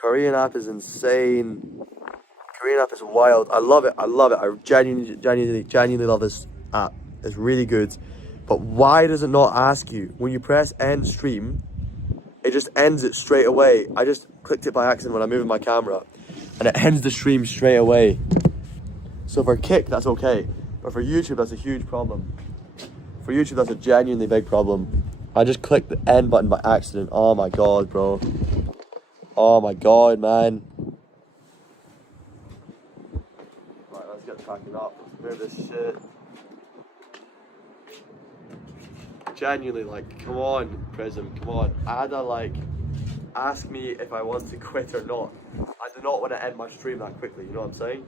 Korean app is insane. Korean app is wild. I love it. I love it. I genuinely love this app. It's really good. But why does it not ask you when you press end stream? It just ends it straight away. I just clicked it by accident when I'm moving my camera, and it ends the stream straight away. So for Kick, that's okay, but for YouTube, that's a huge problem. For YouTube, that's a genuinely big problem. I just clicked the end button by accident. Oh my god, bro. Oh my god, man. Right, let's get packing up. Let's move this shit. Genuinely, like, come on, Prism, come on. Ada, like, ask me if I want to quit or not. I do not want to end my stream that quickly, you know what I'm saying?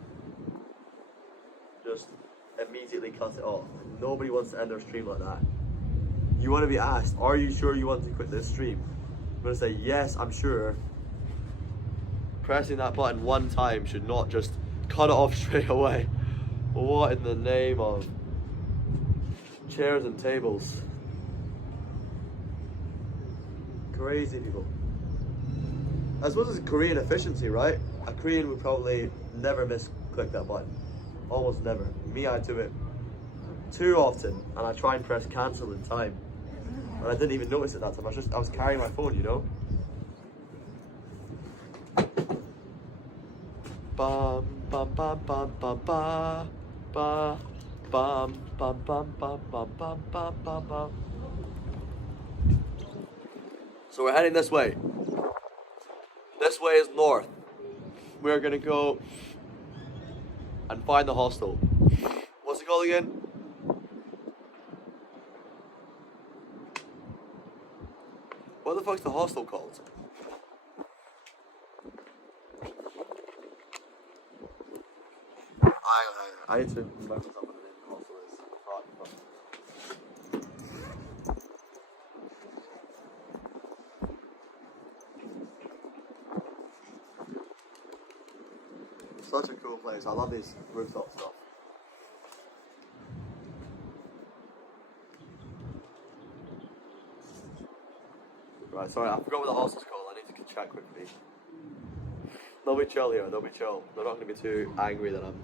Just immediately cut it off. Nobody wants to end their stream like that. You want to be asked, are you sure you want to quit this stream? I'm going to say, yes, I'm sure. Pressing that button one time should not just cut it off straight away. What in the name of chairs and tables? Crazy people. I suppose it's Korean efficiency, right? A Korean would probably never misclick that button. Almost never. Me, I do it too often, and I try and press cancel in time. And I didn't even notice it that time. I was carrying my phone, you know? Bum bum bum bum bum ba ba bum bum bum bum bum bum bum bum bum. So we're heading this way. This way is north. We're gonna go and find the hostel. What's it called again? What the fuck's the hostel called? I need to remember what the name of the hostel is. Such a cool place. I love these rooftop stuff. Right, sorry, I forgot what the hostel's called. I need to check quickly. They'll be chill here, they'll be chill. They're not going to be too angry that I'm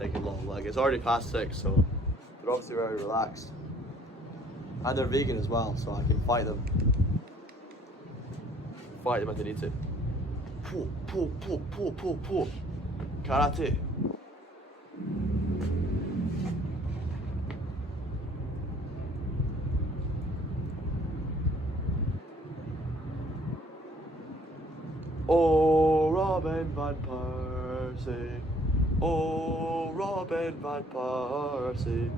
taking long. Like, it's already past 6, so they're obviously very relaxed. And they're vegan as well, so I can fight them. Fight them if they need to. Pull. Karate. Oh, Robin van Persie. Oh, Robin van Persie.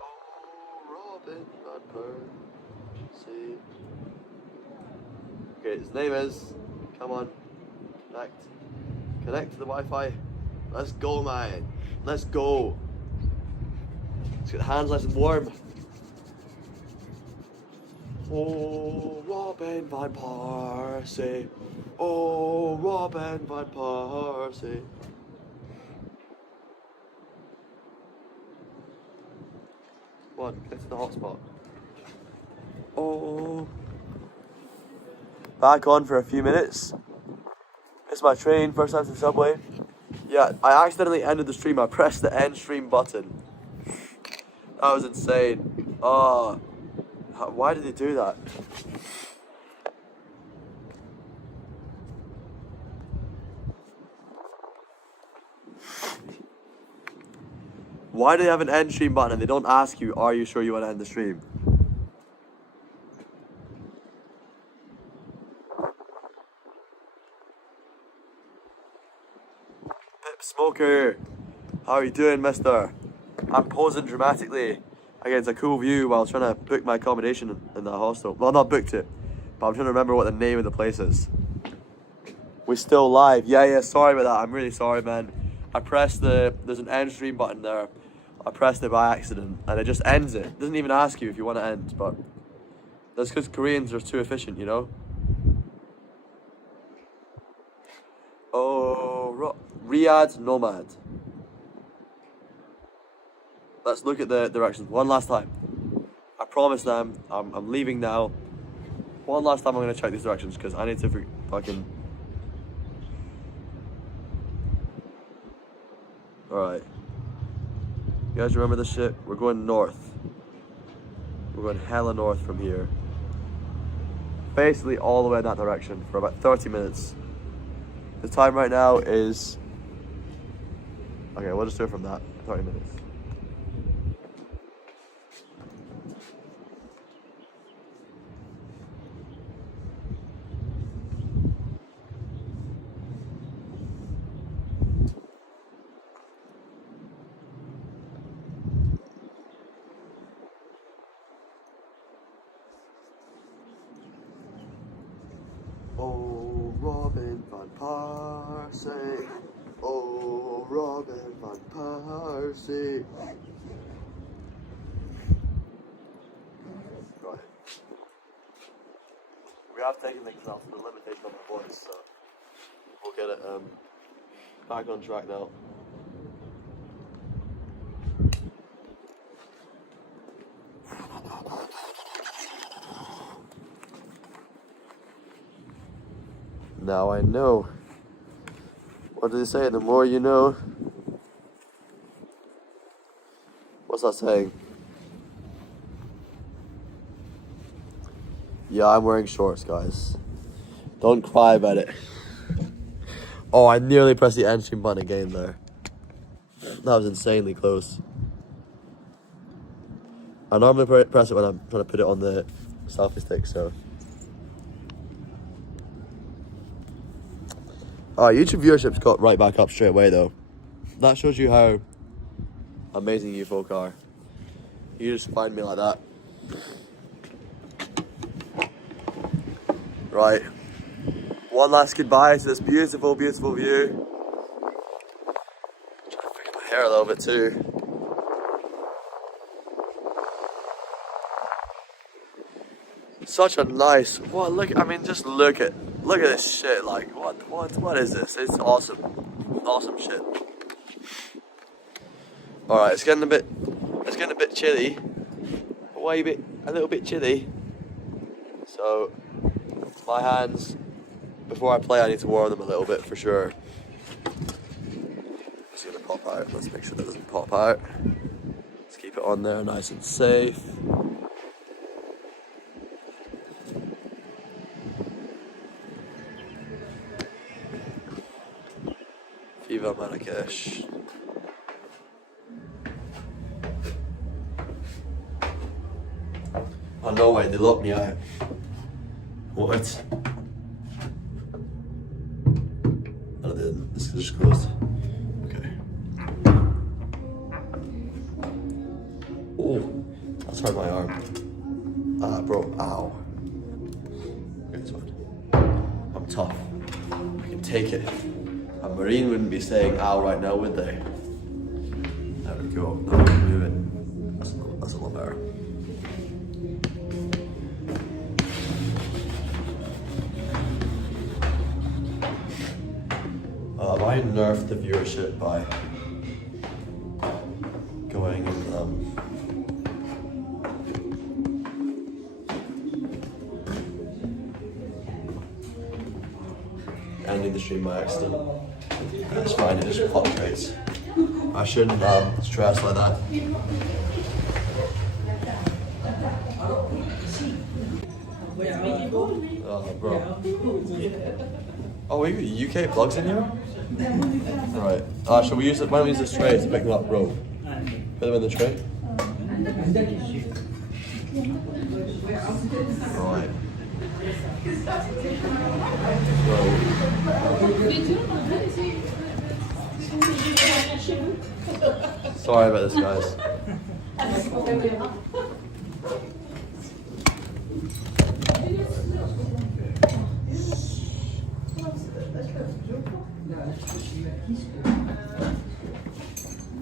Oh, Robin van Persie. Okay, his name is. Come on. Connect to the Wi-Fi. Let's go, man. Let's go. Let's get the hands nice and warm. Oh, Robin van Persie. Oh, Robin van Persie. Come on, connect to the hotspot. Oh. Back on for a few minutes. It's my train, first time to the subway. Yeah, I accidentally ended the stream. I pressed the end stream button. That was insane. Oh. Why did he do that? Why do they have an end stream button and they don't ask you, are you sure you want to end the stream? Pip Smoker, how are you doing, mister? I'm posing dramatically against a cool view while trying to book my accommodation in the hostel. Well, not booked it, but I'm trying to remember what the name of the place is. We're still live. Yeah, sorry about that. I'm really sorry, man. I pressed there's an end stream button there. I pressed it by accident and it just ends it. It doesn't even ask you if you want to end, but that's because Koreans are too efficient, you know? Oh, Riyadh Nomad. Let's look at the directions one last time. I promise them I'm leaving now. One last time I'm gonna check these directions because I need to fucking... Alright. You guys remember this shit? We're going north. We're going hella north from here. Basically all the way in that direction for about 30 minutes. The time right now is... Okay, we'll just do it from that. 30 minutes. Oh, Robin van Persie. Oh, Robin van Persie. Right. We have taken things off the limitation of my voice, so we'll get it back on track now. Now I know. What do they say? The more you know. What's that saying? Yeah, I'm wearing shorts, guys. Don't cry about it. Oh, I nearly pressed the end stream button again there. That was insanely close. I normally press it when I'm trying to put it on the selfie stick, so. YouTube viewership's got right back up straight away though. That shows you how amazing you folk are. You just find me like that. Right. One last goodbye to this beautiful, beautiful view. I'm trying to pick up my hair a little bit too. Such a nice, what, look, I mean, just look at this shit, like, what is this? It's awesome. Awesome shit. Alright, it's getting a bit chilly. A little bit chilly. So, my hands, before I play, I need to warm them a little bit for sure. It's gonna pop out. Let's make sure that doesn't pop out. Let's keep it on there nice and safe. Viva Marrakech. Oh no way, they locked me out. What? No, they didn't. This is just closed. Okay. Oh, that's hurt my arm. Ah, bro, ow. Okay, it's fine. I'm tough. I can take it. A Marine wouldn't be saying ow right now, would they? There we go. Now we can move it. That's a lot better. I nerfed the viewership by going and ending the stream by accident. It's fine, it just fluctuates. I shouldn't stress like that. Oh, bro. Oh, we got UK plugs in here? Right. Shall we use it? Why don't we use this tray to pick them up, bro? Put them in the tray. Right. Sorry about this, guys.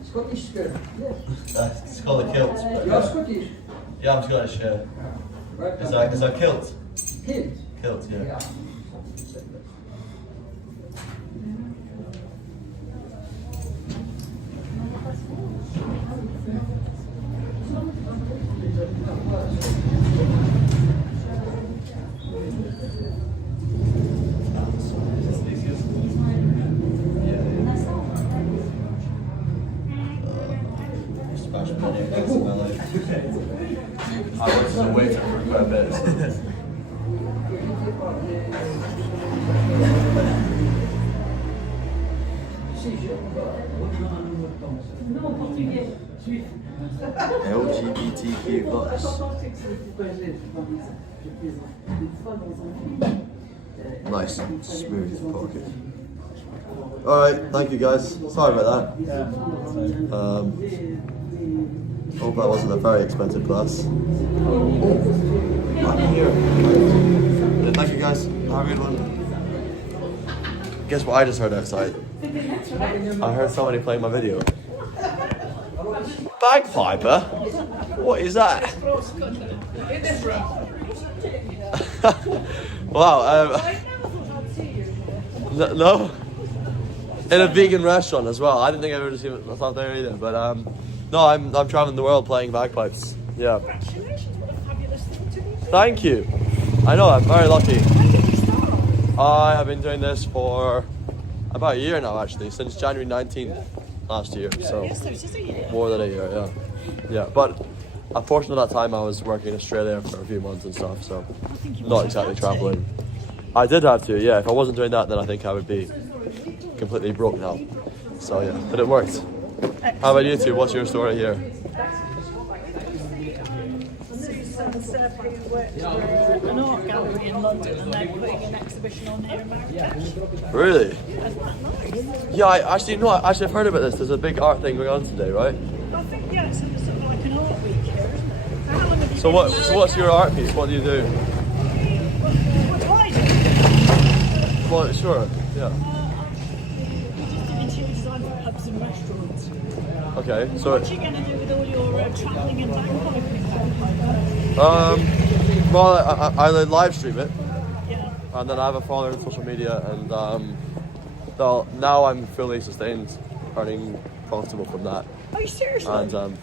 Scottish skirt. It's called a kilt. You're Scottish? Yeah, I'm Scottish, yeah. Is that kilt? Kilt? Kilt, yeah. Yeah. later for quite a bit. LGBTQ+. Nice, smooth pocket. Alright, thank you guys. Sorry about that. Hope that wasn't a very expensive glass. I'm here. Yeah, thank you guys. Have a good one. Guess what I just heard outside? I heard somebody playing my video. Bagpiper? What is that? Wow. No. In a vegan restaurant as well. I didn't think I would have seen myself there either. But no, I'm traveling the world playing bagpipes. Yeah. Congratulations, what a fabulous thing to do. Thank you. I know, I'm very lucky. When did you start? I have been doing this for about a year now, actually, since January 19th last year. So Yes, so it is a year. more than a year, yeah. Yeah, but a portion of that time I was working in Australia for a few months and stuff, so I think you not must have exactly had to. traveling. I did have to, yeah. If I wasn't doing that, then I think I would be completely broke now. So yeah, but it worked. How about you two? What's your story here? Susan's who works for an art gallery in London, and they're putting an exhibition on here in Marrakech. Really? Isn't that nice? Yeah, I've heard about this. There's a big art thing going on today, right? I think, yeah, it's sort of like an art week here, isn't it? How long have you So been there? what's your art piece? What do you do? What do I do? Well, sure, yeah. We just do interior design for pubs and restaurants. Okay, so What are you going to do with all your travelling and bagpiping? well, I live stream it, Yeah. and then I have a follower on social media, and well, now I'm fully sustained, earning comfortable from that. Are you seriously? And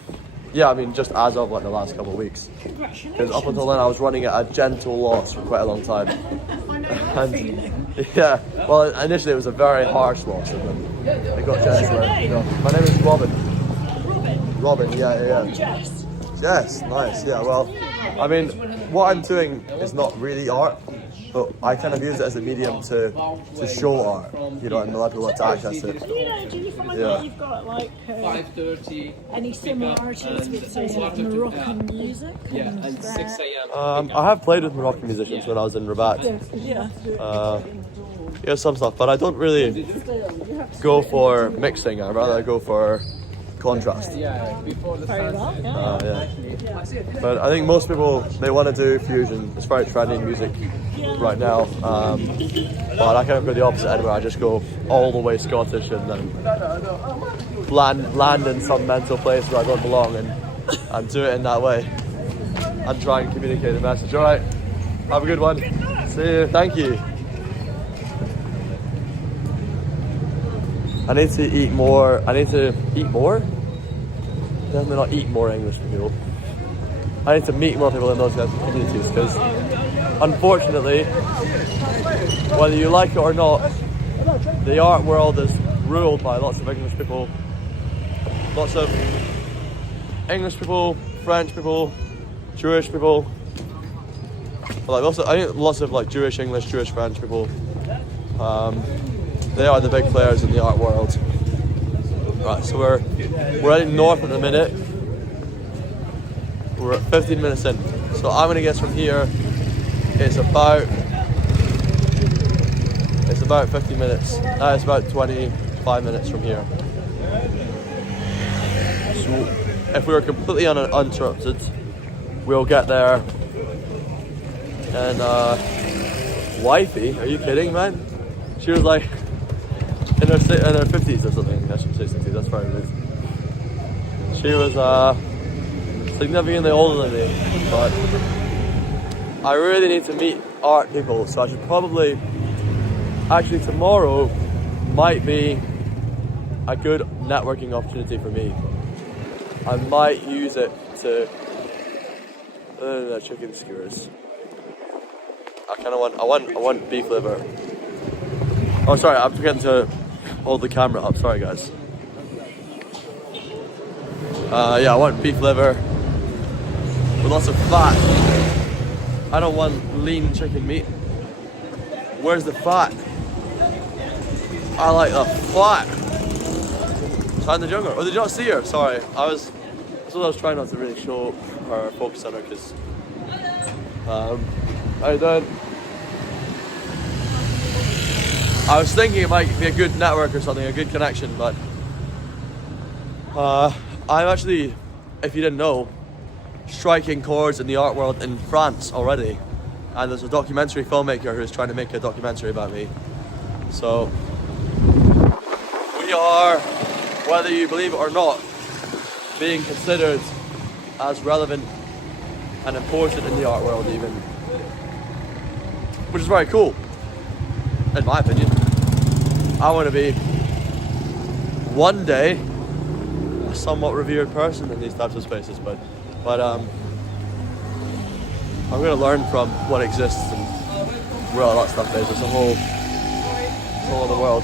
yeah, I mean, just as of like the last couple of weeks. Congratulations. Because up until then, I was running at a gentle loss for quite a long time. I know that And feeling. yeah, well, initially it was a very harsh loss, and then it got gentler. name? My name is Robin. Robin. Robin, yeah. Jess. Yes, nice, yeah, well, I mean, what I'm doing is not really art, but I kind of use it as a medium to show art, you know, and let people to access it. Do you find Yeah. that you've got like any similarities with say Moroccan music? And I have played with Moroccan musicians when I was in Rabat. Yeah. Yeah, some stuff, but I don't really go for mixing, I'd rather go for contrast. Very well. Yeah. But I think most people, they want to do fusion. It's very trendy in music right now. But I kind of go the opposite end where I just go all the way Scottish and then land in some mental place where I don't belong and do it in that way and try and communicate the message. Alright, have a good one. See you, thank you. I need to eat more. Definitely not eat more English from people. I need to meet more people in those kinds of communities because, unfortunately, whether you like it or not, the art world is ruled by lots of English people. Lots of English people, French people, Jewish people. I think lots of like Jewish, English, Jewish, French people. They are the big players in the art world. Right, so we're heading north at the minute. We're at 15 minutes in. So I'm gonna guess from here it's about 50 minutes. It's about 25 minutes from here. So if we were completely uninterrupted, we'll get there. And wifey, are you kidding, man? She was like in her 50s or something. I shouldn't say 60s, that's very rude. She was significantly older than me, but I really need to meet art people, so I should probably, actually tomorrow might be a good networking opportunity for me. I might use it to, chicken skewers. I want beef liver. Oh, sorry, I'm forgetting to hold the camera up. Sorry, guys. Yeah, I want beef liver with lots of fat. I don't want lean chicken meat. Where's the fat? I like the fat. Find the jungle. Oh, did you not see her? Sorry, that's what I was trying not to really show her, focus on her, because how you doing? I was thinking it might be a good network or something, a good connection, but I'm actually, if you didn't know, striking chords in the art world in France already, and there's a documentary filmmaker who's trying to make a documentary about me. So we are, whether you believe it or not, being considered as relevant and important in the art world even, which is very cool, in my opinion. I want to be, one day, a somewhat revered person in these types of spaces, but I'm going to learn from what exists and where all that stuff is. It's a whole other world.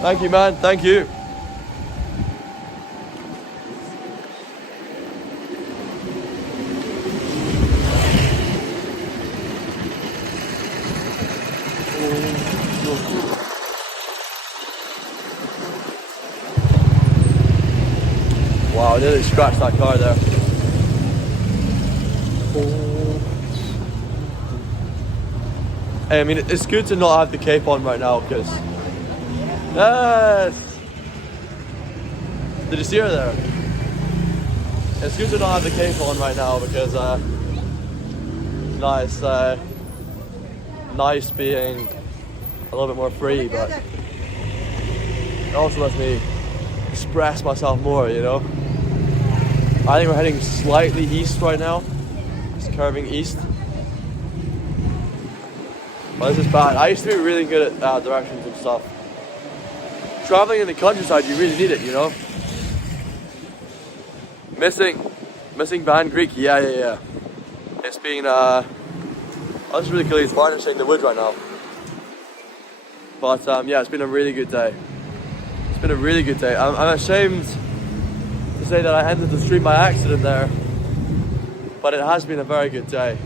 Thank you, man. Thank you. Wow, I nearly scratched that car there. I mean, it's good to not have the cape on right now, because... Yes! Did you see her there? It's good to not have the cape on right now, because nice being a little bit more free, but it also lets me express myself more, you know? I think we're heading slightly east right now. It's curving east. But this is bad. I used to be really good at directions and stuff. Traveling in the countryside, you really need it, you know? Missing Van Greek, yeah. It's been, this is really cool. It's varnishing the wood right now. But yeah, it's been a really good day. It's been a really good day. I'm ashamed to say that I ended the stream by accident there, but it has been a very good day.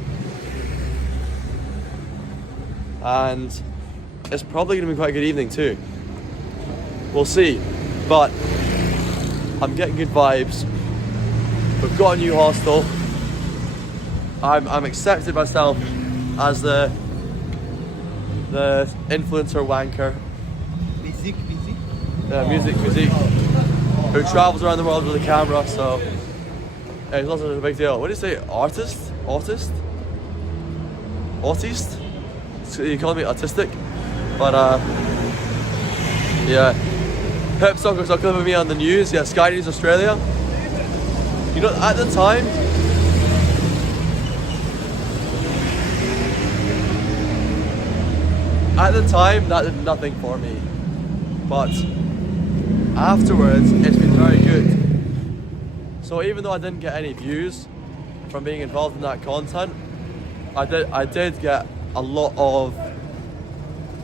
And it's probably going to be quite a good evening too. We'll see, but I'm getting good vibes. We've got a new hostel. I'm accepted myself as the influencer wanker. Music. Yeah, music. Who travels around the world with a camera, so yeah, it's not such a big deal. What do you say? Autist? So you call me autistic? But yeah. Pep Soccer's not clipping me on the news. Yeah, Sky News Australia. You know, at the time, that did nothing for me. But afterwards, it's been very good. So even though I didn't get any views from being involved in that content, I did get a lot of,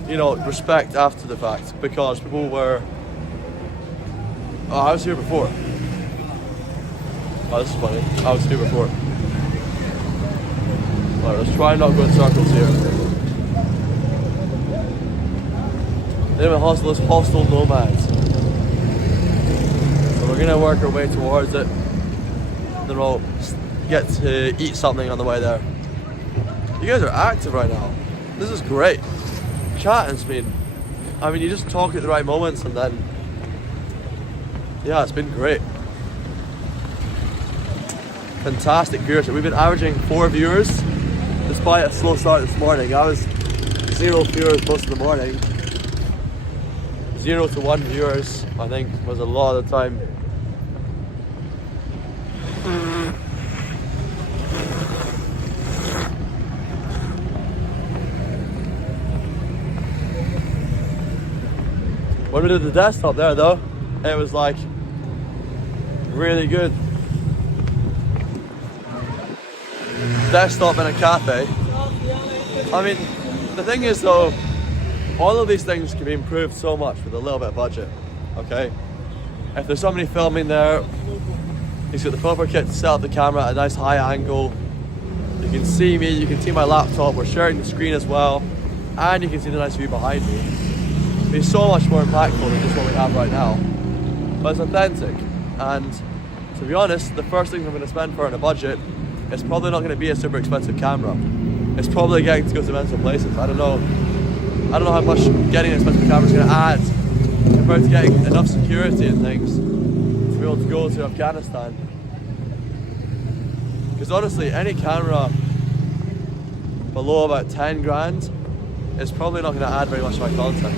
you know, respect after the fact, because people were, oh, I was here before. Oh, this is funny. I was here before. Alright, let's try and not go in circles here. The name of the hostel is Hostel Nomads. So we're gonna work our way towards it. Then we'll get to eat something on the way there. You guys are active right now. This is great. Chatting's been, I mean, you just talk at the right moments, and then, yeah, it's been great. Fantastic viewership. We've been averaging 4 viewers despite a slow start this morning. I was 0 viewers most of the morning. 0 to 1 viewers, I think, was a lot of the time. When we did the desktop there though, it was like really good. Desktop in a cafe. I mean, the thing is though, all of these things can be improved so much with a little bit of budget, okay? If there's somebody filming there, he's got the proper kit to set up the camera at a nice high angle. You can see me, you can see my laptop, we're sharing the screen as well, and you can see the nice view behind me. It'd be so much more impactful than just what we have right now. But it's authentic, and to be honest, the first thing I'm going to spend for on a budget is probably not going to be a super expensive camera. It's probably getting to go to mental places. I don't know how much getting an expensive camera is going to add compared to getting enough security and things to be able to go to Afghanistan. Because honestly, any camera below about 10 grand is probably not going to add very much to my content.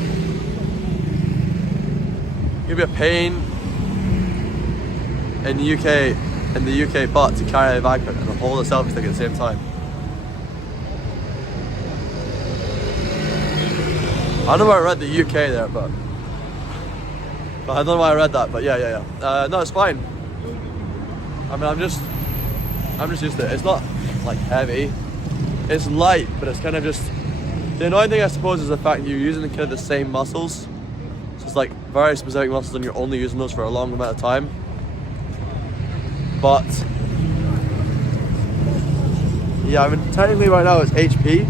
It'd be a pain in the UK but to carry a backpack and hold a selfie stick at the same time. I don't know why I read the UK there, but I don't know why I read that, but yeah. No, it's fine. I mean, I'm just used to it. It's not like heavy. It's light, but it's kind of just, the annoying thing I suppose is the fact that you're using kind of the same muscles. So it's like very specific muscles and you're only using those for a long amount of time. But yeah, I mean technically right now it's HP,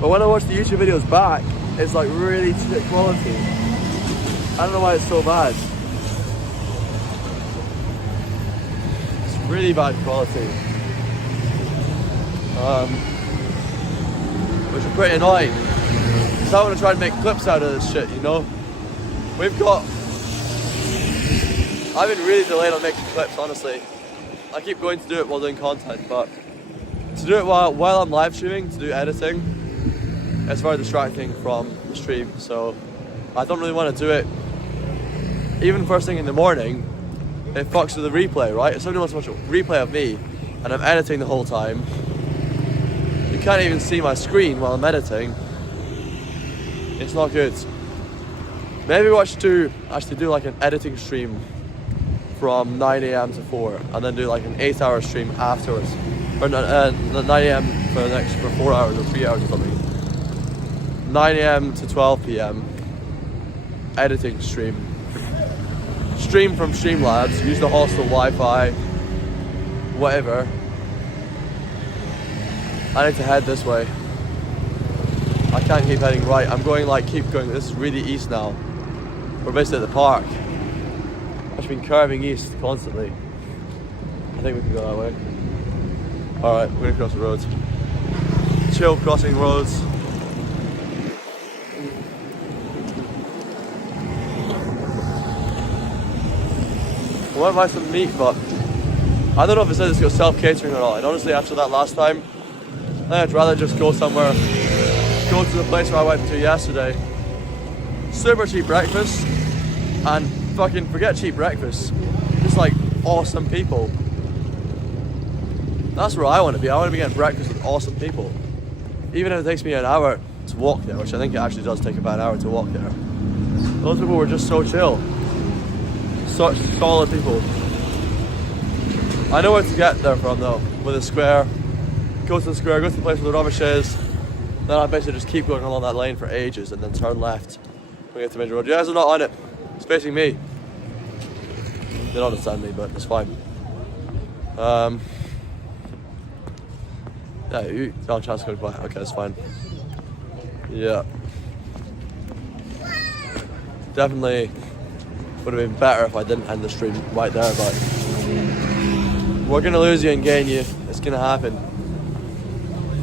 but when I watch the YouTube videos back, it's like really shit quality. I don't know why it's so bad. It's really bad quality. Which is pretty annoying. Because I want to try and make clips out of this shit, you know? I've been really delayed on making clips, honestly. I keep going to do it while doing content, but to do it while I'm live streaming, to do editing, it's very distracting from the stream, so I don't really want to do it. Even first thing in the morning, it fucks with the replay, right? If somebody wants to watch a replay of me, and I'm editing the whole time, you can't even see my screen while I'm editing. It's not good. Maybe we should actually do like an editing stream from 9 AM to 4, and then do like an 8-hour stream afterwards. Or 9 AM for 4 hours or 3 hours or something. 9 AM to 12 PM, editing stream. Stream from Streamlabs, use the hostel Wi-Fi, whatever. I need to head this way. I can't keep heading right. I'm going keep going, this is really east now. We're basically at the park. I've been curving east constantly. I think we can go that way. Alright, we're gonna cross the roads. Chill crossing roads. I might buy some meat, but I don't know if it says it's got self-catering or not. And honestly, after that last time, I think I'd rather just go somewhere, go to the place where I went to yesterday. Super cheap breakfast, and fucking forget cheap breakfast. Just like awesome people. That's where I want to be. I want to be getting breakfast with awesome people. Even if it takes me an hour to walk there, which I think it actually does take about an hour to walk there. Those people were just so chill. Such solid people. I know where to get there from though, with a square. Go to the square, go to the place where the rubbish is. Then I basically just keep going along that lane for ages and then turn left when we get to Major Road. You guys are not on it. It's facing me. They don't understand me, but it's fine. Yeah, you don't chance to go by. Okay, that's fine. Yeah. Definitely would have been better if I didn't end the stream right there, but we're gonna lose you and gain you. It's gonna happen.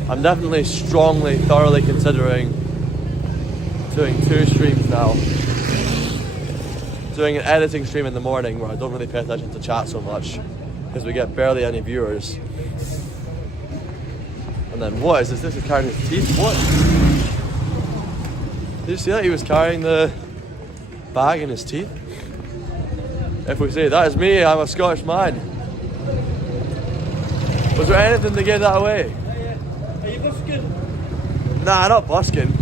I'm definitely strongly, thoroughly considering doing 2 streams now. Doing an editing stream in the morning where I don't really pay attention to chat so much because we get barely any viewers. And then what is this? This is carrying his teeth? What? Did you see that? He was carrying the bag in his teeth? If we say, that is me, I'm a Scottish man. Was there anything to give that away? Are you busking? Nah, not busking.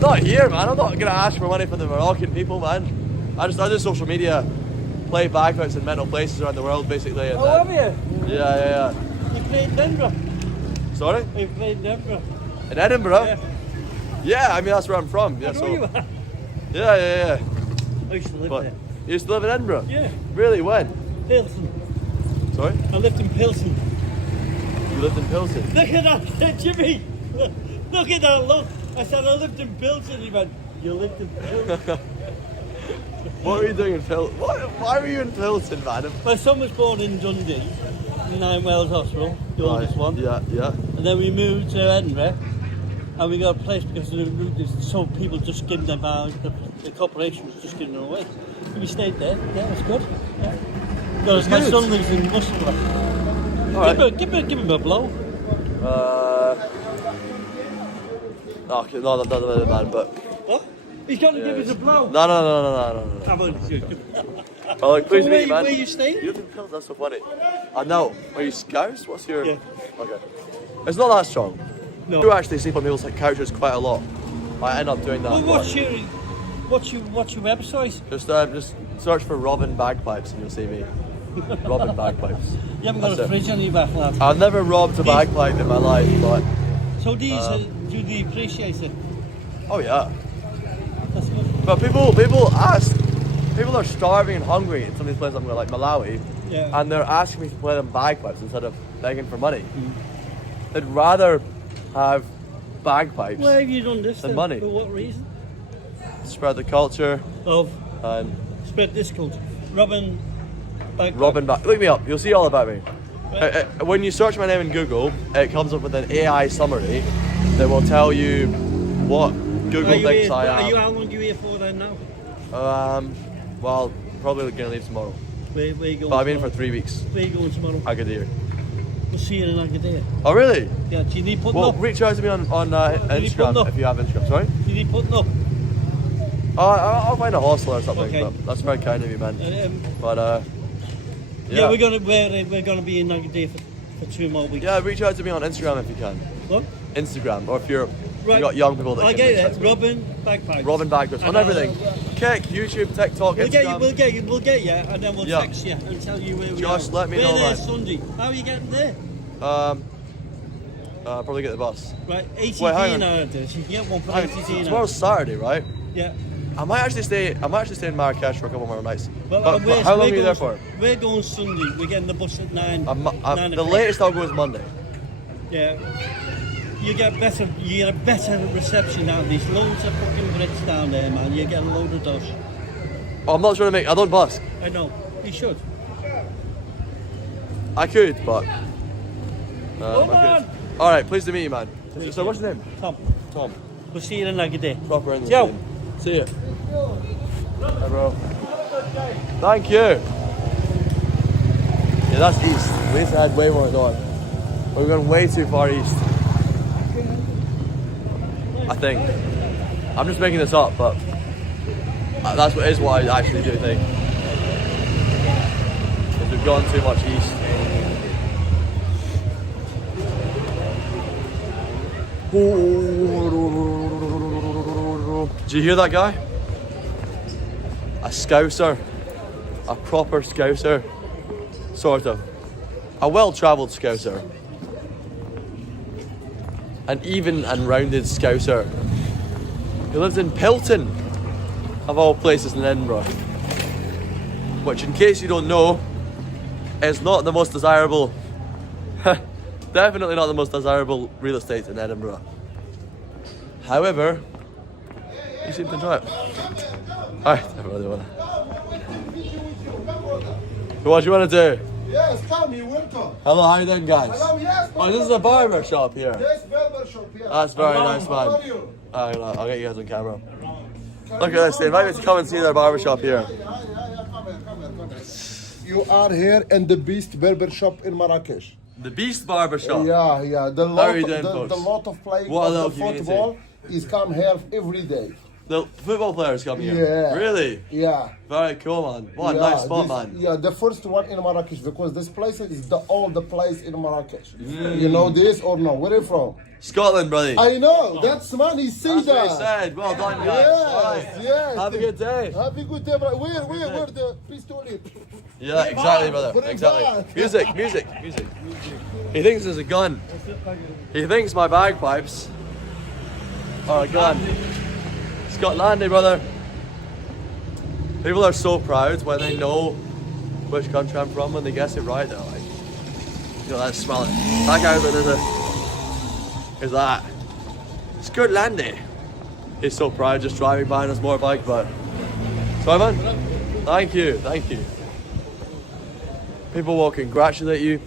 Not here, man. I'm not gonna ask for money from the Moroccan people, man. I do social media, play bagpipes in mental places around the world, basically. And Have you? Yeah. You played in Edinburgh? Sorry? You played in Edinburgh? In Edinburgh? Yeah. Yeah, I mean, that's where I'm from. Yeah, I know you are. Yeah. I used to live But there. you used to live in Edinburgh? Yeah. Really? When? Pilsen. Sorry? I lived in Pilsen. You lived in Pilsen. Look at that, Jimmy. Look at that look. I said I lived in Pilsen. He went, you lived in Pilsen. What were you doing in Pilsen? Why were you in Pilsen, man? My son was born in Dundee, Nine Wells Hospital, the oldest one. Yeah, yeah. And then we moved to Edinburgh, and we got a place because so people just giving them the corporation was just giving them away. And we stayed there. Yeah, it was good. Yeah. My good. son lives in Musselburgh. Alright. Give him a blow. Okay, no, not the man, but. What? He's got to give us a blow. No. Come on. Oh, like, please So meet you, man. where you staying? You live in Pilsen, that's so funny. I know. Are you Scouse? What's your. Yeah. Okay. It's not that strong. No. I do actually sleep on people's like, couches quite a lot. I end up doing that. Well, but what's your website? just search for Robin Bagpipes and you'll see me. Robin Bagpipes. You haven't got That's a it. fridge on your back, lad. I've never robbed a bagpipe in my life, but. So these, do they appreciate it? Oh, yeah. That's good. But people ask. People are starving and hungry in some of these places I'm going like Malawi. Yeah. And they're asking me to play them bagpipes instead of begging for money. They'd rather have bagpipes Why have you done this than then? money. For what reason? Spread the culture Of and spread this culture. Robin Look me up, you'll see all about me. When you search my name in Google, it comes up with an AI summary that will tell you what Google thinks I am. How long are you here for then now? Well, probably going to leave tomorrow. Where you going? But I'm in for tomorrow? 3 weeks. Where you going tomorrow? Agadir. We'll see you in Agadir. Oh, really? Yeah, do you need putting Well, up? reach out to me on you putting Instagram up? if you have Instagram. Sorry? Do you need putting up? I'll find a hostel or something. Okay. But that's very kind of you, man. But Yeah, we're gonna be in Agadir for 2 more weeks. Yeah, reach out to me on Instagram if you can. What? Instagram, or if you Right. got young people that I can get reach out it. to me. Robin Bagpipes. Robin Bagpipes on And, everything. Kick, YouTube, TikTok, We'll Instagram. get you, and then we'll Yeah. text you and tell you where we are. Just let me know, We're there man. Sunday. How are you getting there? Probably get the bus. Right, 80 Wait, hang on. nowadays. You can get one for Hang 80 on, tomorrow's Saturday, right? Yeah. I might actually stay in Marrakech for a couple more nights. Well, But how long are you there for? We're going Sunday. We're getting the bus at 9. The 9 o'clock. latest I'll go is Monday. Yeah. You get a better reception now. There's loads of fucking Brits down there, man. You get a load of dust. Oh, I'm not trying to make. I don't busk. I know. You should. I could, but. Come I on. could. All right, pleased to meet you, man. So what's your name? Tom. Tom. We'll see you in Agadir. Proper English Yo. name. See ya. Hi, bro. Thank you. Yeah, that's east. We used to head way more north. We're going way too far east. I think. I'm just making this up, but that's what I actually do think. Is we've gone too much east. Do you hear that guy? A Scouser. A proper Scouser. Sort of. A well-travelled Scouser. An even and rounded Scouser. He lives in Pilton, of all places in Edinburgh. Which, in case you don't know, is not the most desirable, definitely not the most desirable real estate in Edinburgh. However, you seem to enjoy it. Alright, I really wanna. So what do you want to do? Yes, come, you're welcome. Hello, how you doing, guys? Hello, yes. Oh, this is a barber shop here. Yes, barber shop, yes. That's very nice, How are man. you? I'll get you guys on camera. Look at this, they invite me to come and see their barber shop here. Come here. You are here in the Beast Barber Shop in Marrakech. The Beast Barber Shop. Yeah. The How are you doing, folks? the lot of playing What a of little the community. football is come here every day. The football players come here. Yeah. Really? Yeah. Very cool, man. What a Yeah, nice spot, this- man. Yeah, the first one in Marrakech because this place is the old place in Marrakech. You know this or no? Where are you from? Scotland, buddy. I know. That's man. He said That's what he that. said. Well done, guys. Yes, All right. yes. Have a good day. Have a good day, bro. Where the pistol is? Yeah, exactly, brother. Bring Exactly. back. Music. He thinks there's a gun. He thinks my bagpipes are a gun. Scotlandy, brother. People are so proud when they know which country I'm from when they guess it right. They're like, You know, let's smell it. That guy's like, is that? It's good landy. He's so proud just driving behind his motorbike, but. Sorry, man. Thank you, thank you. People will congratulate you.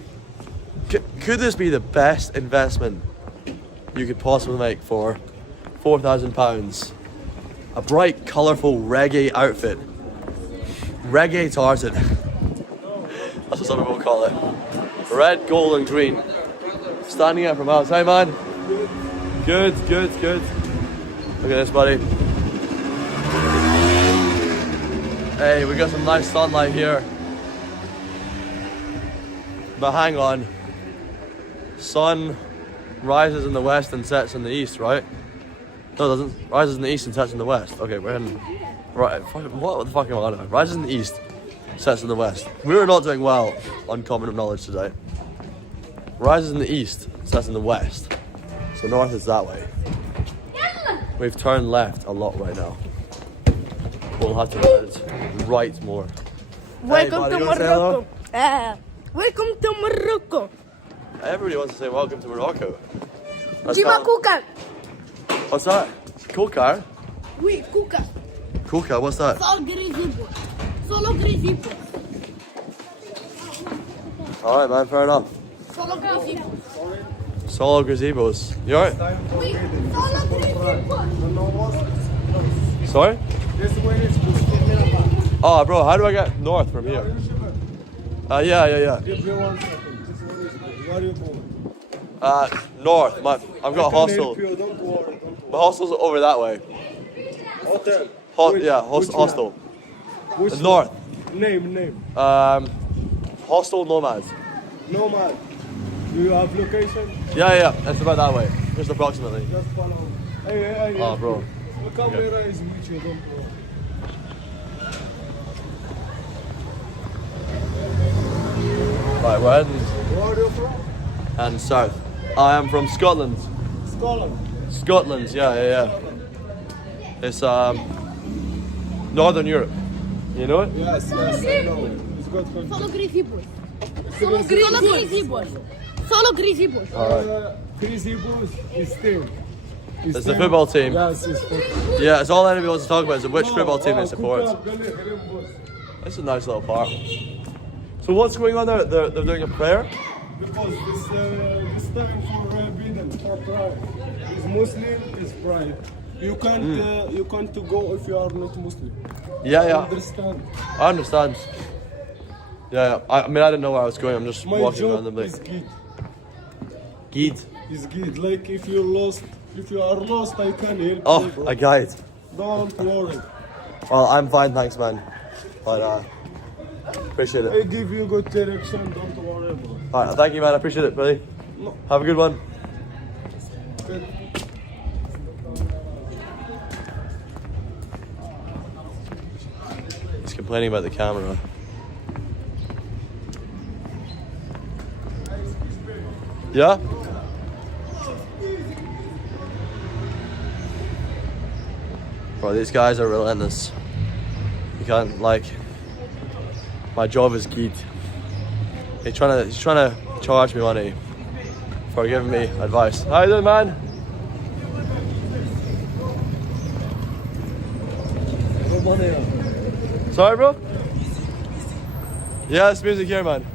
Could this be the best investment you could possibly make for £4,000? A bright, colourful reggae outfit. Reggae Tarzan. That's what some people call it. Red, gold and green. Standing out from outside, man. Good, good, good. Look at this, buddy. Hey, we got some nice sunlight here. But hang on. Sun rises in the west and sets in the east, right? No, it doesn't. Rises in the east and sets in the west. Okay, we're in. Right, what the fuck am I on about? Rises in the east, sets in the west. We were not doing well on common knowledge today. Rises in the east, sets in the west. So north is that way. We've turned left a lot right now. We'll have to head right more. Welcome Hey, buddy, to you wanna say hello? Morocco. Welcome to Morocco. Everybody wants to say welcome to Morocco. Let's Viva tell 'em. Cuca. What's that? Coca? Oui, Cuca. Coca, what's that? Solo grisipo. Solo grisipo. Alright, man, fair enough. Solo grisipo. Solo gazebos. You alright? Oui, solo grisipo. Sorry? Oh, bro, how do I get north from here? Yeah. North. I've got a hostel. My hostel's over that way. Hotel. Hostel. Which North. Name. Hostel Nomads. Nomad. Do you have location? Yeah. It's about that way. Just approximately. Just follow. Hey. Oh, bro. The camera is with you, don't worry. Right, we're heading Where are you from? and south. I am from Scotland. Scotland. Scotland, yeah. It's Northern Europe. You know it? Yes, I know. It's good country. Solo grisipo. Solo grisipo. Solo grisipo. Crazy Bulls is team. It's the football team. Yes, it's football. Yeah, it's all anybody wants to talk about is which football team they support. Cuca. It's a nice little park. So what's going on there? They're doing a prayer? Because this time for Biden, for pride. Is Muslim, is pride. You can't go if you are not Muslim. Yeah. Understand? I understand. Yeah. I mean, I didn't know where I was going. I'm just My walking job randomly. is good. Guide. Is good. Like if you are lost, I can help you, Oh, bro. a guide. Don't worry. Well, I'm fine, thanks, man. But appreciate I it. give you good direction. Don't worry, bro. Alright, thank you, man. I appreciate it, buddy. No. Have a good one. Okay. He's complaining about the camera. Yeah? Bro, these guys are relentless. You can't, like, my job is geeked. He's trying to charge me money for giving me advice. How you doing, man? Sorry, bro? Yeah, it's music here, man.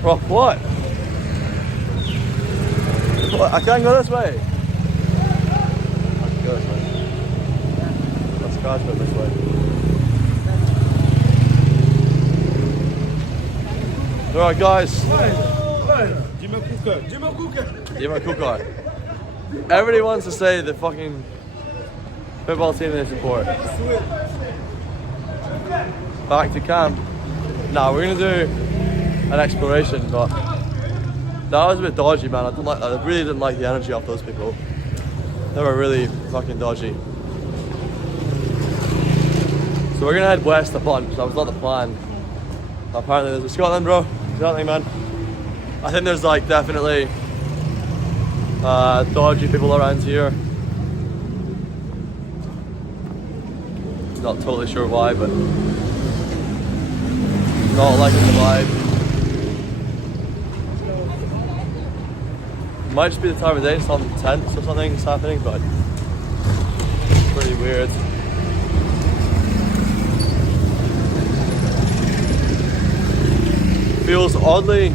Bro, what? What? I can't go this way. I can go this way. Let's crash go this way. Alright, guys. Give my cooker. Everybody wants to say the fucking football team they support. Back to camp. Nah, we're gonna do an exploration, but that was a bit dodgy, man. I really didn't like the energy of those people. They were really fucking dodgy. So we're gonna head west a bunch. That was not the plan. Apparently there's a Scotland, bro. Exactly, man. I think there's like definitely dodgy people around here. Not totally sure why, but Not liking the vibe. Might just be the time of day, some tents or something is happening, but it's pretty weird. Feels oddly,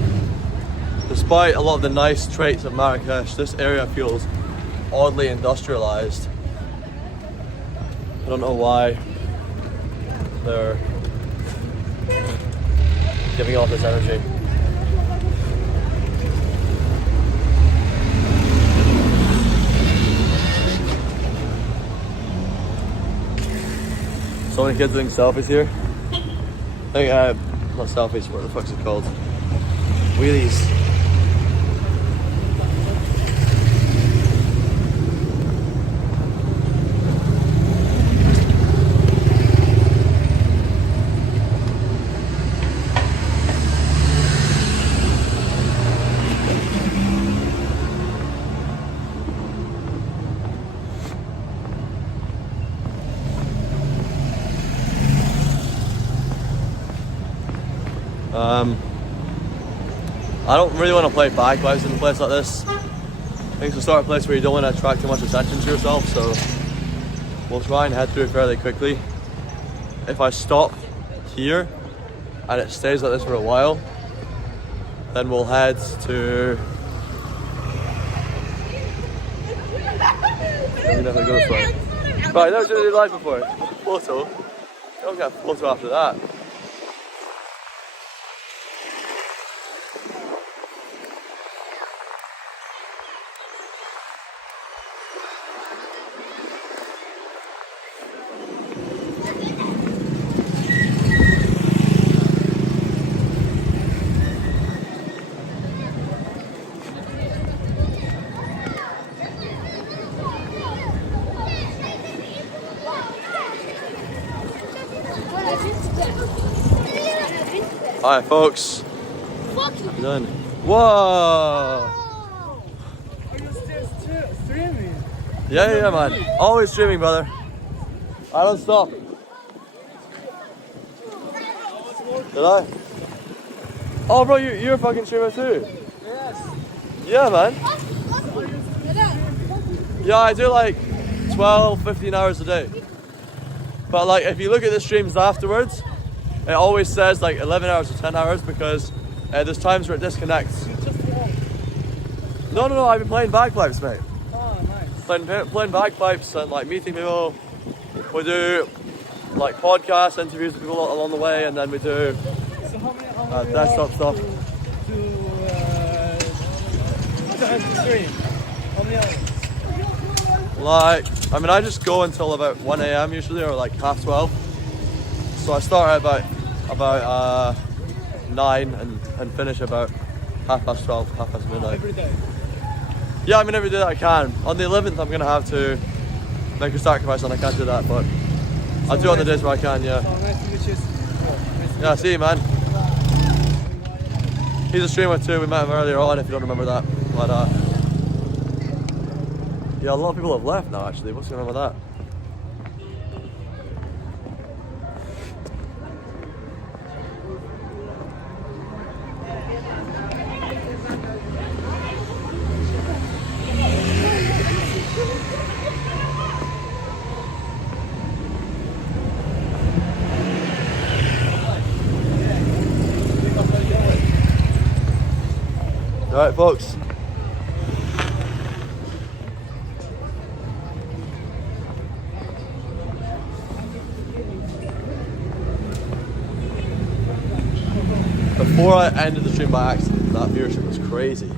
despite a lot of the nice traits of Marrakech, this area feels oddly industrialized. I don't know why they're giving off this energy. So many kids doing selfies here. I think, not selfies, what the fuck's it called? Wheelies. I don't really want to play bagpipes in a place like this. I think it's the sort of place where you don't want to attract too much attention to yourself, so we'll try and head through it fairly quickly. If I stop here and it stays like this for a while, then we'll head to... We never go this way. Right, never seen it live before. Photo. You don't get a photo after that. Alright folks, how you doing? Whoa! Are you still streaming? Yeah, man. Always streaming, brother. I don't stop. Did I? Oh, bro, you're a fucking streamer too? Yes. Yeah, man. Yeah, I do like 12, 15 hours a day. But like, if you look at the streams afterwards, it always says like 11 hours or 10 hours because there's times where it disconnects. You just walk. No, I've been playing bagpipes, mate. Oh, nice. Playing bagpipes and like meeting people. We do like podcast interviews with people along the way, and then we do So how many desktop stuff. to stream? How many hours? Like, I mean, I just go until about 1 a.m. usually, or like half 12. So I start at about 9 and finish about 12:30, midnight. Every day. Yeah, I mean every day that I can. On the 11th, I'm gonna have to make a sacrifice, and I can't do that, but I'll do it on the days where I can. Yeah. Oh, nice to meet you. Yeah, see you, man. He's a streamer too. We met him earlier on, if you don't remember that. But yeah, a lot of people have left now. Actually, what's going on with that? All right, folks. Before I ended the stream by accident, that viewership was crazy.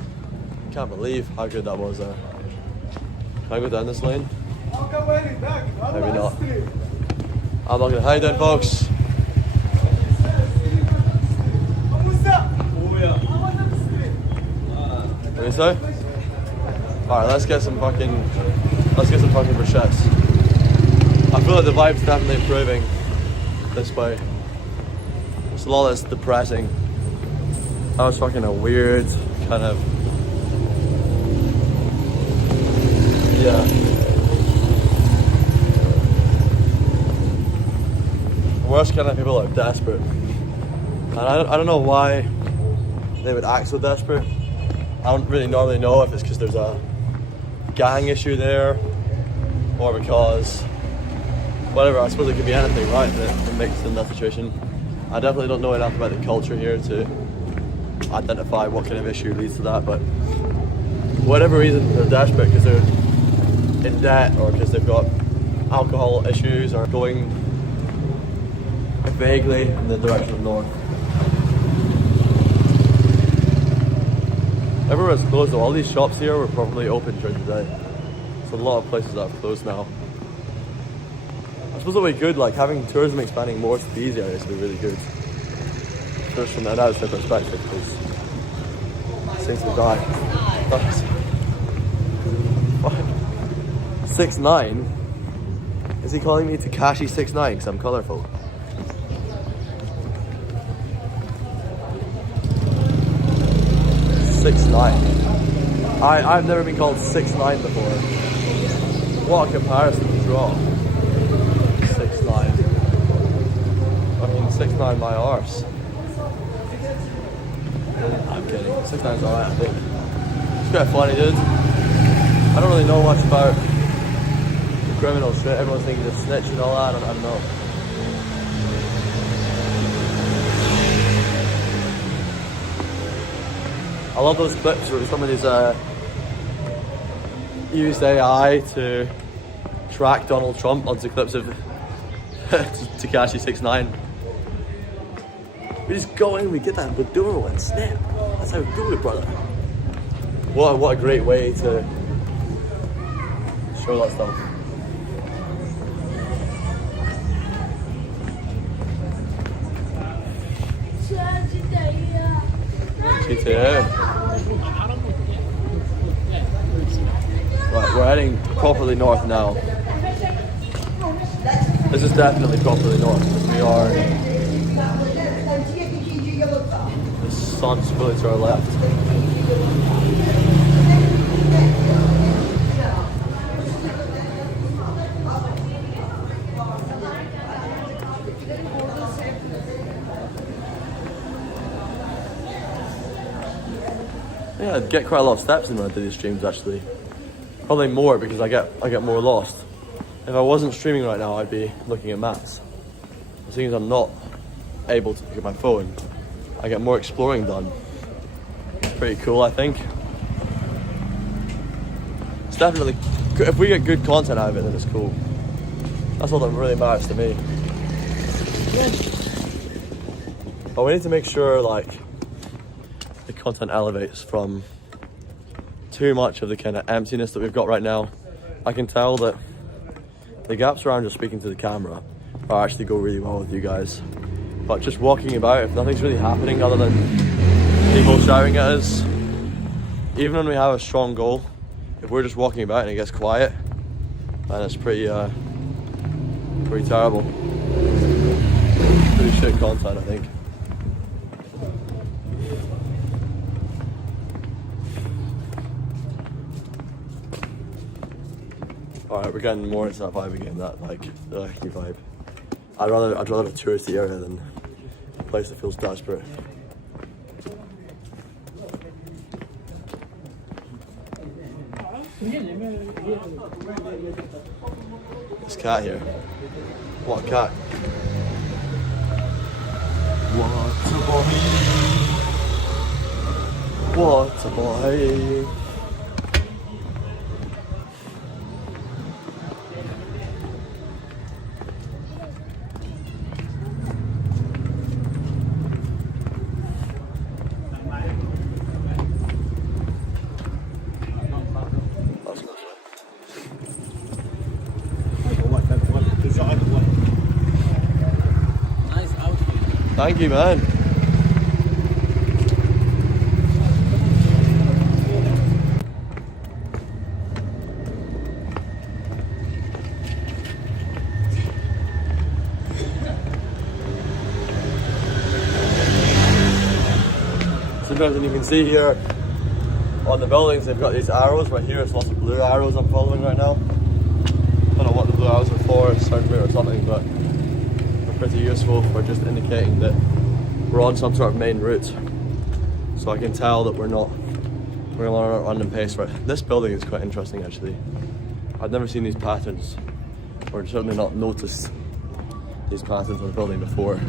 Can't believe how good that was there. Can I go down this lane? Maybe not. I'm not gonna. How you doing, folks? What do you say? Alright, let's get some fucking bruschettes. I feel like the vibe's definitely improving this way. It's a lot less depressing. That was fucking a weird kind of, yeah. The worst kind of people are desperate. And I don't know why they would act so desperate. I don't really normally know if it's because there's a gang issue there or because whatever. I suppose it could be anything, right, that makes them in that situation. I definitely don't know enough about the culture here to identify what kind of issue leads to that, but whatever reason they're desperate because they're in debt or because they've got alcohol issues or going vaguely in the direction of north. Everywhere's closed though. All these shops here were probably open during the day. So a lot of places that have closed now. I suppose it'll be good, like having tourism expanding more to these areas would be really good. Just from an outside perspective, because it seems to die. 6'9"? Is he calling me Takashi 6'9" because I'm colourful? I've never been called 6'9" before. What a comparison to draw. 6'9". Fucking 6'9" my arse. I'm kidding. 6'9's alright, I think. It's quite funny, dude. I don't really know much about the criminal shit. Everyone's thinking he's a snitch and all that. I don't know. I love those clips where somebody's used AI to track Donald Trump onto clips of Takashi 6'9". We just go in, we get that, we're doing it, snap. That's how we do it, brother. What a great way to show that stuff. GTA. Right, we're heading properly north now. This is definitely properly north because we are. The sun's fully to our left. Yeah, I'd get quite a lot of steps in when I do these streams actually. Probably more because I get more lost. If I wasn't streaming right now, I'd be looking at maps. Seeing as I'm not able to look at my phone, I get more exploring done. It's pretty cool, I think. It's definitely, if we get good content out of it, then it's cool. That's all that really matters to me. But we need to make sure like the content elevates from too much of the kind of emptiness that we've got right now. I can tell that the gaps around just speaking to the camera are actually go really well with you guys. But just walking about, if nothing's really happening other than people shouting at us, even when we have a strong goal, if we're just walking about and it gets quiet, then it's pretty terrible. Pretty shit content, I think. Alright, we're getting more into that vibe again, that like the lucky vibe. I'd rather a touristy area than a place that feels desperate. This cat here. What a cat. What a boy. Thank you, man. Sometimes, and you can see here on the buildings, they've got these arrows. Right here, it's lots of blue arrows I'm following right now. I don't know what the blue arrows are for, it's certain or something, but pretty useful for just indicating that we're on some sort of main route. So I can tell that we're not on a random pace. Right, this building is quite interesting actually. I've never seen these patterns, or certainly not noticed these patterns on the building before.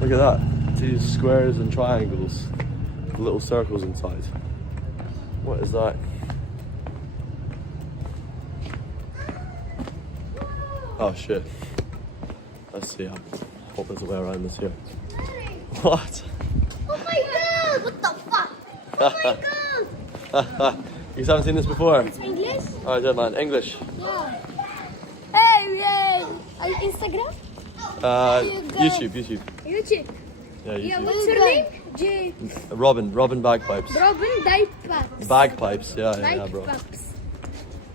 Look at that, these squares and triangles, with little circles inside. What is that? Oh shit. Let's see, I hope there's a way around this here. What? Oh my god! What the fuck? Oh my god! You haven't seen this before? English? Oh, I did, man. English. Yeah. Hey, Instagram? YouTube. YouTube. Yeah, YouTube. What's your name? J. Robin Bagpipes. Robin Bagpipes. Bagpipes, yeah, bro. Bagpipes.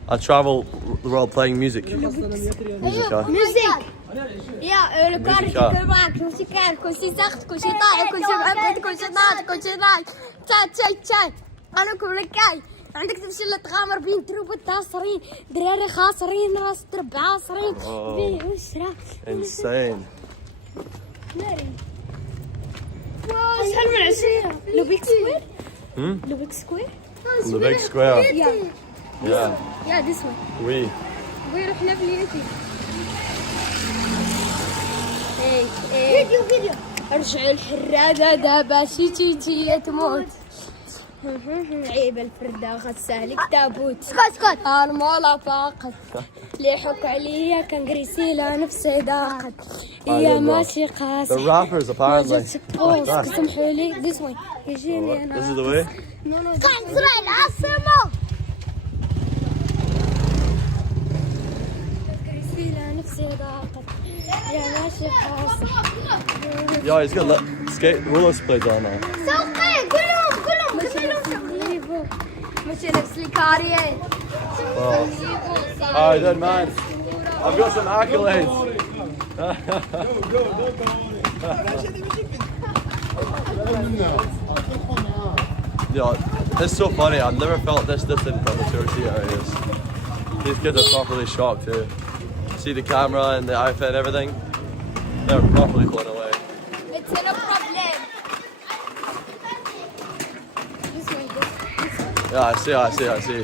I travel the world playing music. Music. يا الكارت كل معك كل شيء كان كل شيء سخت كل شيء طايح كل شيء معقد كل شيء ناض كل شيء راي تشاي انا كل كاي عندك تمشي تغامر بين تروب التاصرين دراري خاسرين راس درب عاصرين بيه وشرا Insane. ناري اسهل من عشية لوبيك سكوير لوبيك سكوير The big square. Yeah. Yeah, this one. We. رحنا بليتي فيديو ارجع الحرادة دابا شي تيجي تموت عيب الفردة غسالك تابوت اسكت المولا فاقت ليحك عليا كان قريسيلا نفسي ضاقت يا ماشي قاسي The rappers apparently. سمحوا لي this way يجيني انا This is the way? كان زرع العاصمة قريسيلا نفسي ضاقت يا ماشي قاسي Yeah, he's got roller blades on now. سوقي كلهم ماشي نفس الكاريين Alright then, man. I've got some accolades. Yeah, it's so funny. I've never felt this distant from the touristy areas. These kids are properly shocked too. See the camera and the outfit and everything. They're properly blown away. It's no problem. Yeah, I see.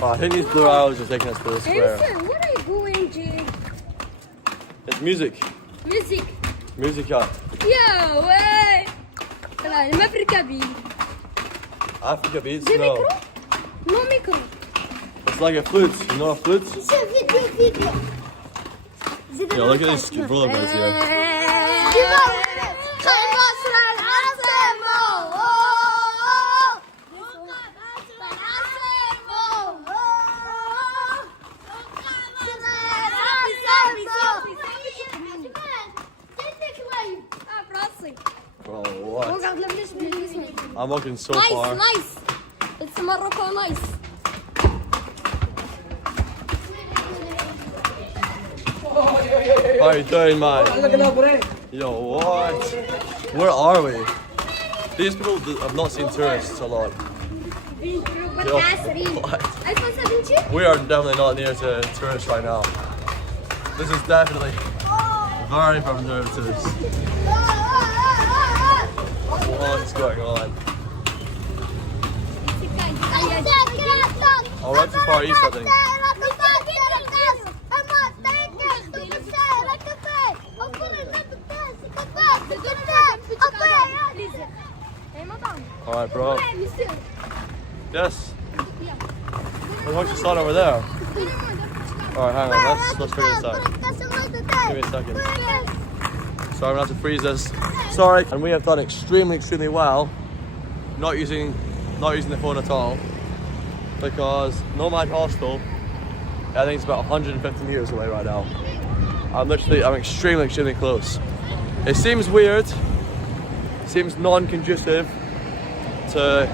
Oh, I think these blue arrows are taking us to the square. What are you doing, Jay? It's music. Music. Musica. Yeah, way. طلع ما في ركابين. Africa beats. زي No. ميكرو؟ مو ميكرو. It's like a flute. You know a flute? شوف فيديو. Yeah, look at these rollerblades here. Bro, what? I'm walking so far. Nice. It's Morocco nice. How are you doing, man? Yo, what? Where are we? These people have not seen tourists a lot. Yo, what? We are definitely not near to tourists right now. This is definitely very conservative. What's going on? Oh, right too far east, I think. Alright, bro. Yes. There's a sign over there. Alright, hang on. Let's figure this out. Give me a second. Sorry, I'm gonna have to freeze this. Sorry. And we have done extremely well not using the phone at all, because Nomad Hostel, I think it's about 150 meters away right now. I'm extremely close. It seems weird, seems non-conducive to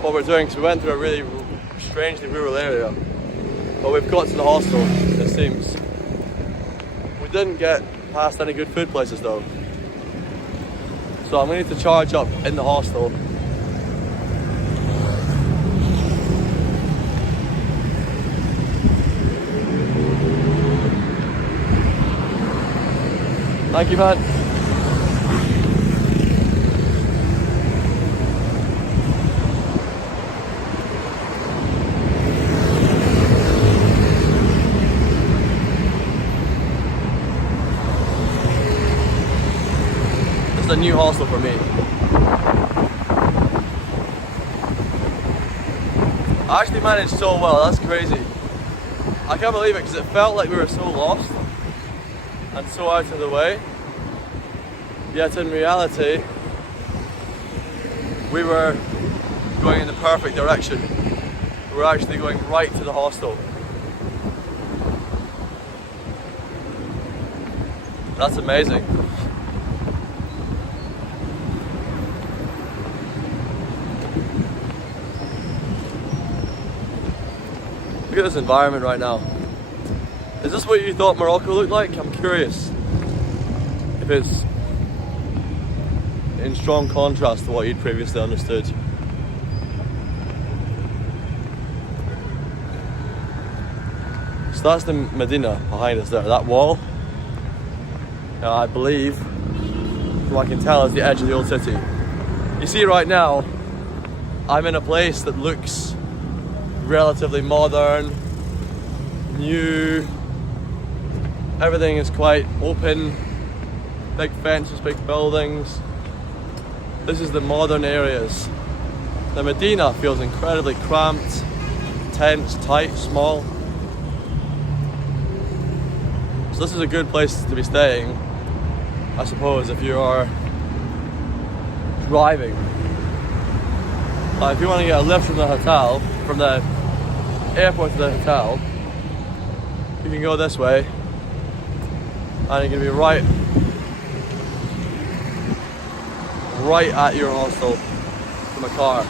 what we're doing, because we went through a really strangely rural area, but we've got to the hostel, it seems. We didn't get past any good food places though, so I'm gonna need to charge up in the hostel. Thank you, man. a new hostel for me. I actually managed so well, that's crazy. I can't believe it because it felt like we were so lost and so out of the way. Yet in reality, we were going in the perfect direction. We were actually going right to the hostel. That's amazing. Look at this environment right now. Is this what you thought Morocco looked like? I'm curious if it's in strong contrast to what you'd previously understood. So that's the Medina behind us there, that wall. I believe, from what I can tell, is the edge of the old city. You see right now, I'm in a place that looks relatively modern, new. Everything is quite open, big fences, big buildings. This is the modern areas. The Medina feels incredibly cramped, tense, tight, small. So this is a good place to be staying, I suppose, if you are driving. If you want to get a lift from the hotel, from the airport to the hotel, you can go this way and you can be right at your hostel from a car.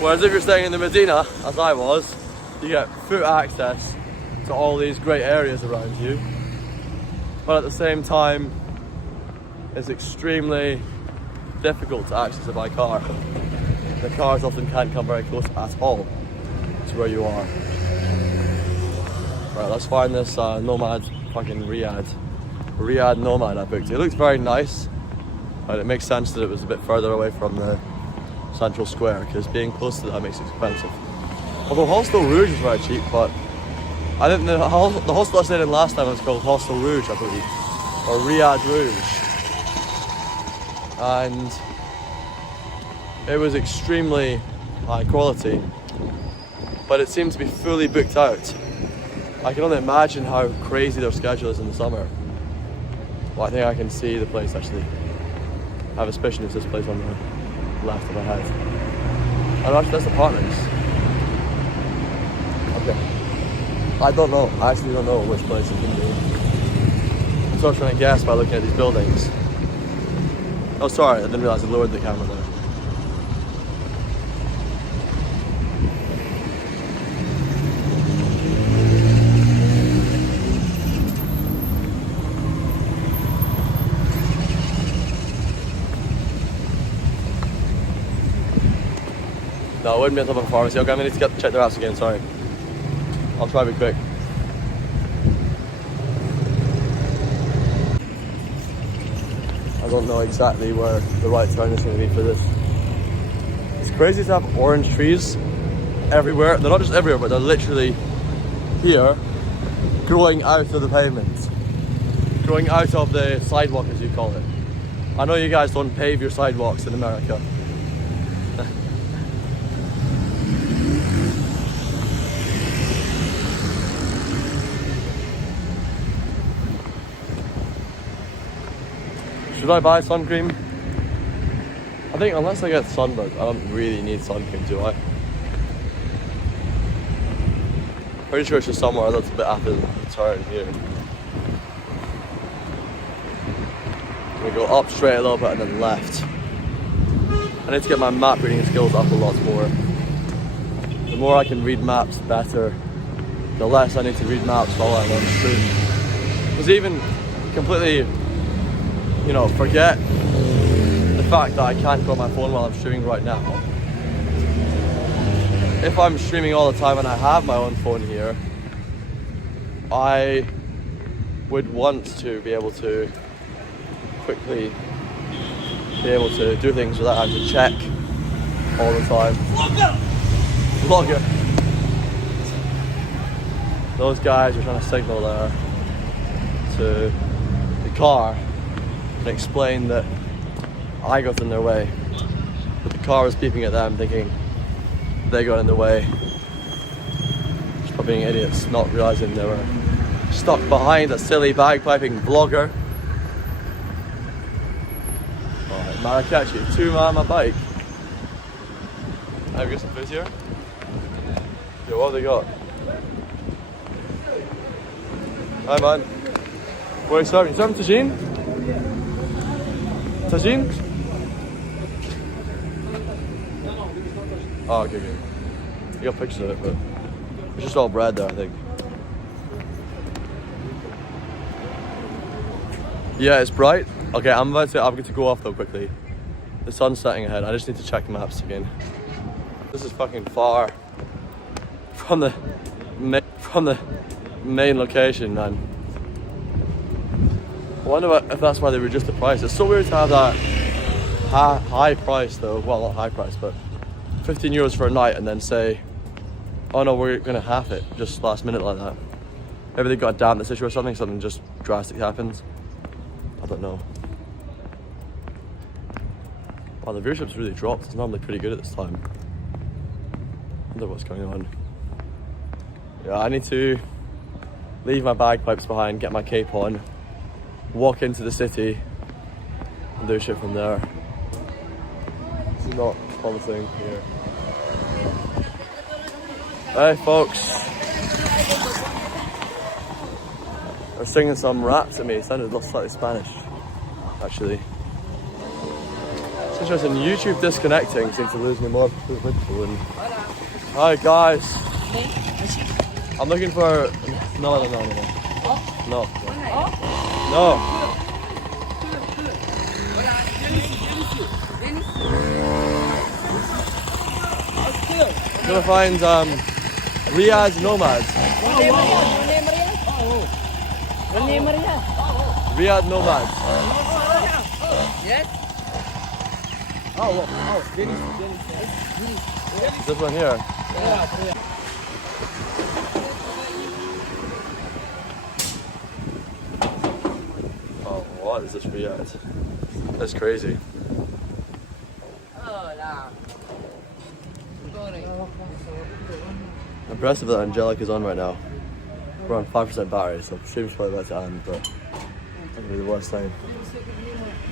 Whereas if you're staying in the Medina, as I was, you get foot access to all these great areas around you, but at the same time it's extremely difficult to access it by car. The cars often can't come very close at all to where you are. Right, let's find this Nomad fucking Riyadh Nomad I booked. It looks very nice, but it makes sense that it was a bit further away from the central square, because being close to that makes it expensive. Although Hostel Rouge is very cheap, but I think the hostel I stayed in last time was called Hostel Rouge, I believe, or Riyadh Rouge, and it was extremely high quality, but it seemed to be fully booked out. I can only imagine how crazy their schedule is in the summer. Well, I think I can see the place actually. I have a suspicion it's this place on the left of my head. And actually that's apartments. Okay. I don't know. I actually don't know which place it can be. I'm sort of trying to guess by looking at these buildings. Oh, sorry, I didn't realise I lowered the camera there. No, it wouldn't be a top of a pharmacy. Okay, I'm gonna need to check their house again, sorry. I'll try to be quick. I don't know exactly where the right turn is going to be for this. It's crazy to have orange trees everywhere. They're not just everywhere, but they're literally here, growing out of the pavement. Growing out of the sidewalk, as you call it. I know you guys don't pave your sidewalks in America. Should I buy sun cream? I think unless I get sunburned, I don't really need sun cream, do I? Pretty sure it's just somewhere a little bit after the turn here. We go up straight a little bit and then left. I need to get my map reading skills up a lot more. The more I can read maps, better. The less I need to read maps while I'm on stream. Because even completely, you know, forget the fact that I can't go on my phone while I'm streaming right now. If I'm streaming all the time and I have my own phone here, I would want to be able to quickly be able to do things without having to check all the time. Vlogger! Those guys are trying to signal there to the car and explain that I got in their way. But the car was beeping at them, thinking they got in the way. Just by being idiots, not realizing they were stuck behind a silly bagpiping vlogger. Alright, Marrakech, 2 man on my bike. Have you got some food here? Yo, what have they got? Hi man. What are you serving? You serving tagine? Tagine? Oh, okay, good. You got pictures of it, but it's just all bread there, I think. Yeah, it's bright. Okay, I'm going to go off though quickly. The sun's setting ahead. I just need to check the maps again. This is fucking far from the main location, man. I wonder if that's why they reduced the price. It's so weird to have that high price though. Well, not high price, but 15 euros for a night and then say, oh no, we're gonna half it just last minute like that. Maybe they got a damn issue or something just drastic happens. I don't know. Wow, the viewership's really dropped. It's normally pretty good at this time. I wonder what's going on. Yeah, I need to leave my bagpipes behind, get my cape on, walk into the city, and do shit from there. This is not promising here. Hey folks. They're singing some rap to me. It sounded slightly Spanish, actually. It's interesting, YouTube disconnecting seems to lose me more people. Hi guys. I'm looking for... No. I'm gonna find Riyadh nomads. Riyadh nomads. This one here. Oh, what is this Riyadh? That's crazy. I'm impressed that Angelica's on right now. We're on 5% battery, so the stream's probably about to end, but it's gonna be the worst time.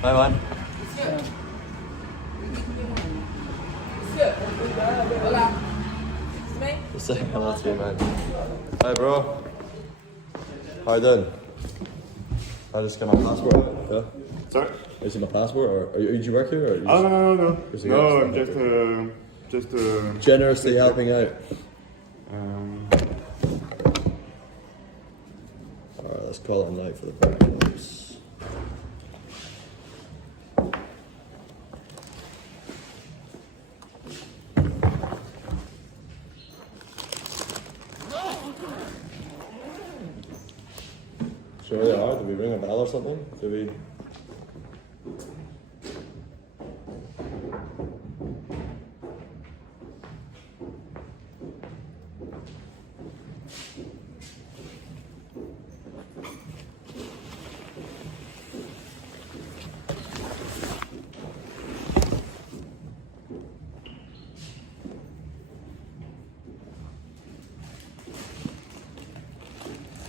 Hi man. Just saying hello to you, man. Hi bro. How you doing? I just got my passport out, yeah? Sorry? Is it my passport, or did you work here? Or you Oh, no. just No, I'm just generously helping out. Alright, let's call it a night for the bagpipes. Sure they are. Did we ring a bell or something? Did we?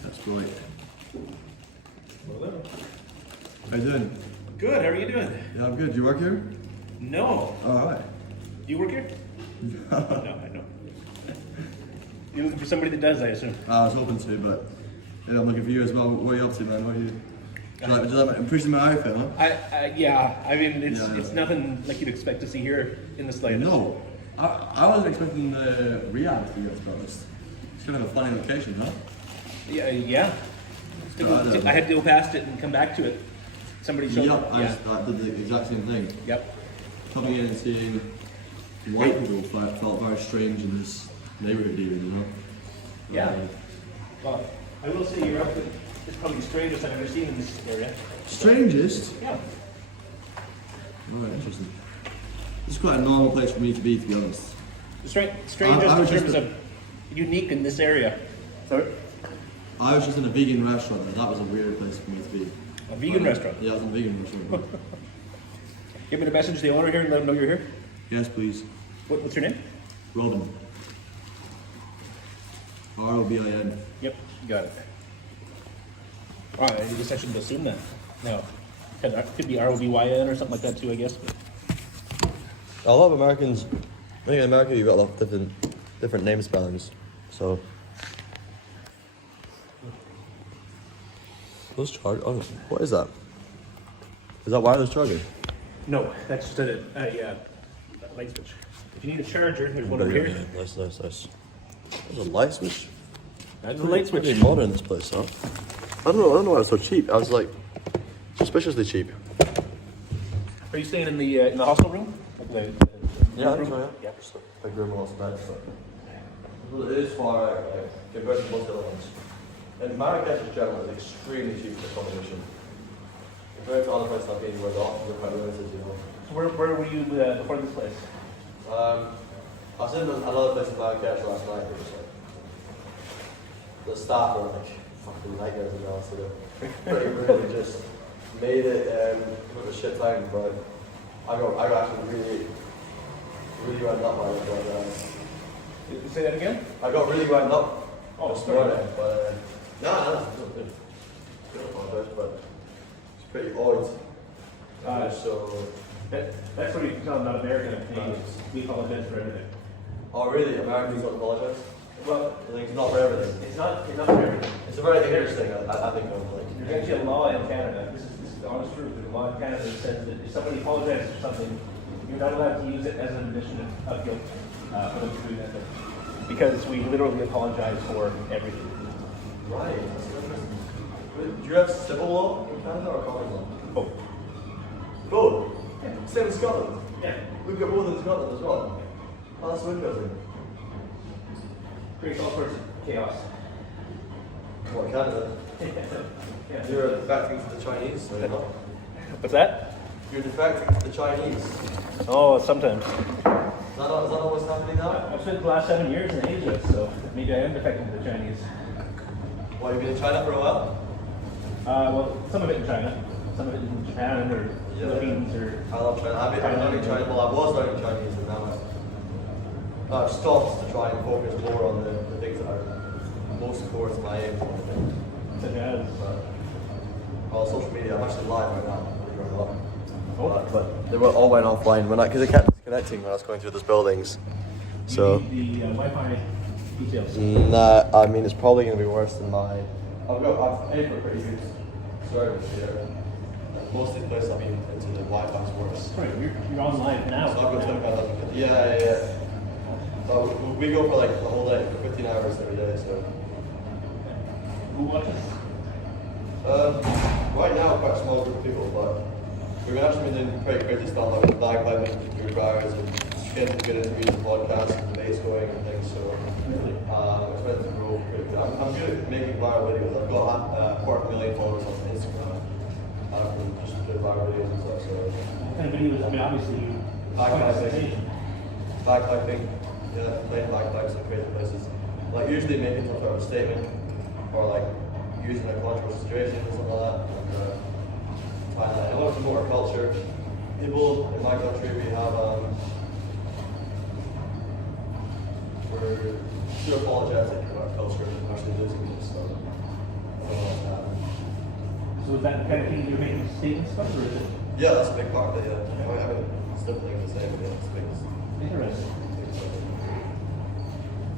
That's great. How you doing? Good, how are you doing? Yeah, I'm good. You work here? No. Oh, alright. Do you work here? No, I know. You're looking for somebody that does, I assume. I was hoping to, but yeah, I'm looking for you as well. What are you up to, man? What are you? Do you like impressing my outfit, huh? Yeah, I mean, it's nothing like you'd expect to see here in the slightest. No. I wasn't expecting Riyadh, to be honest. It's kind of a funny location, huh? Yeah. I had to go past it and come back to it. Somebody showed Yep, me. I did the exact same thing. Yep. Coming in and seeing white people felt very strange in this neighborhood even, you know? Yeah. Well, I will say your outfit is probably the strangest I've ever seen in this area. Strangest? Yeah. Alright, interesting. This is quite a normal place for me to be honest. Strangest I in was terms just of unique in this area. Sorry? I was just in a vegan restaurant and that was a weird place for me to be. A vegan restaurant? Yeah, I was in a vegan restaurant. Give me the message to the owner here and let him know you're here. Yes, please. What's your name? Robin. R-O-B-I-N. Yep, got it. Alright, I guess I shouldn't assume that. No. Could be R-O-B-Y-N or something like that too, I guess. But A lot of Americans, I think in America you've got a lot of different name spellings. So those charge. Oh, what is that? Is that wireless charger? no, that's just a light switch. If you need a charger, there's one over here. Nice. There's a light switch. That's a light switch. Pretty modern this place, huh? I don't know why it's so cheap. I was like suspiciously cheap. Are you staying in the hostel room? Yeah, I think so, yeah. Yeah. Just a big room and lots of beds. But it is far out, like, compared to most other ones. And Marrakech in general is extremely cheap for accommodation. Compared to other places I've been where the options are quite limited, you know. So where were you before this place? I was in another place in Marrakech last night. It was like, the staff were like fucking nightmares to be honest with you. Pretty really just made it with a shit time, but I got actually really wound up by it. Did you say that again? I got really wound up this sorry. morning, but no, it's not good. Good apologize, but it's pretty odd. So. That's where you can tell I'm not American and Canadian. We apologize for everything. Oh really? Americans don't apologize? Well, Like, it's not for everything. it's not for everything. It's a very English thing, I think of like. There's actually a law in Canada. This is the honest truth. There's a law in Canada that says that if somebody apologizes for something, you're not allowed to use it as an admission of guilt for them to do that thing. Because we literally apologize for everything. Right. That's interesting. Do you have civil law in Canada or common law? Oh, Both. yeah. Same in Scotland. Yeah. We've got both in Scotland as well. Oh, that's so interesting. Creates all sorts of chaos. What, Canada? Yeah. You're defecting to the Chinese, so you're not. What's that? You're defecting to the Chinese. Oh, sometimes. Is that not what's happening now? I've spent the last 7 years in Asia, so maybe I am defecting to the Chinese. Why, you've been in China for a while? Well, some of it in China, some of it in Japan or Philippines or. I love China. I've been learning Chinese. Well, I was learning Chinese, and now I've stopped to try and focus more on the things that are most core to my aim. Such as. Well, social media. I'm actually live right now. believe it or not. But they all went offline because it kept disconnecting when I was going through those buildings. So. The Wi-Fi details. Nah, I mean it's probably going to be worse than my. I've paid for a pretty good service here. Most of the places I've been into, the Wi-Fi's worse. Right, you're on live now. So I've got 25. Yeah. So we go for like the whole day, for 15 hours every day. So. Who watches? Right now, quite a small group of people, but we've actually been doing pretty crazy stuff like with bagpiping through bars and getting good interviews and podcasts and debates going and things. So it's meant to grow pretty good. I'm good at making viral videos. I've got 250,000 followers on Instagram from just doing viral videos and stuff. So What kind of videos? I mean, obviously you. Bagpiping, yeah, playing bagpipes in crazy places. Like usually making some sort of statement or like using a controversial situation or something like that. And, I want to promote our culture. People in my country, we have we're too apologetic about our culture and actually losing it. So I don't know what's happening. So is that the kind of thing you're making statements about, or is it? Yeah, that's a big part of it. Yeah, I mean, it's different things to say, but yeah, it's big. Interesting.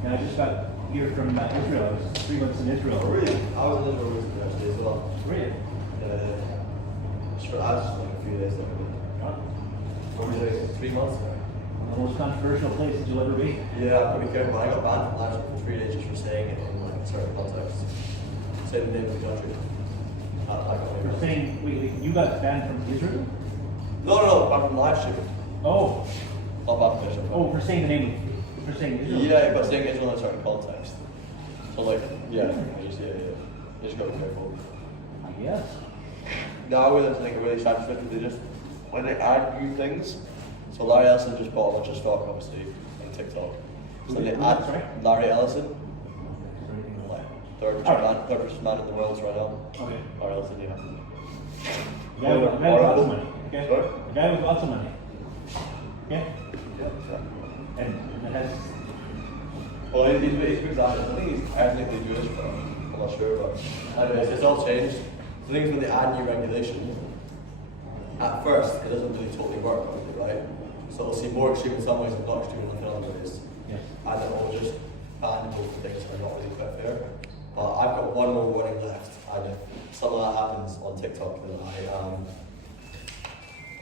And I just got here from Israel. I was 3 months in Israel. Oh, really? I was in Israel recently actually as well. Really? I was just like a few days there. What were you doing? 3 months there? The most controversial places you'll ever be. Yeah, I've got to be careful. I got banned from Lancashire for 3 days just for saying it in like a certain context. Say the name of the country. For saying, wait, you got banned from Israel? No, I'm from Lancashire. Oh. Not bad permission. Oh, for saying the name. For saying Israel. Yeah, but saying Israel in a certain context. So like, yeah. You just got to be careful. Yes. Now I really think a really sad thing. They just when they add new things. So Larry Ellison just bought a bunch of stock, obviously, on TikTok. So they add sorry? Larry Ellison, like third richest man in the world right now. Okay. Larry Ellison, yeah. Yeah, I got lots of money. Okay? Sorry? A guy with lots of money. Okay? And it has. Well, he's pretty Zionist. I think he's ethnically Jewish, but I'm not sure. But anyways, it's all changed. The thing is, when they add new regulations, at first it doesn't really totally work, right? So it'll seem more extreme in some ways and not extreme in other ways. Yeah. And it will just ban both things that are not really quite fair. But I've got one more warning left, and if something like that happens on TikTok, then I am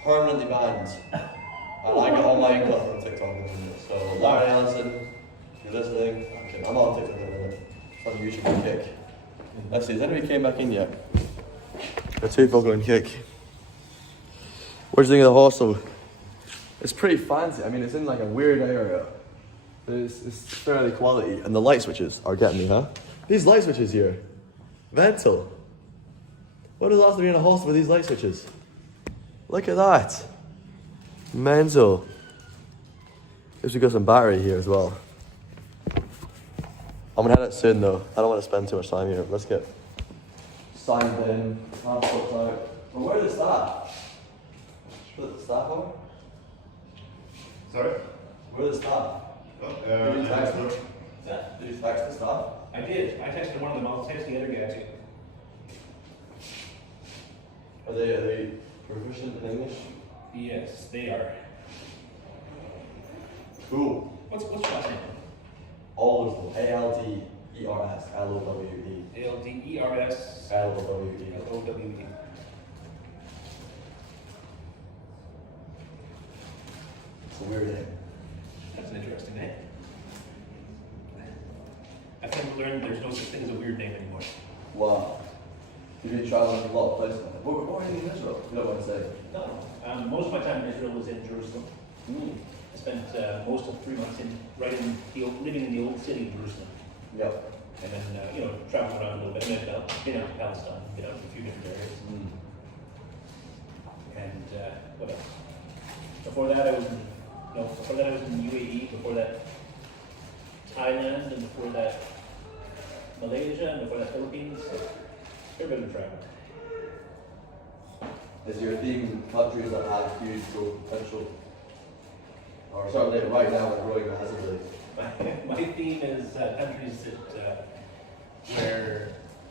permanently banned. And I get all my income from TikTok at the minute. So Larry Ellison, if you're listening, I'm not on TikTok at the minute. It's on YouTube and Kick. Let's see, has anybody came back in yet? Got two folk on Kick. What do you think of the hostel? It's pretty fancy. I mean, it's in like a weird area. But it's fairly quality. And the light switches are getting me, huh? These light switches here. Mental. What does it have to be in a hostel with these light switches? Look at that. Mental. Guess we got some battery here as well. I'm gonna head out soon though. I don't want to spend too much time here. Let's get signed in, passports out. But where are the staff? Put the staff on? Sorry? Where are the staff? Did you text them? That? Did you text the staff? I did. I texted one of them. I'll text the other guy too. Are they proficient in English? Yes, they are. Cool. What's your last name? All of them. A-L-D-E-R-S. L-O-W-E. A-L-D-E-R-S. L-O-W-E. L-O-W-E. It's a weird name. That's an interesting name. I've come to learn there's no such thing as a weird name anymore. Wow. You've been traveling a lot of places. Where are you in Israel? You don't want to say. No. Most of my time in Israel was in Jerusalem. I spent most of 3 months living in the old city of Jerusalem. Yep. And then, traveling around a little bit. And then been out to Palestine, been out to a few different areas. And what else? Before that, I was in UAE. Before that, Thailand, and before that, Malaysia, and before that, Philippines. Fair bit of travel. Is your theme countries that have huge growth potential? Or certainly right now we're growing massively. My theme is countries that where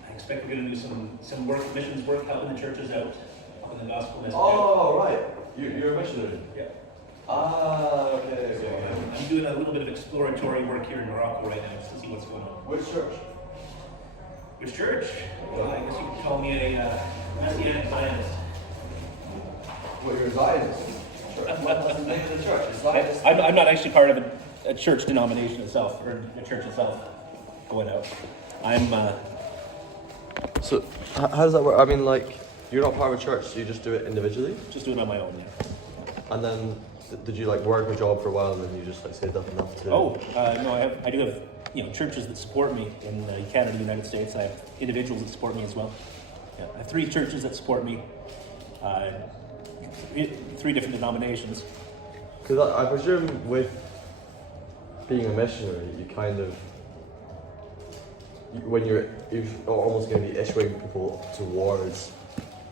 I expect we're going to do some work, missions work, helping the churches out, helping the gospel message. Oh, right. You're a missionary. Yeah. Ah, okay. So I'm doing a little bit of exploratory work here in Morocco right now just to see what's going on. Which church? Which church? Well, I guess you could call me a Messianic Zionist. Well, you're a Zionist. What's the name of the church? It's Zionist. I'm not actually part of a church denomination itself, or the church itself going out. I'm, So, how does that work? I mean, like, you're not part of a church, so you just do it individually? just doing it on my own, yeah. And then, did you, like, work a job for a while and then you just, like, saved up enough to... No, I do have, churches that support me in Canada, United States. I have individuals that support me as well. Yeah, I have 3 churches that support me, 3 different denominations. Because I presume with being a missionary, you kind of... When you're almost going to be issuing people towards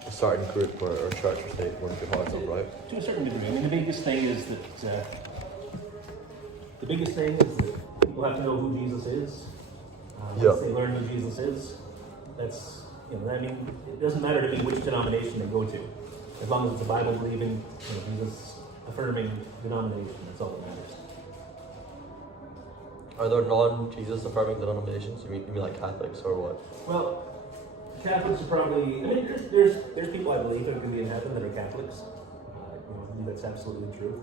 a certain group or church or state, one of your hearts up, right? To a certain degree. I mean, the biggest thing is that people have to know who Jesus is. Once they learn who Jesus is, that's, I mean, it doesn't matter to me which denomination they go to. As long as it's a Bible-believing, Jesus-affirming denomination, that's all that matters. Are there non-Jesus affirming denominations? You mean like Catholics or what? Well, Catholics are probably, I mean, there's people I believe that are going to be in heaven that are Catholics. I believe that's absolutely true.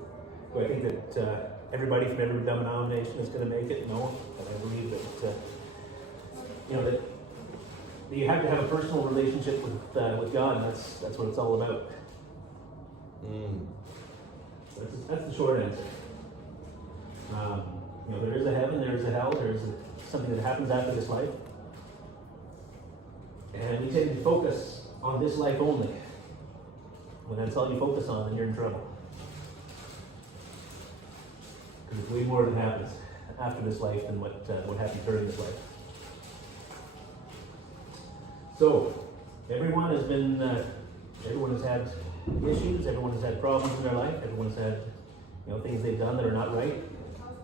Do I think that everybody from every denomination is going to make it? No. But I believe that, that you have to have a personal relationship with God, and that's what it's all about. That's the short answer. There is a heaven, there is a hell, there is something that happens after this life. And we tend to focus on this life only. When that's all you focus on, then you're in trouble. Because there's way more that happens after this life than what happens during this life. So, everyone has had issues. Everyone has had problems in their life. Everyone has had, things they've done that are not right.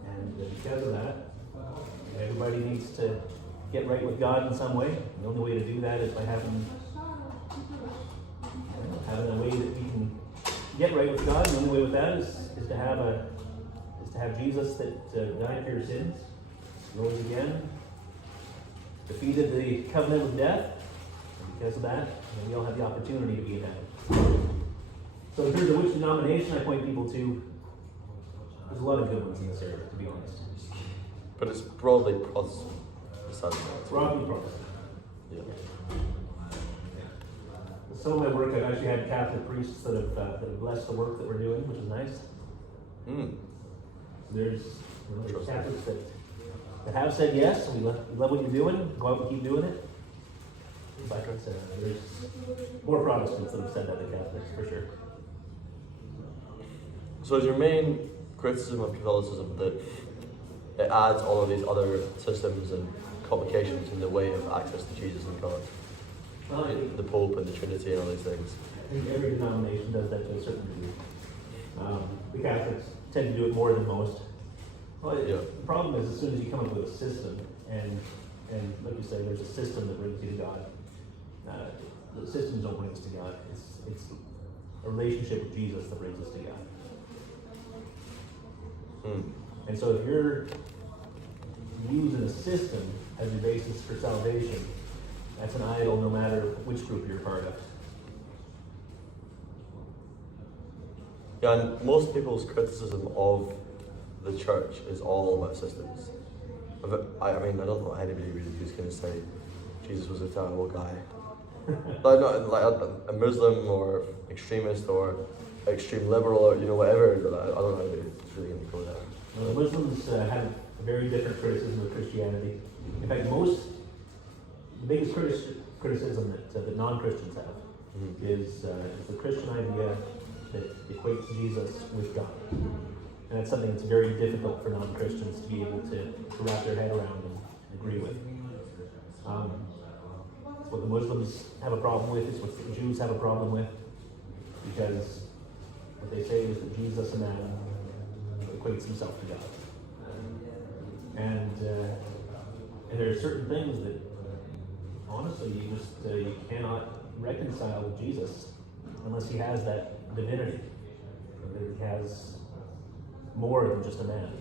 And because of that, everybody needs to get right with God in some way. And the only way to do that is by having a way that we can get right with God. And the only way with that is to have Jesus that died for your sins, rose again, defeated the covenant of death. And because of that, we all have the opportunity to be in heaven. So in terms of which denomination I point people to, there's a lot of good ones in this area, to be honest. But it's broadly Protestant. Broadly Protestant. Yeah. Some of my work, I've actually had Catholic priests that have blessed the work that we're doing, which is nice. There's Catholics that have said yes, we love what you're doing, go out and keep doing it. But there's more Protestants that have said that than Catholics, for sure. So is your main criticism of Catholicism that it adds all of these other systems and complications in the way of access to Jesus and God? The Pope and the Trinity and all these things. I think every denomination does that to a certain degree. The Catholics tend to do it more than most. Well, the problem is as soon as you come up with a system, and like you say, there's a system that brings you to God. The systems don't bring us to God. It's a relationship with Jesus that brings us to God. And so if you're using a system as your basis for salvation, that's an idol no matter which group you're part of. Yeah, and most people's criticism of the church is all about systems. I mean, I don't know anybody really who's going to say Jesus was a terrible guy. Like a Muslim or extremist or extreme liberal or whatever. I don't know who's really going to go there. Well, Muslims have a very different criticism of Christianity. In fact, the biggest criticism that non-Christians have is the Christian idea that equates Jesus with God. And that's something that's very difficult for non-Christians to be able to wrap their head around and agree with. It's what the Muslims have a problem with, it's what the Jews have a problem with, because what they say is that Jesus, a man, equates himself to God. And there are certain things that, honestly, you cannot reconcile with Jesus unless he has that divinity, that he has more than just a man.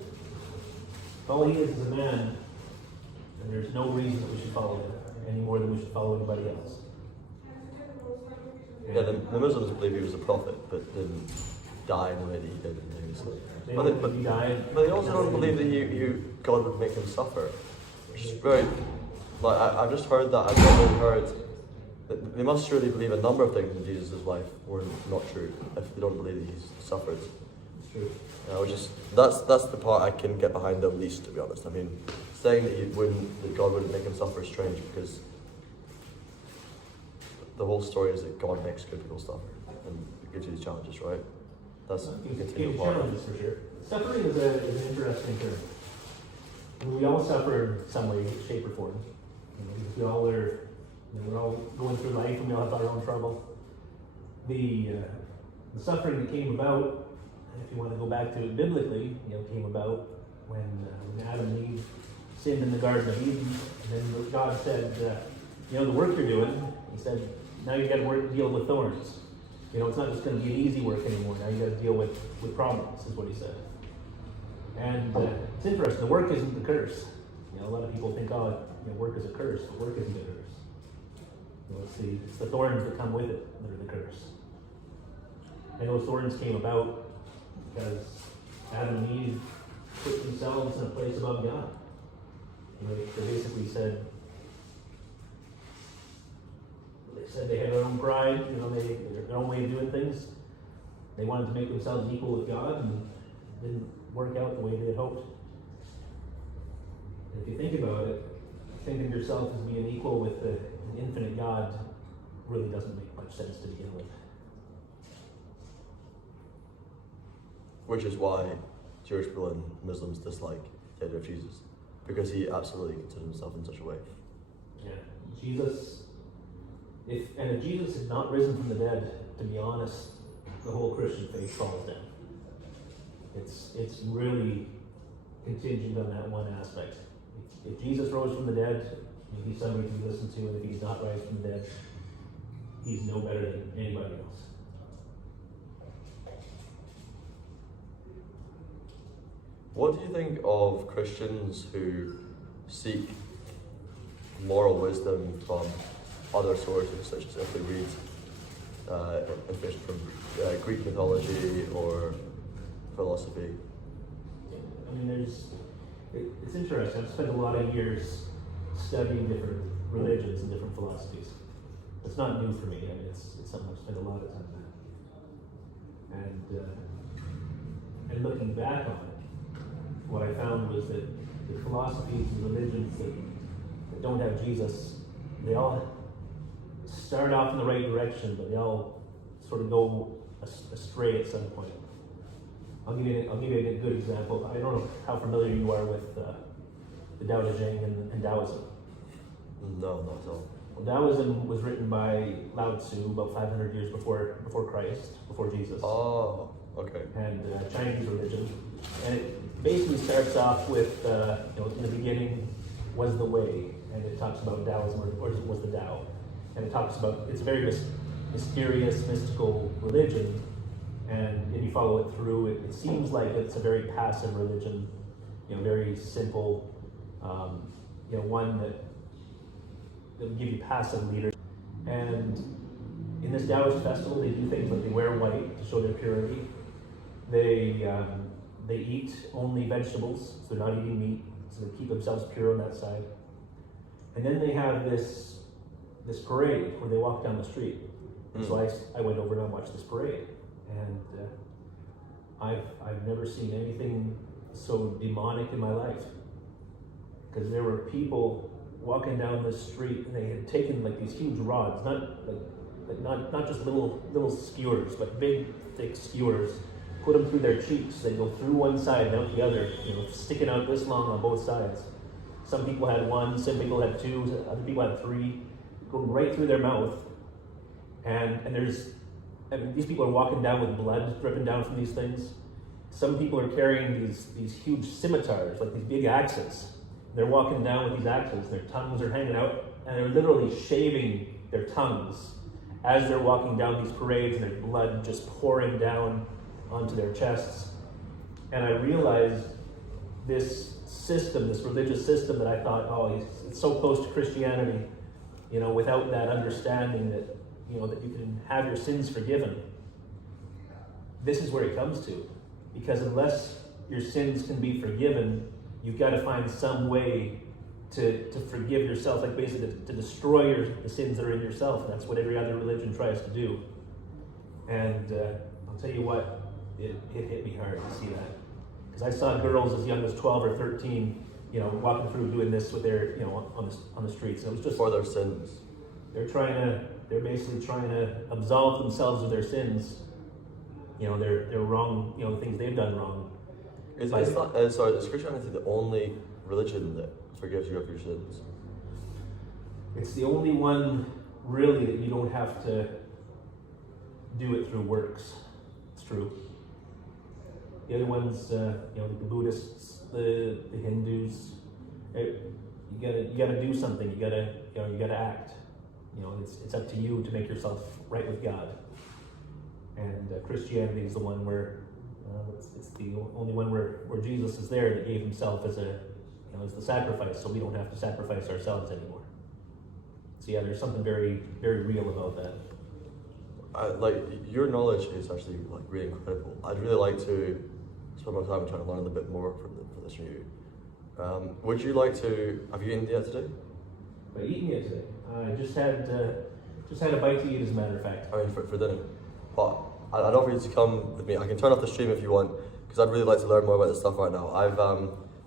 If all he is a man, then there's no reason that we should follow him any more than we should follow anybody else. Yeah, the Muslims believe he was a prophet, but didn't die in the way that he did. But they also don't believe that God would make him suffer. Which is very, I've just heard that. I've never heard that they must surely believe a number of things in Jesus' life were not true if they don't believe that he's suffered. It's true. That's the part I can get behind the least, to be honest. I mean, saying that God wouldn't make him suffer is strange because the whole story is that God makes good people suffer and gives you these challenges, right? That's gives challenges for sure. Suffering is an interesting term. We all suffer in some way, shape, or form. We all are. We're all going through life, and we all have our own trouble. The suffering that came about, if you want to go back to it biblically, came about when Adam and Eve sinned in the Garden of Eden. And then God said, the work you're doing, he said, now you got to deal with thorns. It's not just going to be an easy work anymore. Now you got to deal with problems, is what he said. And it's interesting. The work isn't the curse. A lot of people think, work is a curse, but work isn't a curse. It's the thorns that come with it that are the curse. And those thorns came about because Adam and Eve put themselves in a place above God. They basically said they had their own pride, their own way of doing things. They wanted to make themselves equal with God, and it didn't work out the way they had hoped. And if you think about it, think of yourself as being equal with an infinite God really doesn't make much sense to begin with. Which is why Jewish people and Muslims dislike the idea of Jesus, because he absolutely considered himself in such a way. Yeah, Jesus. If Jesus had not risen from the dead, to be honest, the whole Christian faith falls down. It's really contingent on that one aspect. If Jesus rose from the dead, he's somebody to be listened to, and if he's not raised from the dead, he's no better than anybody else. What do you think of Christians who seek moral wisdom from other sources, such as if they read information from Greek mythology or philosophy? I mean, it's interesting. I've spent a lot of years studying different religions and different philosophies. It's not new for me. I mean, it's something I've spent a lot of time on. And looking back on it, what I found was that the philosophies and religions that don't have Jesus, they all start off in the right direction, but they all sort of go astray at some point. I'll give you a good example. I don't know how familiar you are with the Tao Te Ching and Taoism. No, not at all. Well, Taoism was written by Lao Tzu about 500 years before Christ, before Jesus. Oh, okay. And Chinese religion. And it basically starts off with, in the beginning was the way, and it talks about Taoism, or was the Tao. And it talks about, it's a very mysterious, mystical religion. And if you follow it through, it seems like it's a very passive religion, very simple, one that will give you passive leaders. And in this Taoist festival, they do things like they wear white to show their purity. They eat only vegetables, so they're not eating meat, so they keep themselves pure on that side. And then they have this parade where they walk down the street. So I went over and watched this parade. And I've never seen anything so demonic in my life, because there were people walking down the street and they had taken like these huge rods, not just little skewers, but big thick skewers, put them through their cheeks. They go through one side and out the other, sticking out this long on both sides. Some people had one, some people had two, other people had three, going right through their mouth. And these people are walking down with blood dripping down from these things. Some people are carrying these huge scimitars, like these big axes. They're walking down with these axes. Their tongues are hanging out, and they're literally shaving their tongues as they're walking down these parades, and there's blood just pouring down onto their chests. And I realized this system, this religious system that I thought, it's so close to Christianity, without that understanding that that you can have your sins forgiven. This is where it comes to. Because unless your sins can be forgiven, you've got to find some way to forgive yourself, like basically to destroy the sins that are in yourself. And that's what every other religion tries to do. And I'll tell you what, it hit me hard to see that. Because I saw girls as young as 12 or 13, walking through doing this with their, on the streets. And it was just for their sins. They're basically trying to absolve themselves of their sins. They're wrong, the things they've done wrong. Is Christianity the only religion that forgives you of your sins? It's the only one, really, that you don't have to do it through works. It's true. The other ones, the Buddhists, the Hindus, you gotta do something. You gotta act. It's up to you to make yourself right with God. And Christianity is the one where it's the only one where Jesus is there, that gave himself as as the sacrifice, so we don't have to sacrifice ourselves anymore. So yeah, there's something very, very real about that. Your knowledge is actually really incredible. I'd really like to spend my time trying to learn a little bit more from this from you. Would you like to? Have you eaten yet today? Have I eaten yet today? I just had a bite to eat, as a matter of fact. I mean, for dinner. But I'd offer you to come with me. I can turn off the stream if you want, because I'd really like to learn more about this stuff right now. I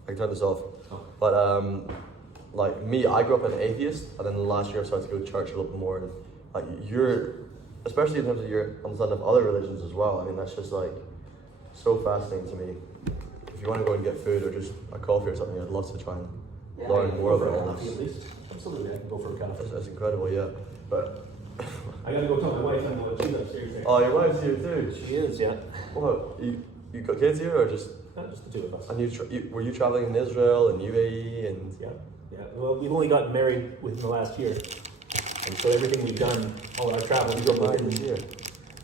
can turn this off. Oh. But me, I grew up an atheist, and then last year I started to go to church a little bit more. And you're, especially in terms of your understanding of other religions as well. I mean, that's just so fascinating to me. If you want to go and get food or just a coffee or something, I'd love to try and learn more about all this. At least. Absolutely, I can go for a coffee. That's incredible, yeah. But I gotta go tell my wife I'm going. She's upstairs there. Oh, your wife's here too. She is, yeah. What? You got kids here or just? Just the two of us. And were you traveling in Israel and UAE and? Yeah. Well, we've only gotten married within the last year, and so everything we've done, all our travel, You got married this year.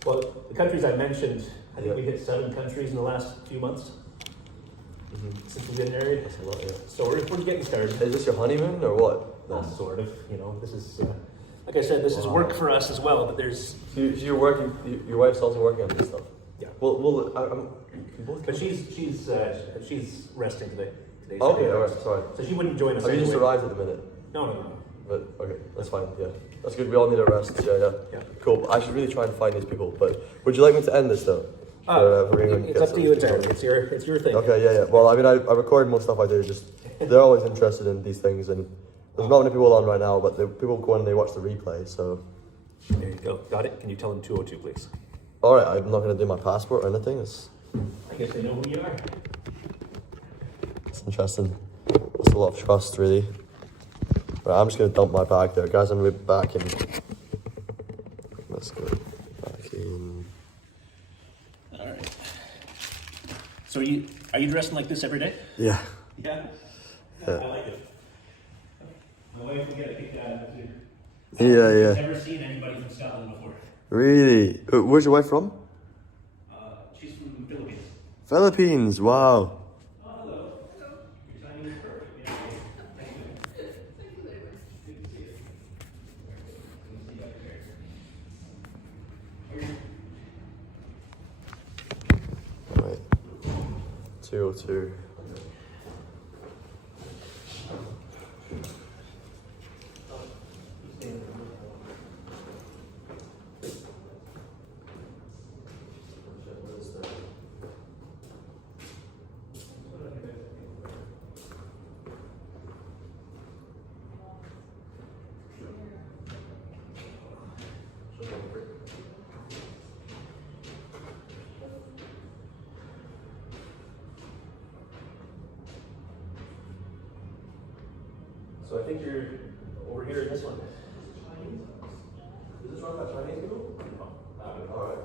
Well, the countries I mentioned, I think we hit 7 countries in the last few months since we've been married. That's a lot, yeah. So we're getting started. Is this your honeymoon or what? Well, sort of. You know, this is like I said, this is work for us as well. But there's. So you're working. Your wife's also working on this stuff. Yeah. Well, you can both. But she's resting today. Okay, all right. Sorry. So she wouldn't join us. Have you just anyway. arrived at the minute? No. But okay, that's fine. Yeah, that's good. We all need a rest. Yeah. Cool. I should really try and find these people. But would you like me to end this though? It's up to you entirely. It's your thing. Okay. Yeah. Well, I mean, I record most stuff I do. Just they're always interested in these things, and there's not many people on right now, but people go and they watch the replay. So there you go. Got it. Can you tell them 202, please? all right. I'm not going to do my passport or anything. I guess they know who you are. It's interesting. It's a lot of trust, really. Right, I'm just going to dump my bag there. Guys, I'm going to be back in. Let's go back in. All right. So are you dressing like this every day? Yeah. Yeah. Yeah. I like it. My wife will get a kick out of it too. Yeah. She's never seen anybody from Scotland before. Really? Where's your wife from? She's from the Philippines. Philippines, wow. Oh, hello. Your timing is perfect. Yeah. Thank you. Good to see you. Good to see you up there. Right. 202. So I think you're over here in this one. Is this run by Chinese people? Alright.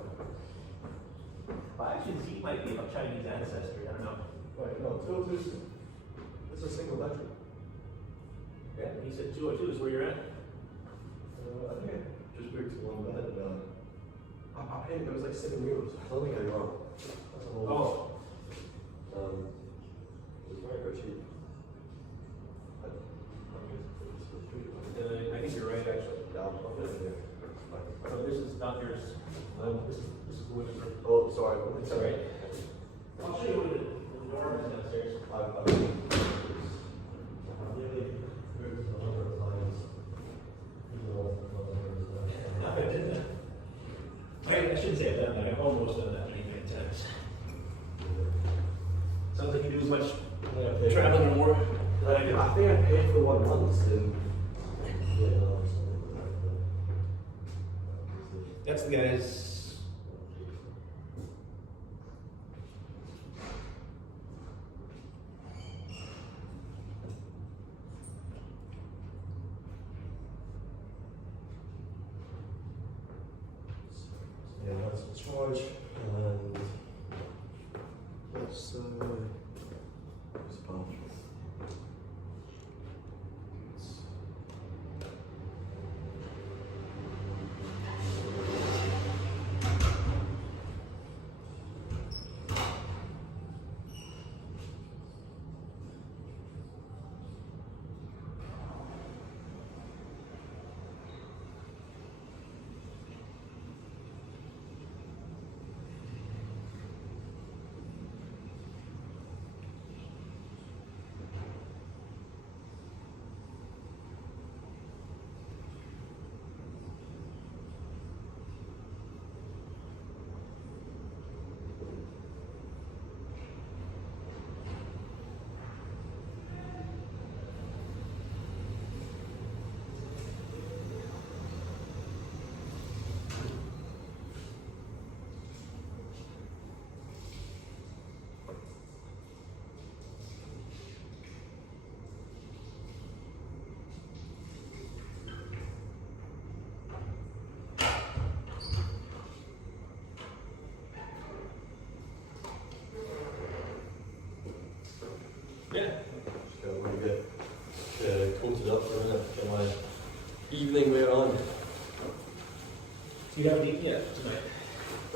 Well, actually, he might be of Chinese ancestry. I don't know. Right, no, 202 this is a single bedroom. Yeah, he said 202 is where you're at. I think I just moved to one bed. I paid, it was like €7. I don't think I got wrong. That's a whole it was very cheap. I think you're right, actually. Yeah, I'll put it in there. So this is not yours. This is the women's room. Oh, sorry. It's all right. I'll show you what the door is downstairs. I've nearly moved a number of times. I shouldn't say I've done that. I've almost done that many times. Sounds like you do as much traveling or more than I do. I think I paid for one once in Vietnam or something like that. That's the guy's. Yeah, that's the charge, and let's it up for a minute, get my evening wear on. You haven't eaten yet tonight?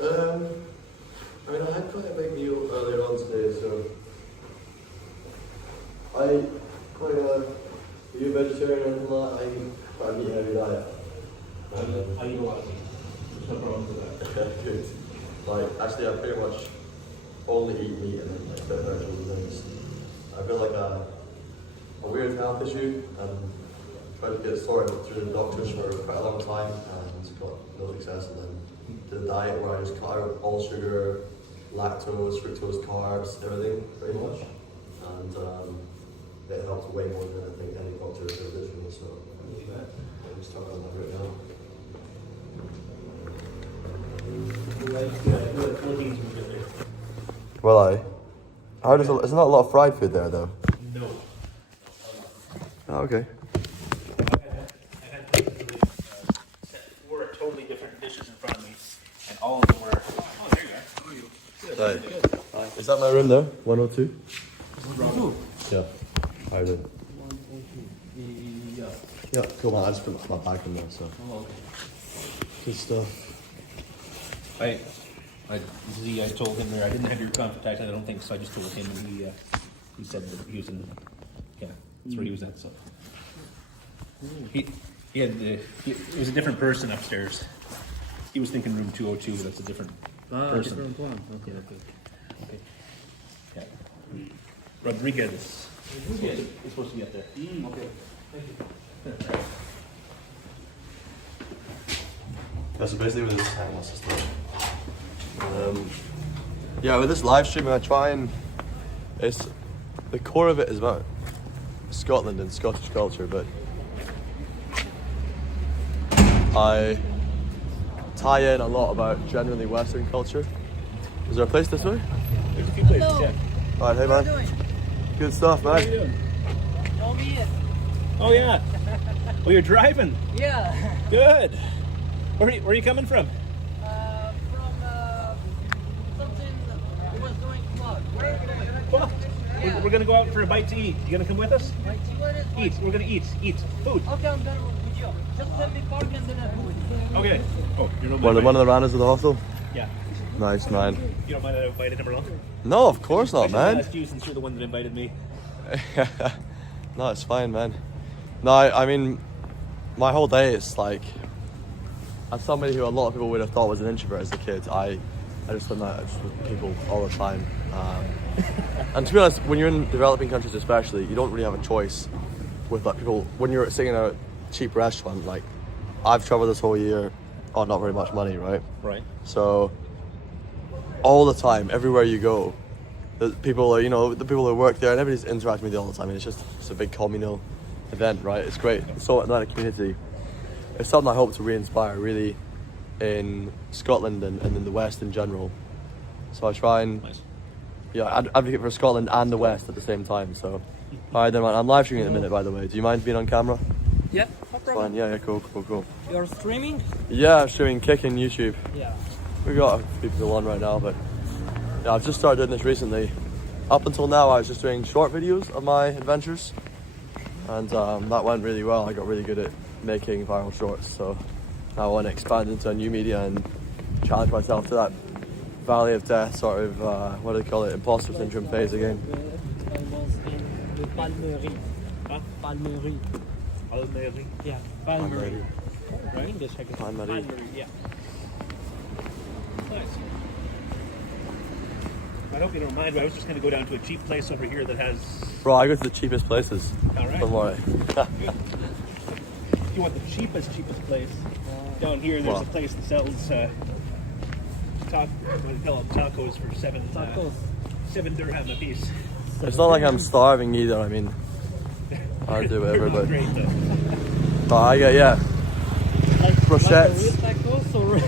I mean, I had quite a big meal earlier on today, so I quite are you vegetarian or anything like that? I eat quite a meat-heavy diet. I eat a lot of meat. There's no problem with that. Good. Like, actually, I pretty much only eat meat and then like vegetables and things. I've got like a weird health issue and tried to get it sorted through the doctors for quite a long time and got no success, and then did a diet where I just cut out all sugar, lactose, fructose, carbs, everything pretty much, and it helped way more than I think any doctor ever did for me, so I'm just talking about it now. Well, there's not a lot of fried food there though. No. Oh, okay. I had set 4 totally different dishes in front of me, and all of them were. Oh, there you are. How are you? Good. Hi. Is that my room there? 102? 102. Yeah. How are you doing? Yeah. Yeah, cool man. I just put my bag in there, so. Oh, okay. Good stuff. I told him there I didn't have your contact. I don't think so. I just told him, and he said that he was in. Yeah, that's where he was at. So he had it was a different person upstairs. He was thinking room 202. That's a different person. Different one. Okay. Okay. Yeah. Rodrigo is supposed to be up there. Okay. Thank you. Yeah, so basically with this yeah, with this live streaming I try and it's the core of it is about Scotland and Scottish culture, but I tie in a lot about generally Western culture. Is there a place this way? There's a few places. Yeah. Alright, hey man. Good stuff, man. How are you doing? Oh yeah. Oh, you're driving. Yeah. Good. Where are you coming from? Something was doing vlog. Well, we're gonna go out for a bite to eat. You gonna come with us? Eat. We're gonna eat. Eat food. Okay, I'm done with you. Just let me park and then I'll do it. Okay. Oh, you're not One of the runners of the hostel? Yeah. Nice, man. You don't mind that I invited him along? No, of course not, I should man. ask you since you're the one that invited me. No, it's fine, man. No, I mean, my whole day is like, as somebody who a lot of people would have thought was an introvert as a kid, I just spend that with people all the time. And to be honest, when you're in developing countries especially, you don't really have a choice with like people. When you're sitting in a cheap restaurant, like I've traveled this whole year on not very much money, right? Right. So all the time, everywhere you go, the people are, the people who work there, and everybody's interacting with you all the time, and it's a big communal event, right? It's great. It's so not a community. It's something I hope to re-inspire really in Scotland and in the West in general. So I try and advocate for Scotland and the West at the same time. So, alright then, man. I'm live streaming at the minute, by the way. Do you mind being on camera? Yeah, no problem. Fine. Yeah, cool. You're streaming? Yeah, I'm streaming Kick and YouTube. Yeah. We got a few people on right now, but yeah, I've just started doing this recently. Up until now, I was just doing short videos of my adventures, and that went really well. I got really good at making viral shorts, so now I want to expand into a new media and challenge myself to that valley of death sort of, what do they call it, imposter syndrome phase again. I was in the Palmerie. Huh? Palmerie. Palmerie. Yeah, Palmerie. Right? English, I guess. Palmerie. Yeah. Nice. I hope you don't mind, but I was just going to go down to a cheap place over here that has... Bro, I go to the cheapest places. All right. Don't worry. You want the cheapest place? Down here, there's a place that sells tacos for seven dirham a piece. It's not like I'm starving either. I mean, I'll do whatever, They're not but great, though. I get Like brochettes. real tacos or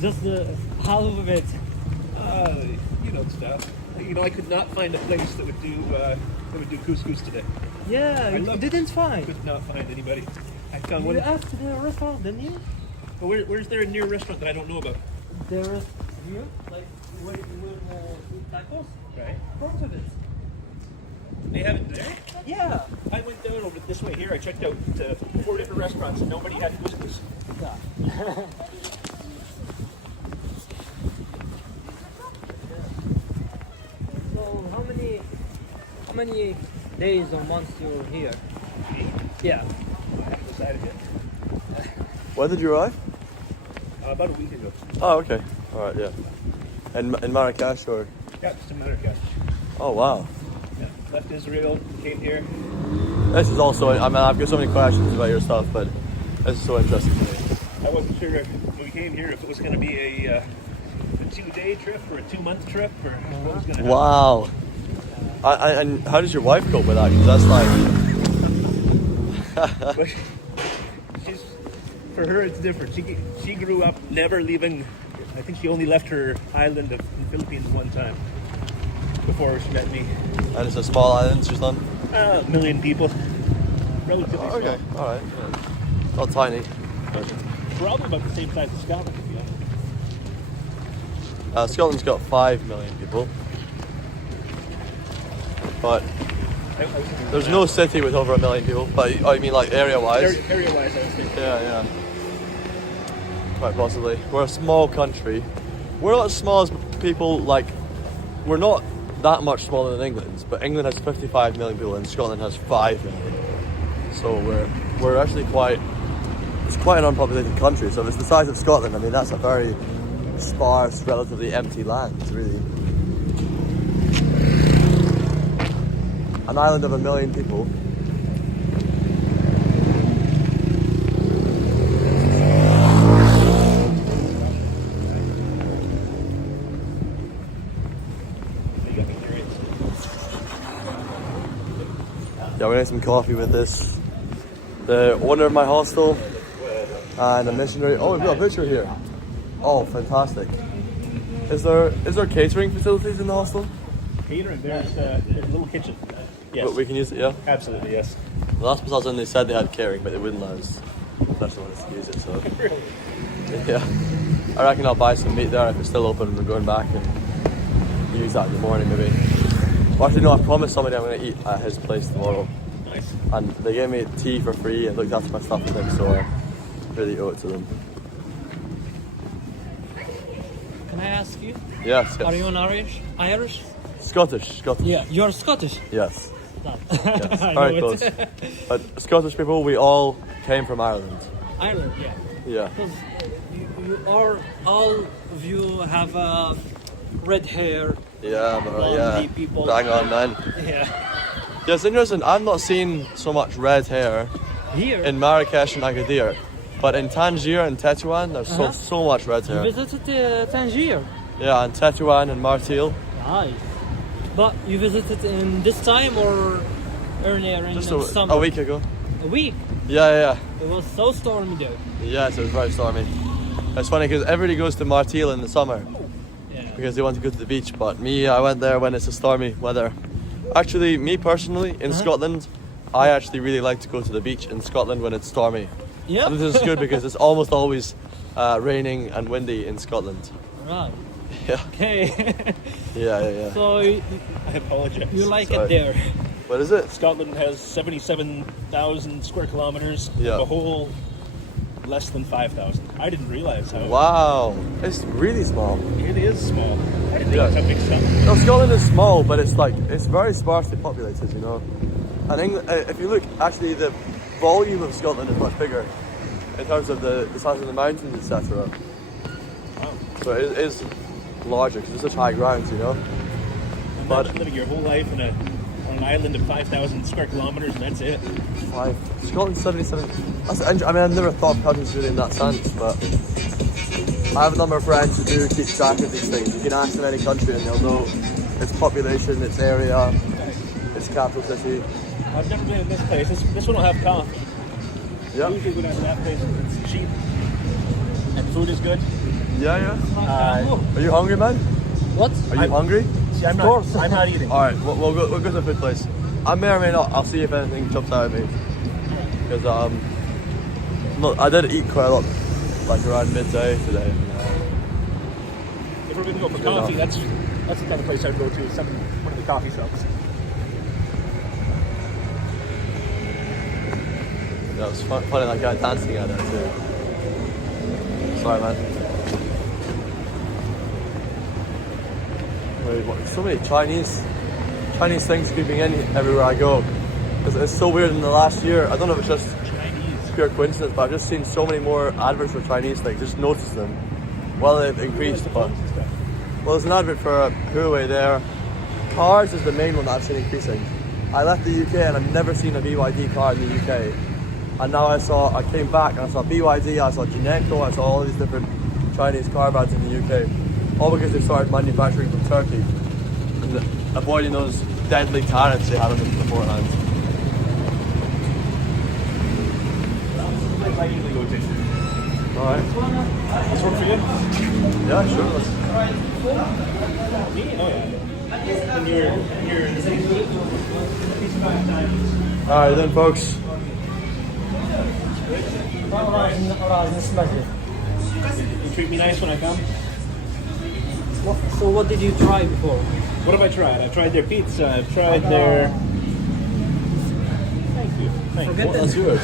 just the half of it? You know stuff. I could not find a place that would do couscous today. Yeah, you didn't find. Could not find anybody. I found You one. asked the restaurant, didn't you? Well, where's there a near restaurant that I don't know about? There is here, like where you will eat tacos. Right. Front of it. They have it there. Yeah. I went down over this way here, I checked out 4 different restaurants and nobody had couscous. So how many days or months you're here? Yeah. I haven't decided yet. When did you arrive? About a week ago. Oh, okay. All right, yeah. In Marrakech or? Yeah, just in Marrakech. Oh, wow. Yeah. Left Israel, came here. This is also, I mean, I've got so many questions about your stuff, but this is so interesting to me. I wasn't sure when we came here if it was going to be a 2-day trip or a 2-month trip or what was going to happen. Wow. And how does your wife cope with that? Because that's like... For her, it's different. She grew up never leaving. I think she only left her island of the Philippines one time before she met me. And it's a small island she's on? 1 million people. Relatively small. Okay, all right. Yeah. Not tiny. Probably about the same size as Scotland, to be honest. Scotland's got 5 million people. But there's no city with over 1 million people. But I mean, like area-wise. Area-wise, I was thinking. Yeah. Quite possibly. We're a small country. We're not as small as people, like, we're not that much smaller than England, but England has 55 million people and Scotland has 5 million. So we're actually it's quite an unpopulated country. So if it's the size of Scotland, I mean, that's a very sparse, relatively empty land, really. An island of 1 million people. Yeah, we're getting some coffee with this. The owner of my hostel and a missionary. Oh, we've got a picture here. Oh, fantastic. Is there catering facilities in the hostel? Catering, there's a little kitchen. Yes. But we can use it, yeah? Absolutely, yes. The last place I was in, they said they had catering, but they wouldn't let us. That's not us to use it, so. Yeah. I reckon I'll buy some meat there if it's still open and we're going back and use that in the morning, maybe. Well, actually, no, I promised somebody I'm going to eat at his place tomorrow. Nice. And they gave me tea for free and looked after my stuff with him, so I really owe it to them. Can I ask you? Yes. Are you an Irish? Scottish. Yeah, you're Scottish. Yes. No. Yes. I Very know close. it. But Scottish people, we all came from Ireland. Ireland, yeah. Yeah. Because you are all of you have red hair. Yeah, but blondie people. Bang on, man. Yeah. Yeah, it's interesting. I've not seen so much red hair Here. in Marrakech and Agadir, but in Tangier and Tetuan, there's so much red You hair. visited Tangier. Yeah, and Tetuan and Martil. Nice. But you visited in this time or earlier in Just the summer? a week ago. A week? Yeah. It was so stormy though. Yes, it was very stormy. It's funny because everybody goes to Martil in the summer Yeah. because they want to go to the beach, but me, I went there when it's a stormy weather. Actually, me personally, in Scotland, I actually really like to go to the beach in Scotland when it's stormy. Yeah. And this is good because it's almost always raining and windy in Scotland. Right. Yeah. Okay. Yeah. So I apologize. you like Sorry. it there? What is it? Scotland has 77,000 square kilometers. Yeah. The whole less than 5,000. I didn't realize how. Wow, it's really small. It is small. I didn't realize how big Scotland. No, Scotland is small, but it's very sparsely populated, you know. And England, if you look, actually, the volume of Scotland is much bigger in terms of the size of the mountains, etc. Wow. So it is larger because it's such high grounds, you know. Imagine living your whole life on an island of 5,000 square kilometers and that's it. Scotland's 77. I mean, I've never thought of countries really in that sense, but I have a number of friends who do keep track of these things. You can ask them any country and they'll know its population, its area, its capital city. I've never been in this place. This one will have coffee. Yeah. Usually when I'm in that place, it's cheap and food is good. Yeah. Are you hungry, man? What? Are you hungry? See, I'm not eating. All right, we'll go to the food place. I may or may not. I'll see if anything jumps out at me. Because I did eat quite a lot, like around midday today. If we're going to go for coffee, that's the kind of place I'd go to. One of the coffee shops. That was funny, that guy dancing out there too. Sorry, man. Wait, what, so many Chinese things creeping in everywhere I go. It's so weird in the last year. I don't know if it's just pure coincidence, but I've just seen so many more adverts for Chinese things. Just noticed them. Well, they've increased, but well, there's an advert for Huawei there. Cars is the main one that I've seen increasing. I left the UK and I've never seen a BYD car in the UK. And now I came back and I saw BYD, I saw Gineco, I saw all these different Chinese car brands in the UK. All because they started manufacturing from Turkey and avoiding those deadly tariffs they had on them beforehand. I usually go to. Alright. This work for you? Yeah, sure. Me? Oh yeah. And you're Alright then, folks. You treat me nice when I come. So what did you try before? What have I tried? I've tried their pizza. I've tried their. Thank you. Thank you. That's yours.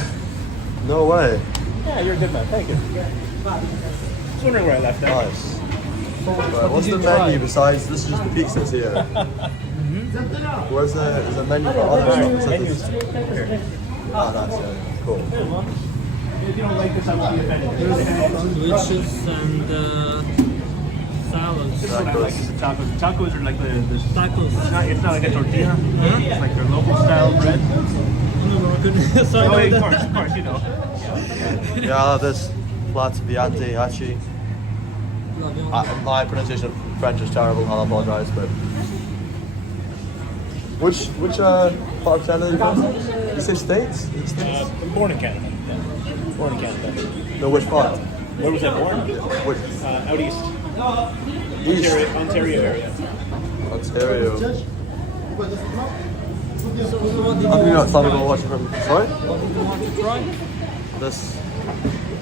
No way. Yeah, you're a good man. Thank you. I was wondering where I left that. Nice. Right, what's the menu besides this? Is just the pizzas here. Where's the menu for other stuff? Menus. Here. Ah, nice. Yeah. Cool. If you don't like this, I won't be offended. Sandwiches and salads. This is what I like is the tacos. The tacos are like the Tacos. It's not like a tortilla. It's like their local style bread. Sorry, Oh, of course, you know. Yeah, I love this. Plat viande hachi. My pronunciation of French is terrible. I'll apologise, but which part of Canada are you from? You say States? I'm born in Canada. Yeah. Born in Canada. No, which part? Where was I born? Which? Out east. East. Ontario area. Ontario. So what did I'm you not something to watch from. Sorry? what did you want to try? This.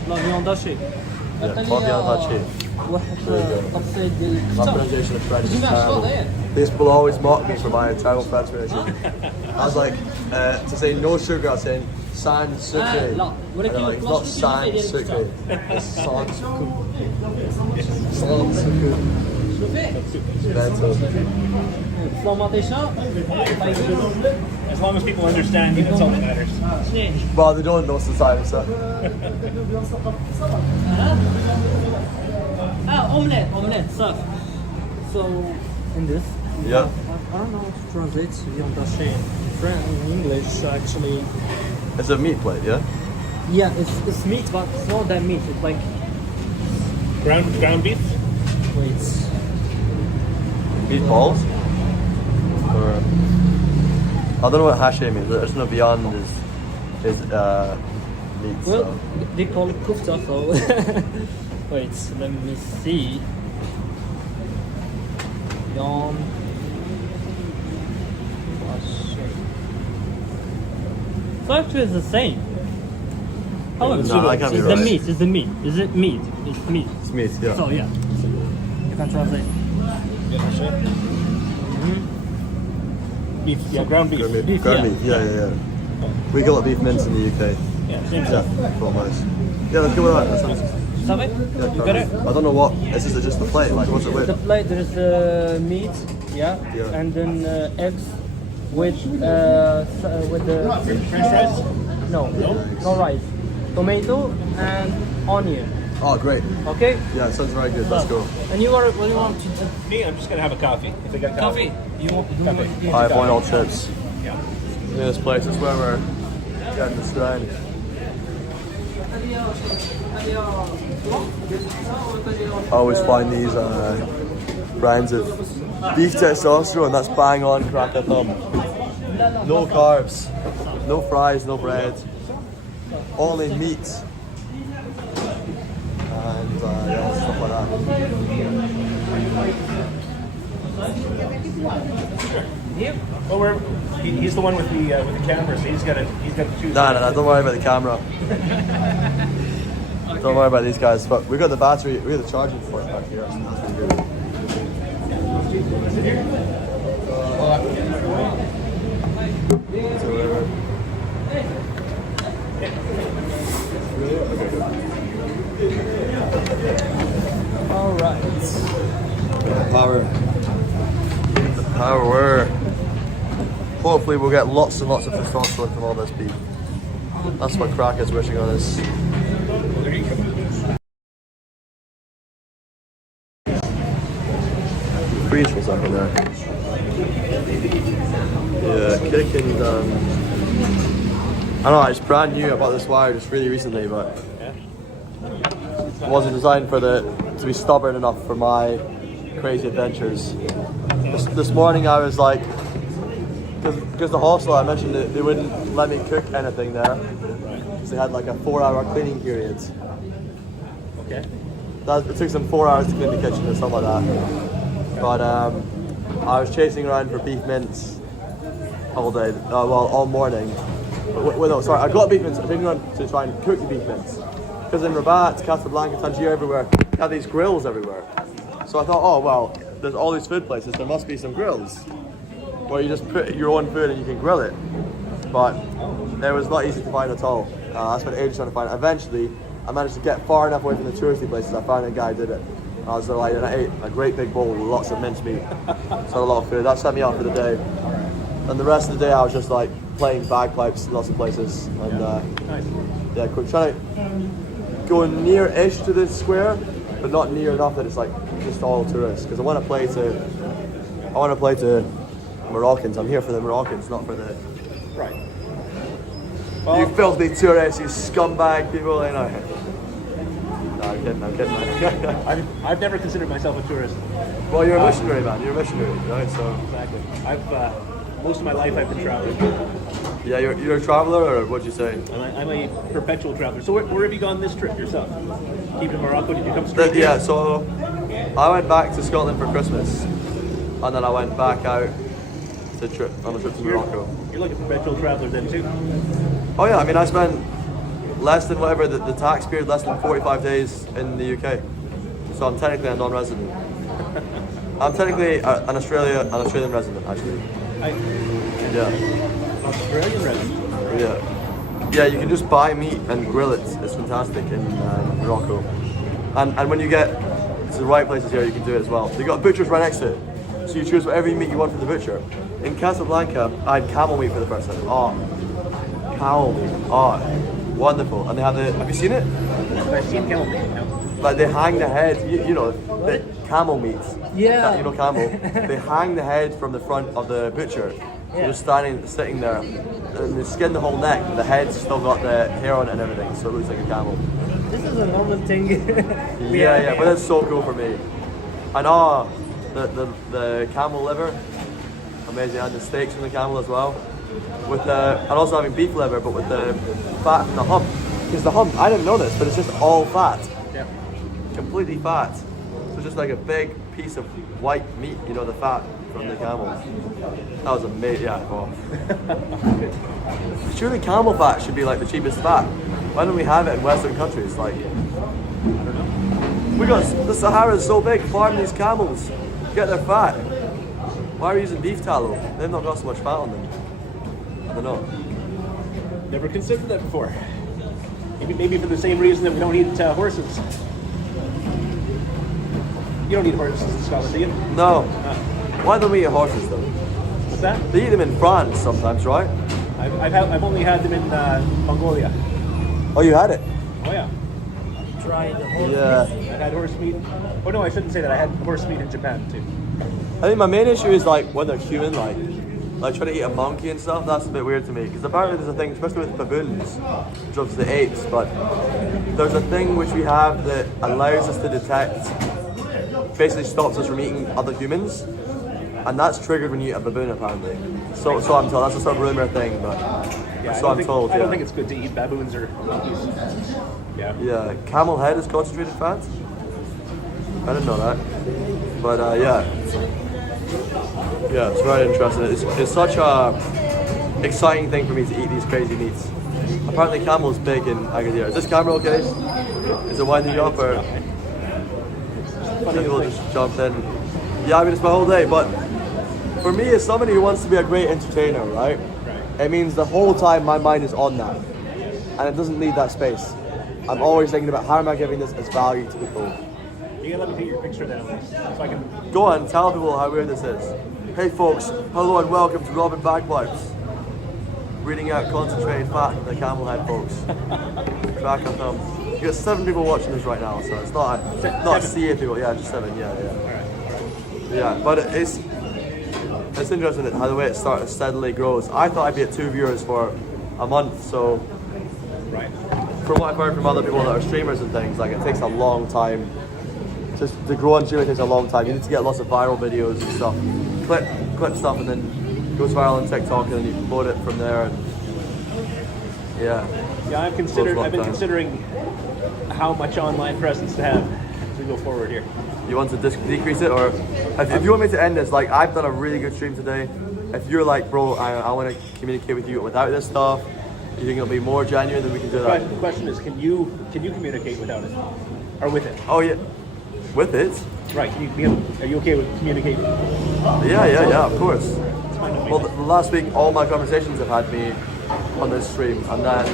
La viande hachée. Yeah, plat viande hachi. واحد قبصة ديال My الكفتة. pronunciation of French is terrible. People always mock me for my terrible French pronunciation. I was like, to say no sugar, I was saying sans sucre. لا And ولكن they're like, it's not sans sucre. It's sans sucre. Sans sucre. It's mental. فلوماطيشة As long as people understand you, that's all that matters. Well, they don't know sometimes, so. omelette صافي. So in this Yeah. I don't know how to translate viande hachée in English actually. It's a meat plate, yeah? Yeah, it's meat, but it's not that meat. It's like Ground beef? wait. Meatballs? Or, I don't know what haché means. There's no beyond is meat. Well, So. they call it kufta, so wait, let me see. Yum. So actually it's the same. However, No, that can't be it's right. the meat, it's the meat. Is it meat? It's meat. It's meat, yeah. So yeah. You can translate. Beef, yeah, ground beef. Beef, Ground yeah. beef, yeah. We call it beef mince in the UK. Yeah, same Yeah, stuff. cool, nice. Yeah, let's go with that. That sounds. Sabe? Yeah, You got it? I don't know what. Is this just the plate? Like, what's it with? The plate, there's meat, yeah, Yeah. and then eggs with the French fries? no rice, tomato and onion. Oh, great. Okay. Yeah, it sounds very good. Let's go. And you what do you want to do? Me, I'm just gonna have a coffee. If they got Coffee. You want Coffee. I have one all chips. Yeah. Yeah, this place is where we're getting this down. I always find these brands of beef testosterone. That's bang on crack a thumb. No carbs, no fries, no bread, only meat. And yeah, stuff like that. Well, he's the one with the camera, so he's got to choose. No, don't worry about the camera. Don't worry about these guys. But we got the battery, we got the charging for it back here. So that's really good. So, All right. Power. The power. Hopefully we'll get lots and lots of testosterone from all this beef. That's what Crack is wishing on us. Freeze for a second there. Yeah, kicking I know it's brand new. I bought this wire just really recently, but it wasn't designed for to be stubborn enough for my crazy adventures. This morning I was like, because the hostel I mentioned that they wouldn't let me cook anything there, so they had like a 4-hour cleaning period. Okay. It took them 4 hours to clean the kitchen or something like that. But I was chasing around for beef mince all day, all morning. No, sorry, I got beef mince. I was taking around to try and cook the beef mince. Because in Rabat, Casablanca, Tangier, everywhere, they had these grills everywhere. So I thought, oh well, there's all these food places, there must be some grills where you just put your own food and you can grill it. But it was not easy to find at all. I spent ages trying to find it. Eventually, I managed to get far enough away from the touristy places. I found a guy who did it. I was delighted, and I ate a great big bowl with lots of minced meat. So I had a lot of food. That set me off for the day. And the rest of the day, I was just like playing bagpipes in lots of places. And yeah, trying to go near-ish to the square, but not near enough that it's like just all tourists. Because I want to play to Moroccans. I'm here for the Moroccans, not for the you filthy tourists, you scumbag people. You know. No, I'm kidding. I've never considered myself a tourist. Well, you're a missionary, man. You're a missionary, right? So Exactly. Most of my life I've been traveling. yeah, you're a traveler, or what'd you say? I'm a perpetual traveler. So where have you gone this trip yourself? Keep in Morocco? Did you come straight here? Yeah, so I went back to Scotland for Christmas, and then I went back out on a trip to Morocco. You're like a perpetual traveler then too. Oh yeah, I mean I spent less than whatever the tax period, less than 45 days in the UK. So I'm technically a non-resident. I'm technically an Australian resident actually. Yeah. Australian resident? Yeah. Yeah, you can just buy meat and grill it. It's fantastic in Morocco. And when you get to the right places here, you can do it as well. They've got butchers right next to it. So you choose whatever meat you want from the butcher. In Casablanca, I had camel meat for the first time. Oh, camel meat. Oh, wonderful. And they have you seen it? I've seen camel meat. No. Like they hang the head, you know, the camel meat. Yeah. You know camel. They hang the head from the front of the butcher. You're just sitting there, and they skin the whole neck. The head's still got the hair on it and everything, so it looks like a camel. This is a normal thing. Yeah, but it's so cool for me. And the camel liver, amazing, and the steaks from the camel as well. And also having beef liver, but with the fat from the hump. Because the hump, I didn't know this, but it's just all fat. Yeah. Completely fat. So just like a big piece of white meat, you know, the fat from the camel. That was amazing. Yeah. Oh. Surely camel fat should be like the cheapest fat. Why don't we have it in Western countries? Like, the Sahara is so big. Farm these camels, get their fat. Why are we using beef tallow? They've not got so much fat on them. I don't know. Never considered that before. Maybe for the same reason that we don't eat horses. You don't eat horses in Scotland, do you? No. Why don't we eat horses though? What's that? They eat them in France sometimes, right? I've only had them in Mongolia. Oh, you had it? Oh yeah. Try the whole Yeah. I've had horse meat. Oh no, I shouldn't say that. I had horse meat in Japan too. I think my main issue is like when they're human, like trying to eat a monkey and stuff. That's a bit weird to me because apparently there's a thing, especially with baboons, which is the apes. But there's a thing which we have that allows us to detect, basically stops us from eating other humans, and that's triggered when you eat a baboon apparently. So I'm told. That's a sort of rumor thing, but Yeah, so I'm told. I don't think it's good to eat baboons or monkeys. Yeah. Yeah, camel head is concentrated fat. I didn't know that, but yeah, it's very interesting. It's such a exciting thing for me to eat these crazy meats. Apparently, camel's big in Agadir. Is this camera okay? Is it winding you up or? Maybe we'll just jump in. Yeah, I mean it's my whole day, but for me, as somebody who wants to be a great entertainer, right? It means the whole time my mind is on that, and it doesn't leave that space. I'm always thinking about how am I giving this as value to people. You can let me take your picture then, so I can. Go on, tell people how weird this is. Hey folks, hello and welcome to Robin Bagpipes. Reading out concentrated fact from the camel head folks. Crack a thumb. You got 7 people watching this right now, so it's not a sea of people. Yeah, just 7. Yeah. Yeah, but it's interesting how the way it starts steadily grows. I thought I'd be at 2 viewers for a month, so Right. from what I've heard from other people that are streamers and things, like it takes a long time. Just to grow on streaming takes a long time. You need to get lots of viral videos and stuff, clip stuff, and then goes viral on TikTok, and then you promote it from there. And yeah. Yeah, I've been considering how much online presence to have as we go forward here. You want to decrease it, or if you want me to end this, like I've done a really good stream today. If you're like, bro, I want to communicate with you without this stuff, you think it'll be more genuine, then we can do that. The question is, can you communicate without it, or with it? Oh yeah, with it. Right. Are you okay with communicating? Yeah, of course. Well, last week all my conversations have had me on this stream, and then,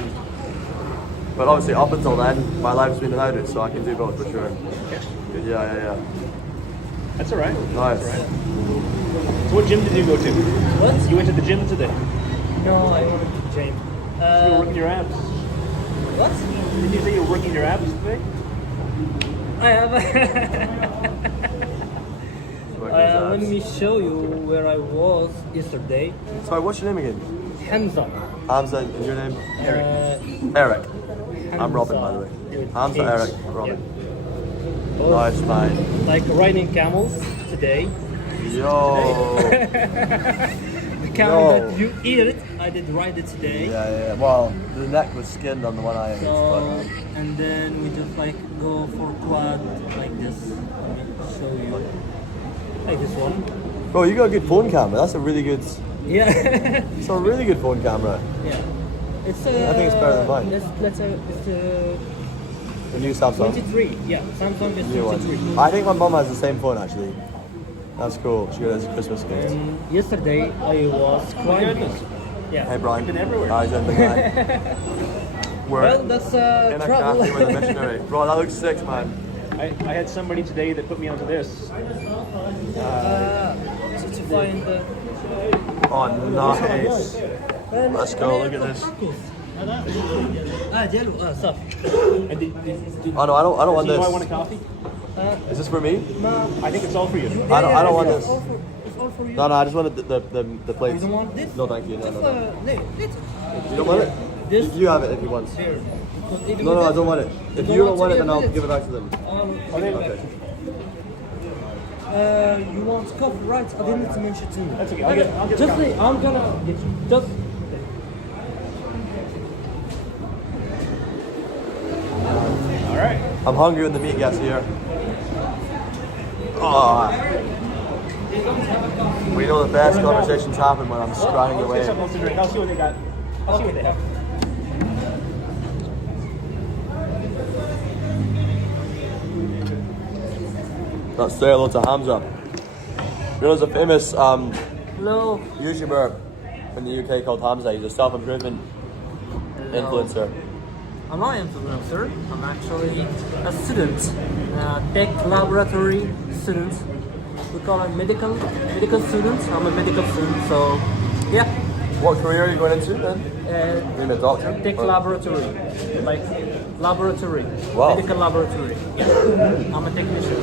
but obviously up until then, my life's been without it, so I can do both for sure. Okay. Yeah. That's all right. Nice. That's all right. So what gym did you go to? What? You went to the gym today. No, I went to the gym. You were working your abs. What? Did you say you were working your abs today? I have. Let me show you where I was yesterday. Sorry, what's your name again? Hamza. Hamza, is your name? Eric. I'm Robin, by the way. Hamza, Eric, Robin. Yeah. Nice, man. Like riding camels today. Yo. The camel that you eat, I did ride it today. Yeah. Well, the neck was skinned on the one I ate. So, and then we just like go for quad like this. Let me show you. Like this one. Bro, you got a good phone camera. That's a really good. Yeah. It's a really good phone camera. Yeah. It's I think it's better than mine. It's The new Samsung. 23. Yeah, Samsung is New 23. one. I think my mum has the same phone actually. That's cool. She got it as a Christmas gift. Yesterday I was climbing. Yeah. Hey Brian. Been everywhere. How's everything going? Well, that's in a travel. cafe with a missionary. Bro, that looks sick, man. I had somebody today that put me onto this. To find the. Oh, nice. Let's go. Look at this. صافي. And did Oh no, I don't want you know I this. want a coffee? Is this for me? I think it's all for you. I don't want this. It's all for you. No, I just wanted the plates. You don't want this? No, thank you. No. No, You don't want it? This? You have it if you want. Here. No, I don't want it. If you don't want it, then I'll give it back to them. Okay. Okay. You want coffee, right? I didn't mention to you. That's okay. I'll get Just the coffee. I'm gonna get you. Just. All right. I'm hungry when the meat gets here. Oh. We know the best conversations happen when I'm scrying Let's away. get something else to drink. I'll see what they got. I'll see what they have. Let's say hello to Hamza. You know, there's a famous Hello. YouTuber in the UK called Hamza. He's a self-improvement influencer. I'm not an influencer. I'm actually a student, tech laboratory student. We call it medical student. I'm a medical student, so yeah. What career are you going into then? Being a doctor? Tech Or- laboratory, like laboratory, Wow. medical laboratory. Yeah, I'm a technician.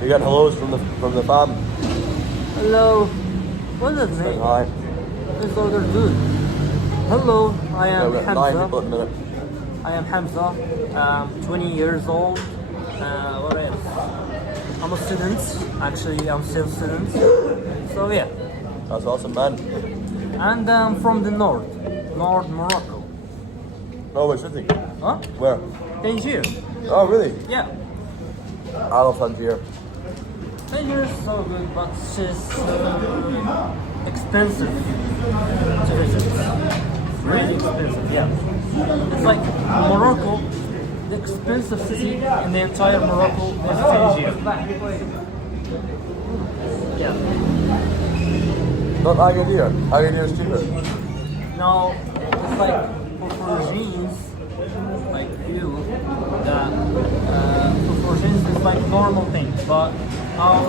You're getting hellos from the fam. Hello. What's that Saying name? hi. This other dude. Hello, I Yeah, am we've got 9 people Hamza. at the minute. I am Hamza. 20 years old. What else? I'm a student. Actually, I'm still a student. So yeah. That's awesome, man. And I'm from the north Morocco. Oh, which city? Huh? Where? Tangier. Oh, really? Yeah. I love Tangier. Tangier is so good, but it's just expensive to visit. Really expensive, yeah. It's like Morocco, the expensive city in the entire Morocco is Tangier. Yeah. Not Agadir. Agadir is cheaper. Now, it's like for genes, like you, that for genes is like normal thing, but our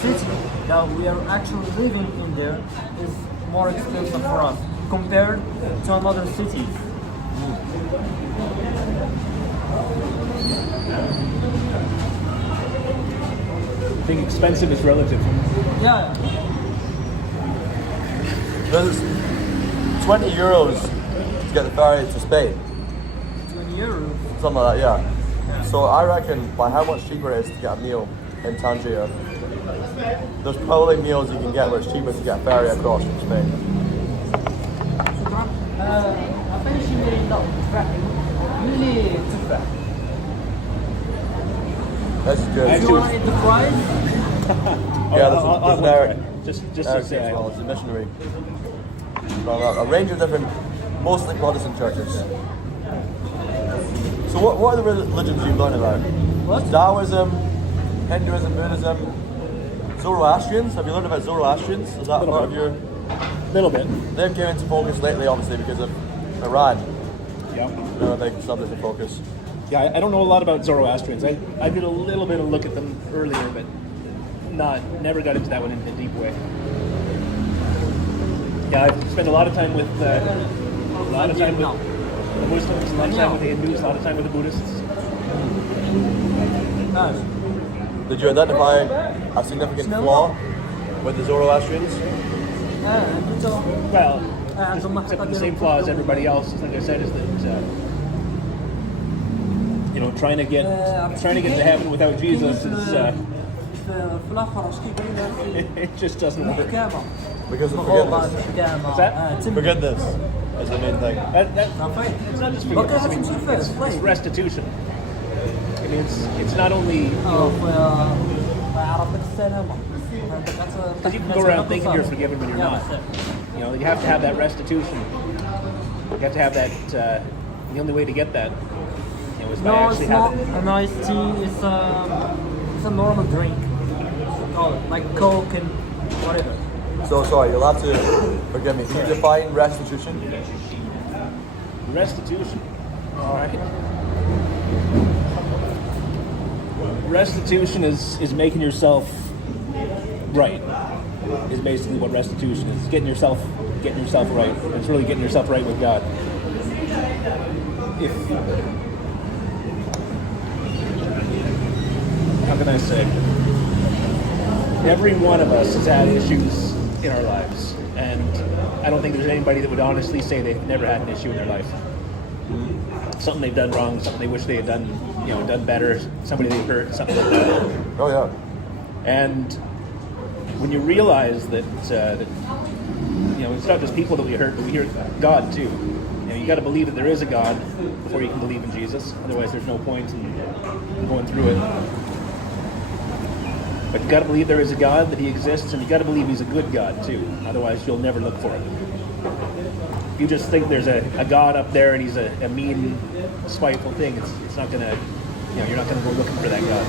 city that we are actually living in there is more expensive for us compared to another cities. I think expensive is relative. Yeah. There's 20 euros to get the ferry to Spain. 20 euros. Something like that, yeah. So I reckon by how much cheaper it is to get a meal in Tangier, there's probably meals you can get where it's cheaper to get a ferry across from Spain. عطيني شي مريندة تفاح ملي تفاح. That's good. Do you want to eat the fries? Yeah, there's an Eric. Just Eric to say, as well. He's a missionary. From a range of different, mostly Protestant churches. So what are the religions you've learned about? What? Taoism, Hinduism, Buddhism, Zoroastrians. Have you learned about Zoroastrians? Is that part of your... little bit. They've came into focus lately, obviously, because of Iran. Yeah. They're a big subject of focus. Yeah, I don't know a lot about Zoroastrians. I did a little bit of look at them earlier, but never got into that one in a deep way. Yeah, I've spent a lot of time with the Muslims, a lot of time with the Hindus, a lot of time with the Buddhists. Nice. Did you identify a significant flaw with the Zoroastrians? Well, except the same flaw as everybody else, like I said, is that trying to get to heaven without Jesus is it just doesn't work. Because of forgiveness. What's that? Forgiveness is the main thing. It's not just forgiveness. I mean, it's restitution. I mean, it's not only because you can go around thinking you're forgiven when you're not. You have to have that restitution. You have to have that. The only way to get that, is by actually having. An iced tea. It's a normal drink. Call it like Coke and whatever. So sorry, you'll have to forgive me. Can you define restitution? Restitution. All right. Restitution is making yourself right. Is basically what restitution is. Getting yourself right. It's really getting yourself right with God. How can I say? Every one of us has had issues in our lives, and I don't think there's anybody that would honestly say they've never had an issue in their life. Something they've done wrong, something they wish they had done better, somebody they hurt, something like that. Oh yeah. And when you realize that it's not just people that we hurt, but we hurt God too. You got to believe that there is a God before you can believe in Jesus. Otherwise, there's no point in going through it. But you got to believe there is a God, that He exists, and you got to believe He's a good God too. Otherwise, you'll never look for it. If you just think there's a God up there and He's a mean, spiteful thing, it's not gonna, you're not gonna go looking for that God.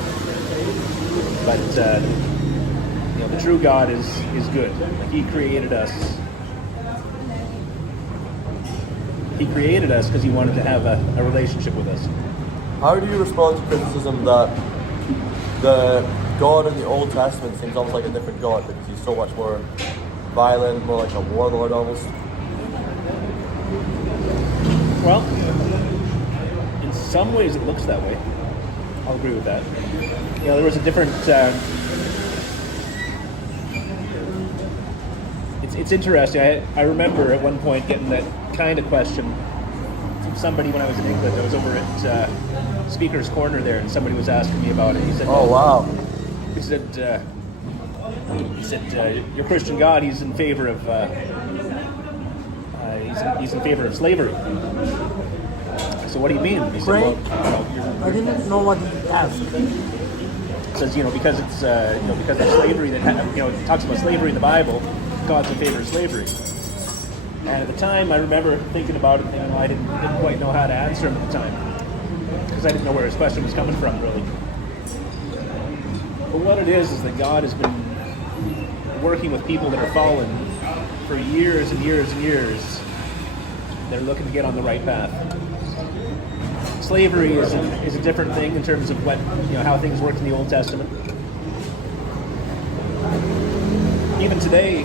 But the true God is good. Like He created us. He created us because He wanted to have a relationship with us. How do you respond to criticism that the God in the Old Testament seems almost like a different God because He's so much more violent, more like a warlord almost? Well, in some ways it looks that way. I'll agree with that. There was a different... It's interesting. I remember at one point getting that kind of question from somebody when I was in England. I was over at Speaker's Corner there, and somebody was asking me about it. He said, "Oh wow." He said, "Your Christian God, He's in favor of he's in favor of slavery." So what do you mean? He said, "Well, I didn't know what to ask." It says, because it's because of slavery that it talks about slavery in the Bible. God's in favor of slavery. And at the time, I remember thinking about it, and I didn't quite know how to answer him at the time because I didn't know where his question was coming from, really. But what it is that God has been working with people that are fallen for years and years and years, they're looking to get on the right path. Slavery is a different thing in terms of what, how things worked in the Old Testament. Even today,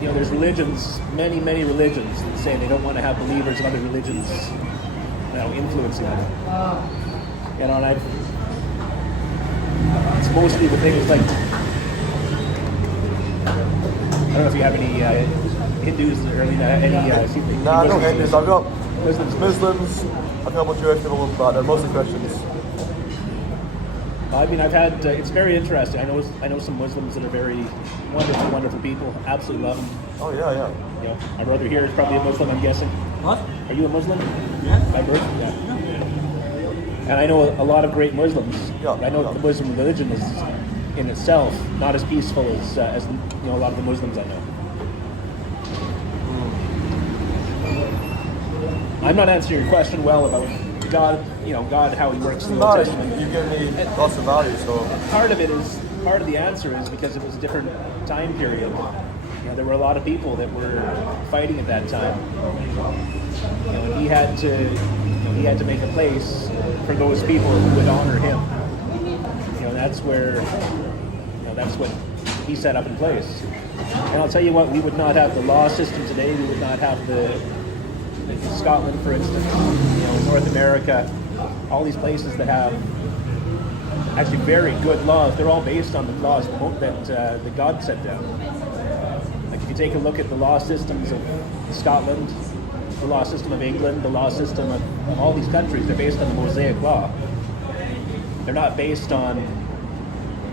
there's religions, many religions that say they don't want to have believers of other religions, influencing them. And it's mostly the things like, I don't know if you have any Hindus or any Nah, no Hindus. I've got Muslims, a couple of Jewish people, but they're mostly Christians. I mean, I've had. It's very interesting. I know some Muslims that are very wonderful people. Absolutely love them. Oh yeah. My brother here is probably a Muslim, I'm guessing. What? Are you a Muslim? Yeah. By birth? Yeah. And I know a lot of great Muslims. Yeah. I know the Muslim religion is, in itself, not as peaceful as a lot of the Muslims I know. I'm not answering your question well about God, God, how He works in the Old Testament. You've given me lots of value, so... Part of the answer is because it was a different time period. There were a lot of people that were fighting at that time. And he had to make a place for those people who would honor him. That's what he set up in place. And I'll tell you what, we would not have the law system today. We would not have in Scotland, for instance, North America, all these places that have actually very good laws. They're all based on the laws that God set down. Like if you take a look at the law systems of Scotland, the law system of England, the law system of all these countries, they're based on the Mosaic Law. They're not based on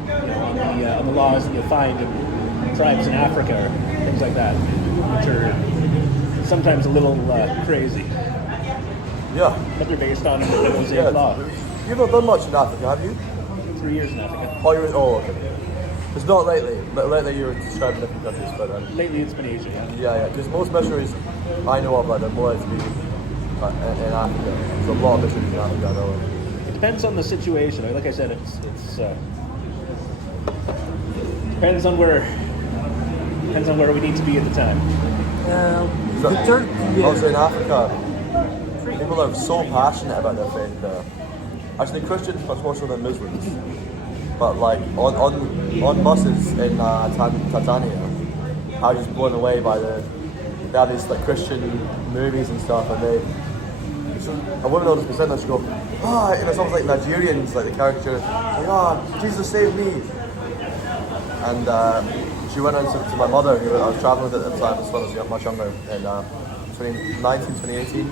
on the laws that you'll find in tribes in Africa or things like that, which are sometimes a little crazy. Yeah. But they're based on the Mosaic Law. You've not done much in Africa, have you? 3 years in Africa. Okay. It's not lately. Lately you were describing different countries, but... lately it's been Asia, Yeah. Because most missionaries I know of, they're more likely to be in Africa. So a lot of missionaries in Africa, I know. It depends on the situation. Like I said, it's depends on where we need to be at the time. Also in Africa, people are so passionate about their faith there. Actually, Christians much more so than Muslims. But like on buses in Tanzania, I was blown away by they have these like Christian movies and stuff, and a woman will just be sitting there, she go, it's almost like Nigerians, like the character, like, Jesus saved me. And she went on to my mother, who I was traveling with at the time, as well as much younger, in 2018.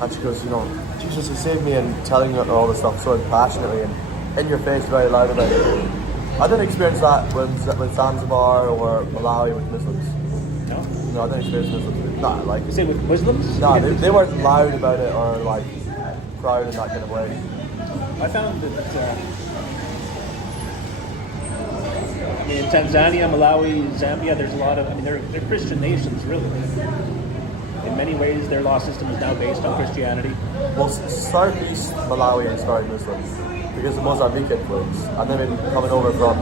And she goes, Jesus, He saved me, and telling her all this stuff so passionately and in your face, very loud about it. I didn't experience that with Zanzibar or Malawi with Muslims. No, I didn't experience Muslims. Nah, like... You say with Muslims? Nah, they weren't loud about it or like proud in that kind of way. I found that in Tanzania, Malawi, Zambia, there's a lot of, they're Christian nations, really. In many ways, their law system is now based on Christianity. Well, Southeast Malawi started Muslims because of Mozambique influence. And they've been coming over from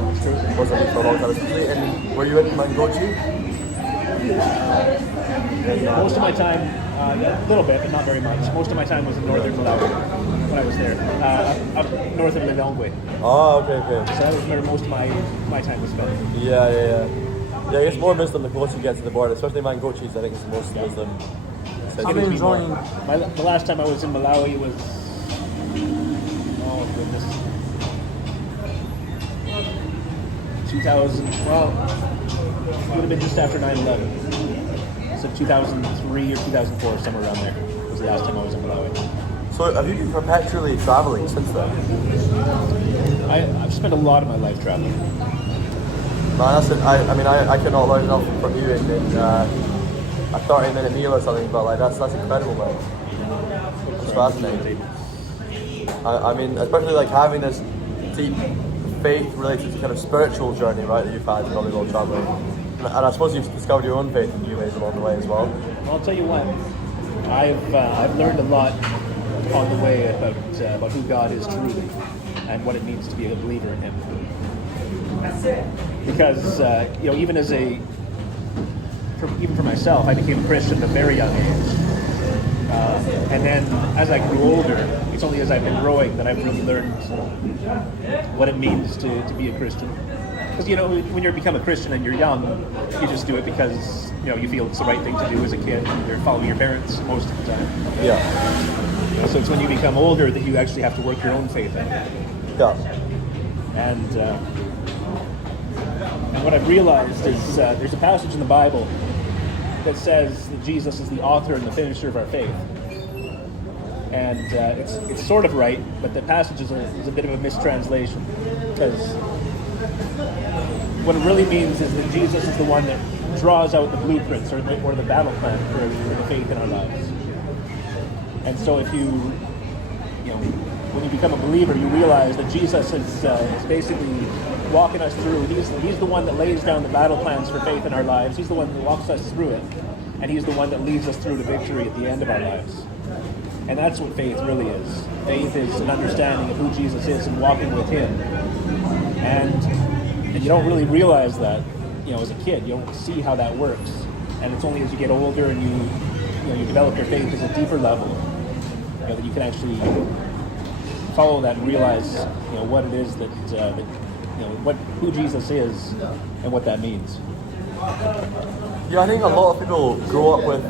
Mozambique for a long time. And were you in Mangochi? Most of my time, a little bit, but not very much. Most of my time was in northern Malawi when I was there, up north of Lilongwe. Oh, okay. So that was where most of my time was spent. Yeah, it's more Muslim the closer you get to the border, especially Mangochis. I think it's the most Muslim. I'm enjoying. The last time I was in Malawi was, oh goodness, 2000. Well, it would have been just after 9/11. So 2003 or 2004, somewhere around there, was the last time I was in Malawi. So have you been perpetually traveling since then? I've spent a lot of my life traveling. Man, I cannot learn enough from you in a 30-minute meal or something, but like that's incredible, man. It's fascinating. I mean, especially like having this deep faith-related kind of spiritual journey, right, that you've had probably while traveling. And I suppose you've discovered your own faith in new ways along the way as well. I'll tell you what, I've learned a lot on the way about who God is truly and what it means to be a believer in Him. Because even as a even for myself, I became a Christian at a very young age. And then as I grew older, it's only as I've been growing that I've really learned what it means to be a Christian. Because, you know, when you become a Christian and you're young, you just do it because, you know, you feel it's the right thing to do as a kid. You're following your parents most of the time. Yeah. You know, so it's when you become older that you actually have to work your own faith out. Yeah. And what I've realized is there's a passage in the Bible that says that Jesus is the author and the finisher of our faith. And it's sort of right, but the passage is a bit of a mistranslation, because what it really means is that Jesus is the one that draws out the blueprints or the battle plan for the faith in our lives. And so if when you become a believer, you realize that Jesus is basically walking us through. He's the one that lays down the battle plans for faith in our lives. He's the one that walks us through it. And he's the one that leads us through to victory at the end of our lives. And that's what faith really is. Faith is an understanding of who Jesus is and walking with him. And you don't really realize that, you know, as a kid. You don't see how that works. And it's only as you get older and you develop your faith at a deeper level, you know, that you can actually follow that and realize, you know, what it is that you know, who Jesus is and what that means. Yeah, I think a lot of people grow up with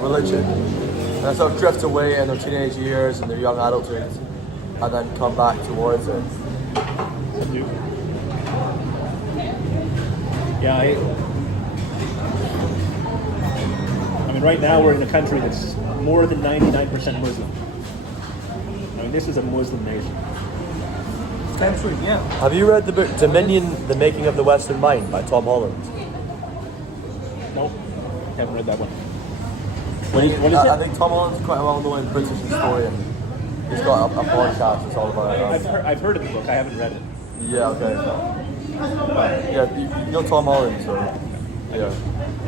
religion and sort of drift away in their teenage years and their young adulthood and then come back towards it. Yeah, I mean, right now we're in a country that's more than 99% Muslim. I mean, this is a Muslim nation. Country, yeah. Have you read the book Dominion, The Making of the Western Mind by Tom Holland? Nope, haven't read that one. What is it? I think Tom Holland's quite a well-known British historian. He's got a podcast that's all about it. I've heard of the book, I haven't read it. Yeah, okay. Yeah, you know Tom Holland, so yeah.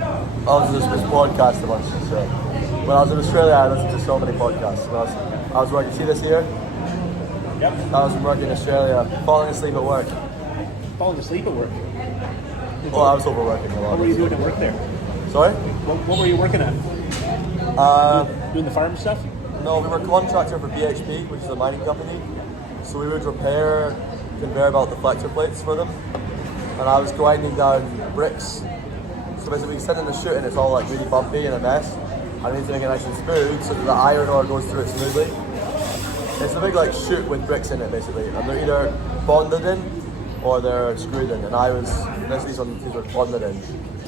I was just this podcast a bunch. So when I was in Australia, I listened to so many podcasts. And I was working. See this here? Yep. I was working in Australia, falling asleep at work. Falling asleep at work? Well, I was overworking a lot. What were you doing at work there? Sorry? What were you working at? Doing the farm stuff? No, we were a contractor for BHP, which is a mining company. So we would repair conveyor belt deflector plates for them. And I was grinding down bricks. So basically we sit in the chute and it's all like really bumpy and a mess. I need to make it nice and smooth so that the iron ore goes through it smoothly. It's a big like chute with bricks in it basically. And they're either bonded in or they're screwed in. And these were bonded in.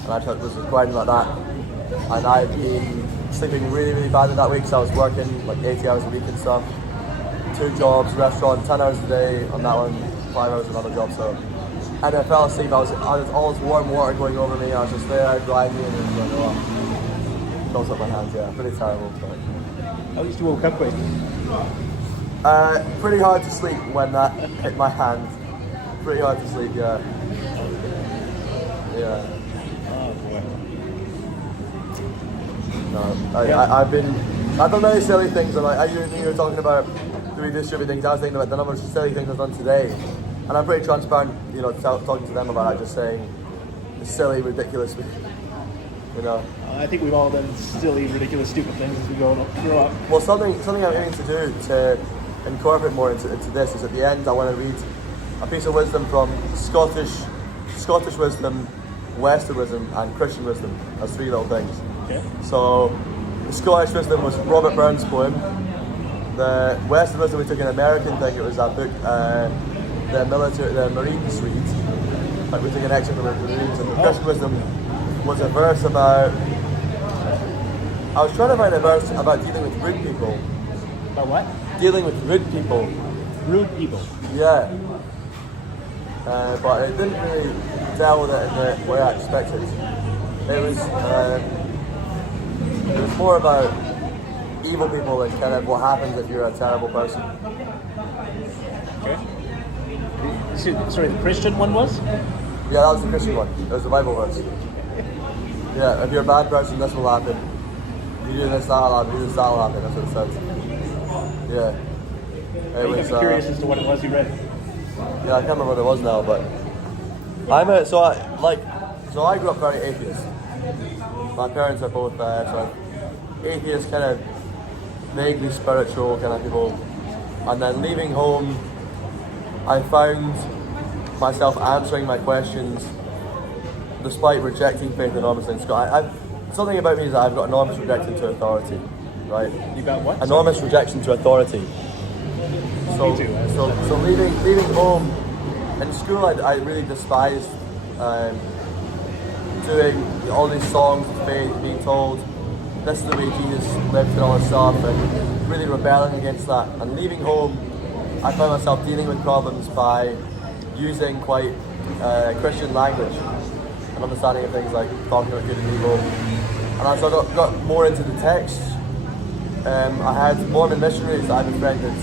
And I was grinding like that. And I'd been sleeping really, really badly that week, so I was working like 80 hours a week and stuff. 2 jobs, restaurant, 10 hours a day on that one, 5 hours on another job. So, and I fell asleep. I was all this warm water going over me. I was just there, grinding, and it was like, oh, close up my hands. Yeah, pretty terrible. But At least you woke up quick. pretty hard to sleep when that hit my hand. Pretty hard to sleep. Yeah. Yeah. Oh boy. No, I've done many silly things, and like you were talking about doing this stupid things. I was thinking about the number of silly things I've done today, and I'm pretty transparent, you know, talking to them about it, just saying it's silly, ridiculous, you know. I think we've all done silly, ridiculous, stupid things as we grow up. Well, something I'm aiming to do to incorporate more into this is at the end I want to read a piece of wisdom from Scottish wisdom, Western wisdom, and Christian wisdom as 3 little things. Okay. So, the Scottish wisdom was Robert Burns' poem. The Western wisdom, we took an American thing. It was that book, the Marines read. Like we took an excerpt from the Marines, and the Christian wisdom was a verse about. I was trying to find a verse about dealing with rude people. About what? Dealing with rude people. Rude people. Yeah. But it didn't really deal with it in the way I expected. It was more about evil people and kind of what happens if you're a terrible person. Okay. Sorry, the Christian one was? Yeah, that was the Christian one. It was the Bible verse. Yeah, if you're a bad person, this will happen. You do this, that'll happen. You do this, that'll happen. That's what it says. Yeah. I'm curious as to what it was you read. Yeah, I can't remember what it was now, but so I grew up very atheist. My parents are both sort of atheist, kind of vaguely spiritual kind of people. And then leaving home, I found myself answering my questions despite rejecting faith enormously in school. Something about me is that I've got enormous rejection to authority, right? You got what? Enormous rejection to authority. So, Me too. so leaving home, in school I really despised doing all these songs of faith, being told this is the way Jesus lived and all this stuff, and really rebelling against that. And leaving home, I found myself dealing with problems by using quite Christian language and understanding of things like talking about good and evil. And as I got more into the text, I had Mormon missionaries that I befriended,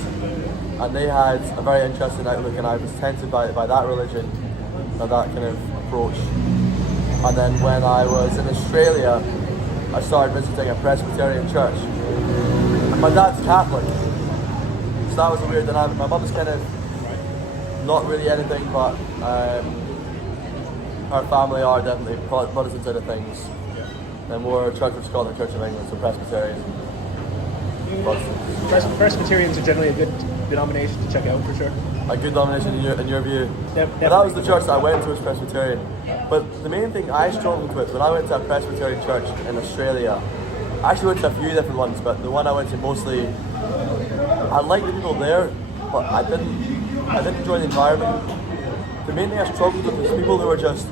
and they had a very interesting outlook, and I was tempted by that religion and that kind of approach. And then when I was in Australia, I started visiting a Presbyterian church. And my dad's Catholic, so that was a weird dynamic. My mum's kind of not really anything, but her family are definitely Protestant side of things. And more Church of Scotland, Church of England, so Presbyterian. Presbyterians are generally a good denomination to check out for sure. A good denomination in your view. But that was the church that I went to, was Presbyterian. But the main thing I struggled with when I went to a Presbyterian church in Australia, I actually went to a few different ones, but the one I went to mostly, I liked the people there, but I didn't enjoy the environment. The main thing I struggled with was people who were just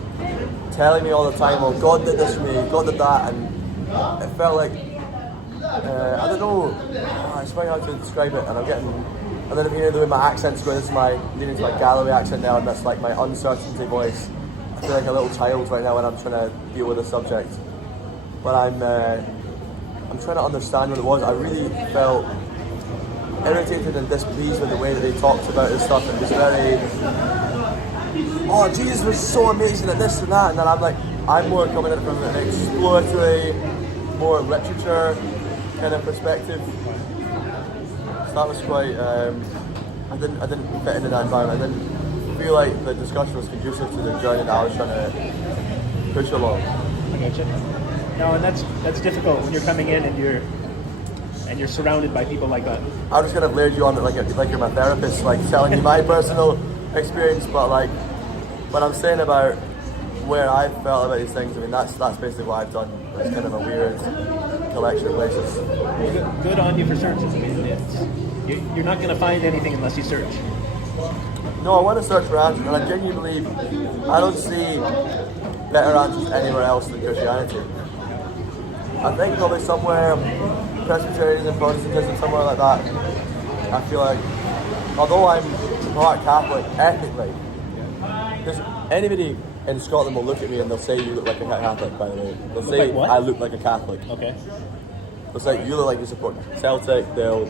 telling me all the time, well, God did this for me, God did that, and it felt like, I don't know, I just don't know how to describe it, and then I'm hearing the way my accent's going, this is my, leaning to my Galloway accent now, and that's like my uncertainty voice. I feel like a little child right now when I'm trying to deal with a subject. But I'm trying to understand what it was. I really felt irritated and displeased with the way that they talked about this stuff, and it was very, oh, Jesus was so amazing at this and that, and then I'm more coming at it from an exploratory, more literature kind of perspective. So that was quite, I didn't fit into that environment. I didn't feel like the discussion was conducive to the journey that I was trying to push along. I gotcha. No, and that's difficult when you're coming in and you're surrounded by people like that. I just kind of layered you on it like you're my therapist, like telling you my personal experience, but like when I'm saying about where I felt about these things, I mean that's basically what I've done. It's kind of a weird collection of places. Good on you for searching. I mean, you're not going to find anything unless you search. No, I want to search for answers, and I genuinely believe I don't see better answers anywhere else than Christianity. I think probably somewhere Presbyterianism, Protestantism, somewhere like that. I feel like, although I'm part Catholic ethnically, because anybody in Scotland will look at me and they'll say you look like a Catholic, by the way. They'll say like what? I look like a Catholic. Okay. They'll say you look like you support Celtic, they'll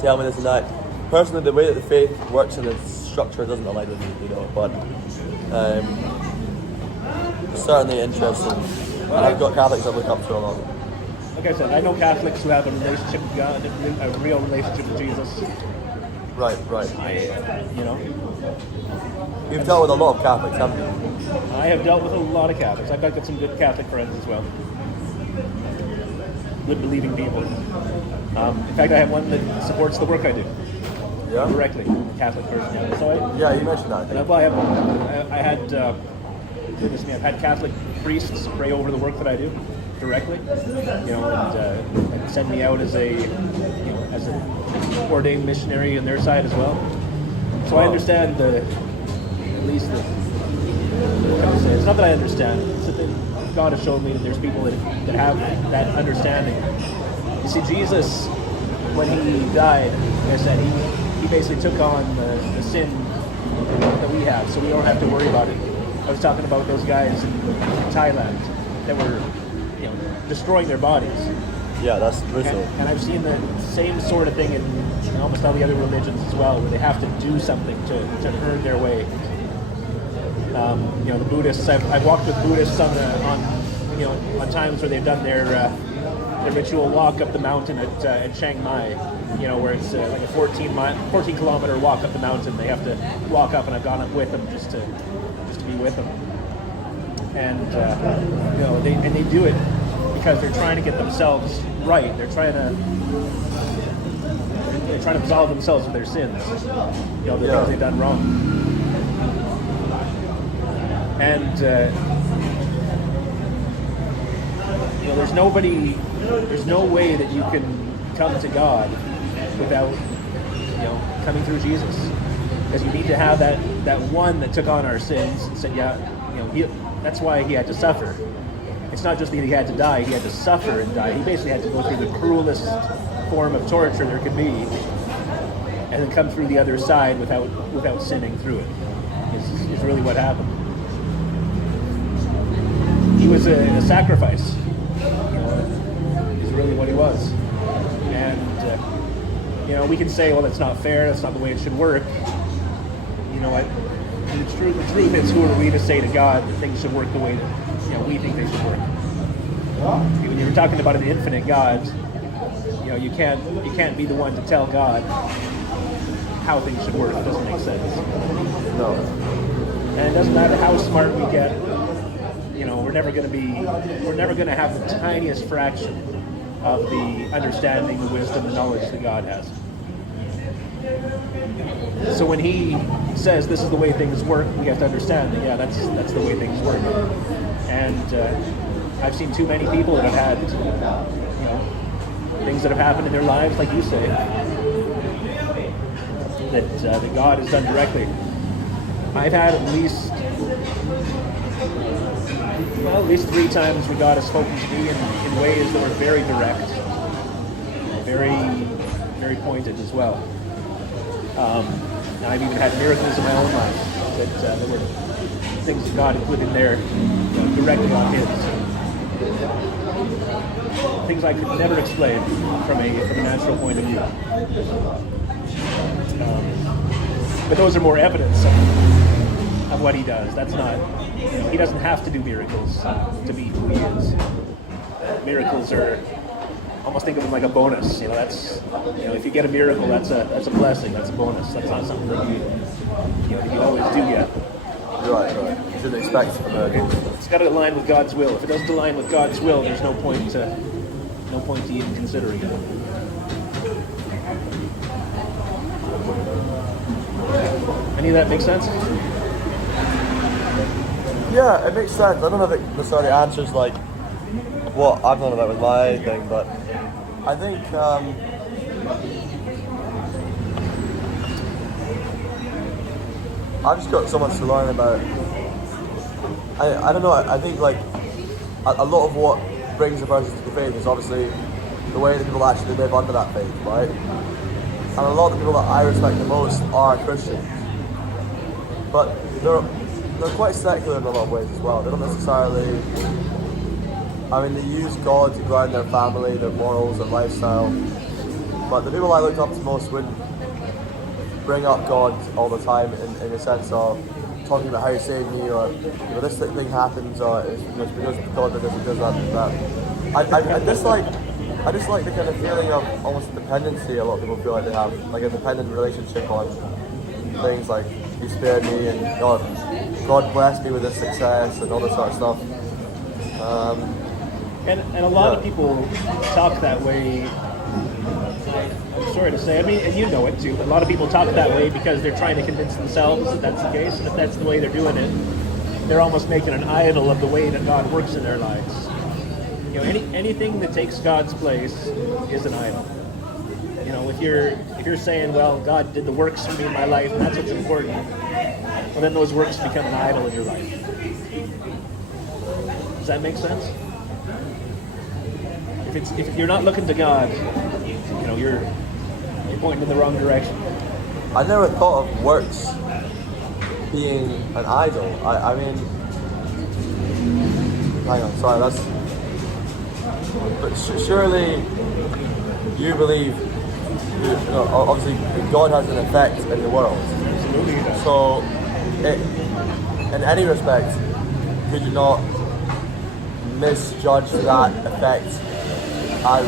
tell me this and that. Personally, the way that the faith works in its structure doesn't align with me, you know, but certainly interesting. And I've got Catholics I look up to a lot. Like I said, I know Catholics who have a relationship with God, a real relationship with Jesus. Right. You know. You've dealt with a lot of Catholics, haven't you? I have dealt with a lot of Catholics. I've got some good Catholic friends as well. Good believing people. In fact, I have one that supports the work I do. Yeah. Directly, a Catholic person. Yeah. So yeah, you mentioned that. I had, goodness me, I've had Catholic priests pray over the work that I do directly. You know, and send me out as an ordained missionary on their side as well. So I understand what can I say? It's not that I understand. It's that God has shown me that there's people that have that understanding. You see, Jesus, when he died, like I said, he basically took on the sin that we have, so we don't have to worry about it. I was talking about those guys in Thailand that were, destroying their bodies. Yeah, that's brutal. And I've seen the same sort of thing in almost all the other religions as well, where they have to do something to earn their way. The Buddhists. I've walked with Buddhists on times where they've done their ritual walk up the mountain at Chiang Mai. Where it's like a 14 kilometer walk up the mountain. They have to walk up, and I've gone up with them just to be with them. and they do it because they're trying to get themselves right. They're trying to absolve themselves of their sins, the things they've done wrong. And there's no way that you can come to God without coming through Jesus, because you need to have that one that took on our sins and said, that's why he had to suffer. It's not just that he had to die; he had to suffer and die. He basically had to go through the cruelest form of torture there could be, and then come through the other side without sinning through it. Is really what happened. He was a sacrifice. Is really what he was. And we can say, well, that's not fair. That's not the way it should work. You know what? The truth is, who are we to say to God that things should work the way that we think they should work? When you're talking about an infinite God, you can't be the one to tell God how things should work. It doesn't make sense. No. And it doesn't matter how smart we get. We're never going to have the tiniest fraction of the understanding, the wisdom, the knowledge that God has. So when he says this is the way things work, we have to understand that that's the way things work. And I've seen too many people that have had things that have happened in their lives, like you say, that God has done directly. I've had at least 3 times where God has spoken to me in ways that were very direct, very, very pointed as well. I've even had miracles in my own life that were things that God included there directly on His. Things I could never explain from a natural point of view. But those are more evidence of what He does. That's not, He doesn't have to do miracles to be who He is. Miracles are, almost think of them like a bonus. That's, if you get a miracle, that's a blessing. That's a bonus. That's not something that you always do yet. Right. You shouldn't expect a miracle. It's got to align with God's will. If it doesn't align with God's will, there's no point to even considering it. Any of that make sense? Yeah, it makes sense. I don't know if it necessarily answers like what I've thought about with my thing, but I think I've just got so much to learn about. I don't know. I think like a lot of what brings a person to the faith is obviously the way that people actually live under that faith, right? And a lot of the people that I respect the most are Christians, but they're quite secular in a lot of ways as well. They don't necessarily. They use God to ground their family, their morals, their lifestyle. But the people I look up to most wouldn't bring up God all the time in the sense of talking about how He saved me, or this thing happens, or it's because God did this, He does that, and that. I just like the kind of feeling of almost dependency a lot of people feel like they have, like a dependent relationship on things like He spared me and God blessed me with this success and all this sort of stuff. And a lot of people talk that way. I'm sorry to say, and you know it too, but a lot of people talk that way because they're trying to convince themselves that that's the case, and if that's the way they're doing it, they're almost making an idol of the way that God works in their lives. Anything that takes God's place is an idol. If you're saying, well, God did the works for me in my life, and that's what's important, well, then those works become an idol in your life. Does that make sense? If you're not looking to God, you're pointing in the wrong direction. I never thought of works being an idol. Hang on, sorry, that's. But surely you believe, obviously, God has an effect in the world. Absolutely he does. So, in any respect, could you not misjudge that effect as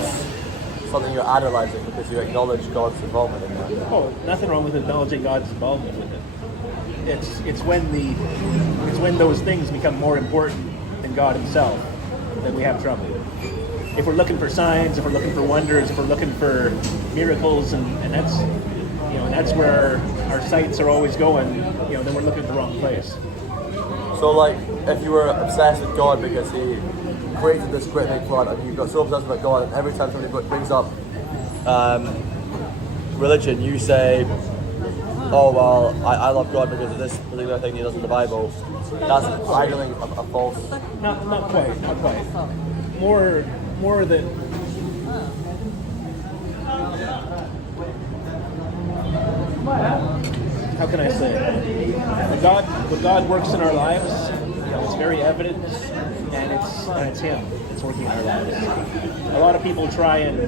something you're analysing because you acknowledge God's involvement in that? Oh, nothing wrong with acknowledging God's involvement with it. It's when those things become more important and God himself, then we have trouble. If we're looking for signs, if we're looking for wonders, if we're looking for miracles, and that's, you know, and that's where our sights are always going, you know, then we're looking at the wrong place. So, like, if you were obsessed with God because he created this great big flood, and you got so obsessed with God, and every time somebody brings up religion, you say, oh, well, I love God because of this particular thing he does in the Bible. That's idling a false... Not quite. More that... How can I say it? When God works in our lives, you know, it's very evident, and it's Him that's working in our lives. A lot of people try and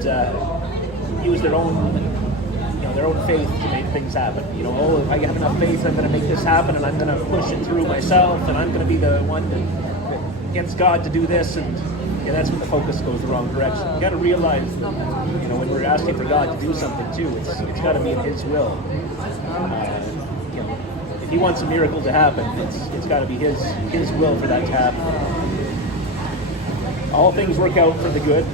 use their own faith to make things happen. You know, oh, if I have enough faith, I'm going to make this happen, and I'm going to push it through myself, and I'm going to be the one that gets God to do this, and that's when the focus goes the wrong direction. You got to realize that, you know, when we're asking for God to do something too, it's got to be in His will. You know, if He wants a miracle to happen, it's got to be His will for that to happen. All things work out for the good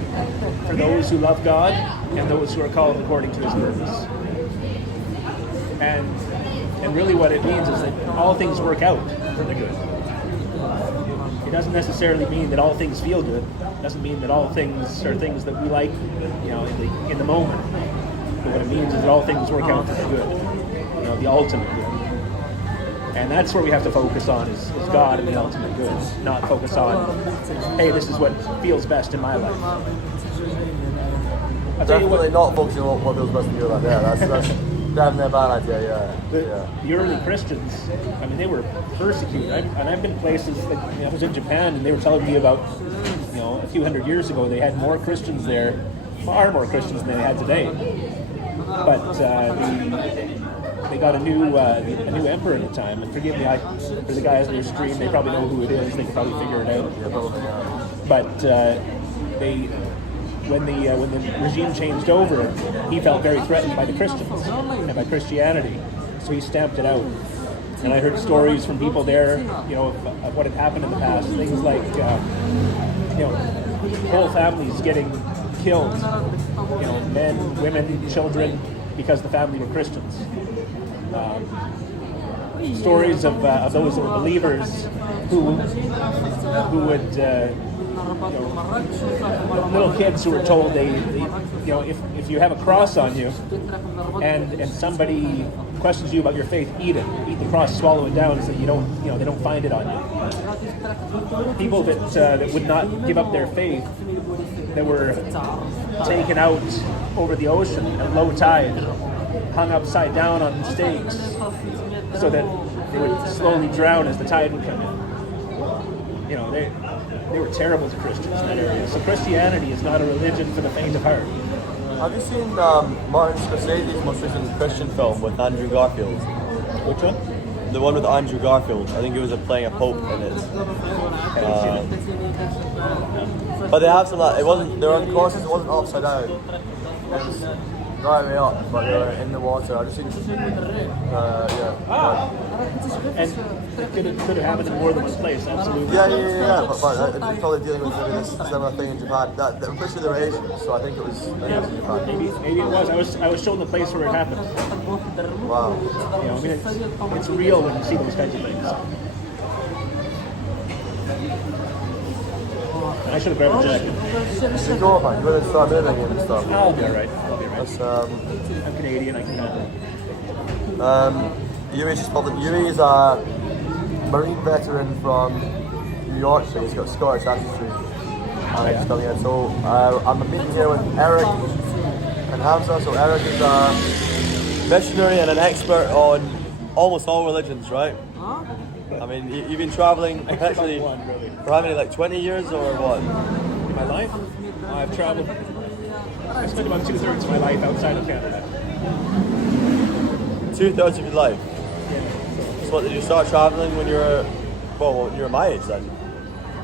for those who love God and those who are called according to His purpose. And really what it means is that all things work out for the good. It doesn't necessarily mean that all things feel good. It doesn't mean that all things are things that we like, you know, in the moment. But what it means is that all things work out for the good, you know, the ultimate good. And that's where we have to focus on is God and the ultimate good, not focus on, hey, this is what feels best in my life. I'll tell you what, not focusing on what feels best in your life. Yeah, that's definitely a bad idea. The early Christians, I mean, they were persecuted. I've been places like, you know, I was in Japan, and they were telling me about, you know, a few hundred years ago they had more Christians there, far more Christians than they had today. But they got a new emperor at the time, and forgive me, for the guys on your stream, they probably know who it is. They can probably figure it out. But when the regime changed over, he felt very threatened by the Christians and by Christianity, so he stamped it out. And I heard stories from people there, you know, of what had happened in the past. Things like, you know, whole families getting killed, you know, men, women, children, because the family were Christians. Stories of those that were believers who would, you know, little kids who were told they you know, if you have a cross on you and somebody questions you about your faith, eat the cross, swallow it down, so you don't, you know, they don't find it on you. People that would not give up their faith, that were taken out over the ocean at low tide, hung upside down on stakes, so that they would slowly drown as the tide would come in. You know, they were terrible to Christians in that area. So Christianity is not a religion for the faint of heart. Have you seen Martin Scorsese's most recent Christian film with Andrew Garfield? Which one? The one with Andrew Garfield. I think he was playing a pope in it. But they have some that, it wasn't, they're on crosses, it wasn't upside down. It was right way up, but they were in the water. I just think, And it could have happened in more than one place, absolutely. Yeah. But it's probably dealing with maybe this similar thing in Japan. Especially they were Asian, so I think it was in Japan. Maybe it was. I was shown the place where it happened. Wow. You know, I mean, it's real when you see those kinds of things. I should have grabbed a jacket. Go on, man. You're going to start moving and stuff. I'll be alright. I'm Canadian, I can handle it. Yuri's a Marine veteran from New York, so he's got Scottish ancestry. And he's coming in. So I'm meeting here with Eric and Hamza. So Eric is a missionary and an expert on almost all religions, right? I mean, you've been traveling actually for how many, like 20 years or what? In my life, I've traveled. I spent about 2/3 of my life outside of Canada. 2/3 of your life? Yeah. So what, did you start traveling when you were, well, you were my age then?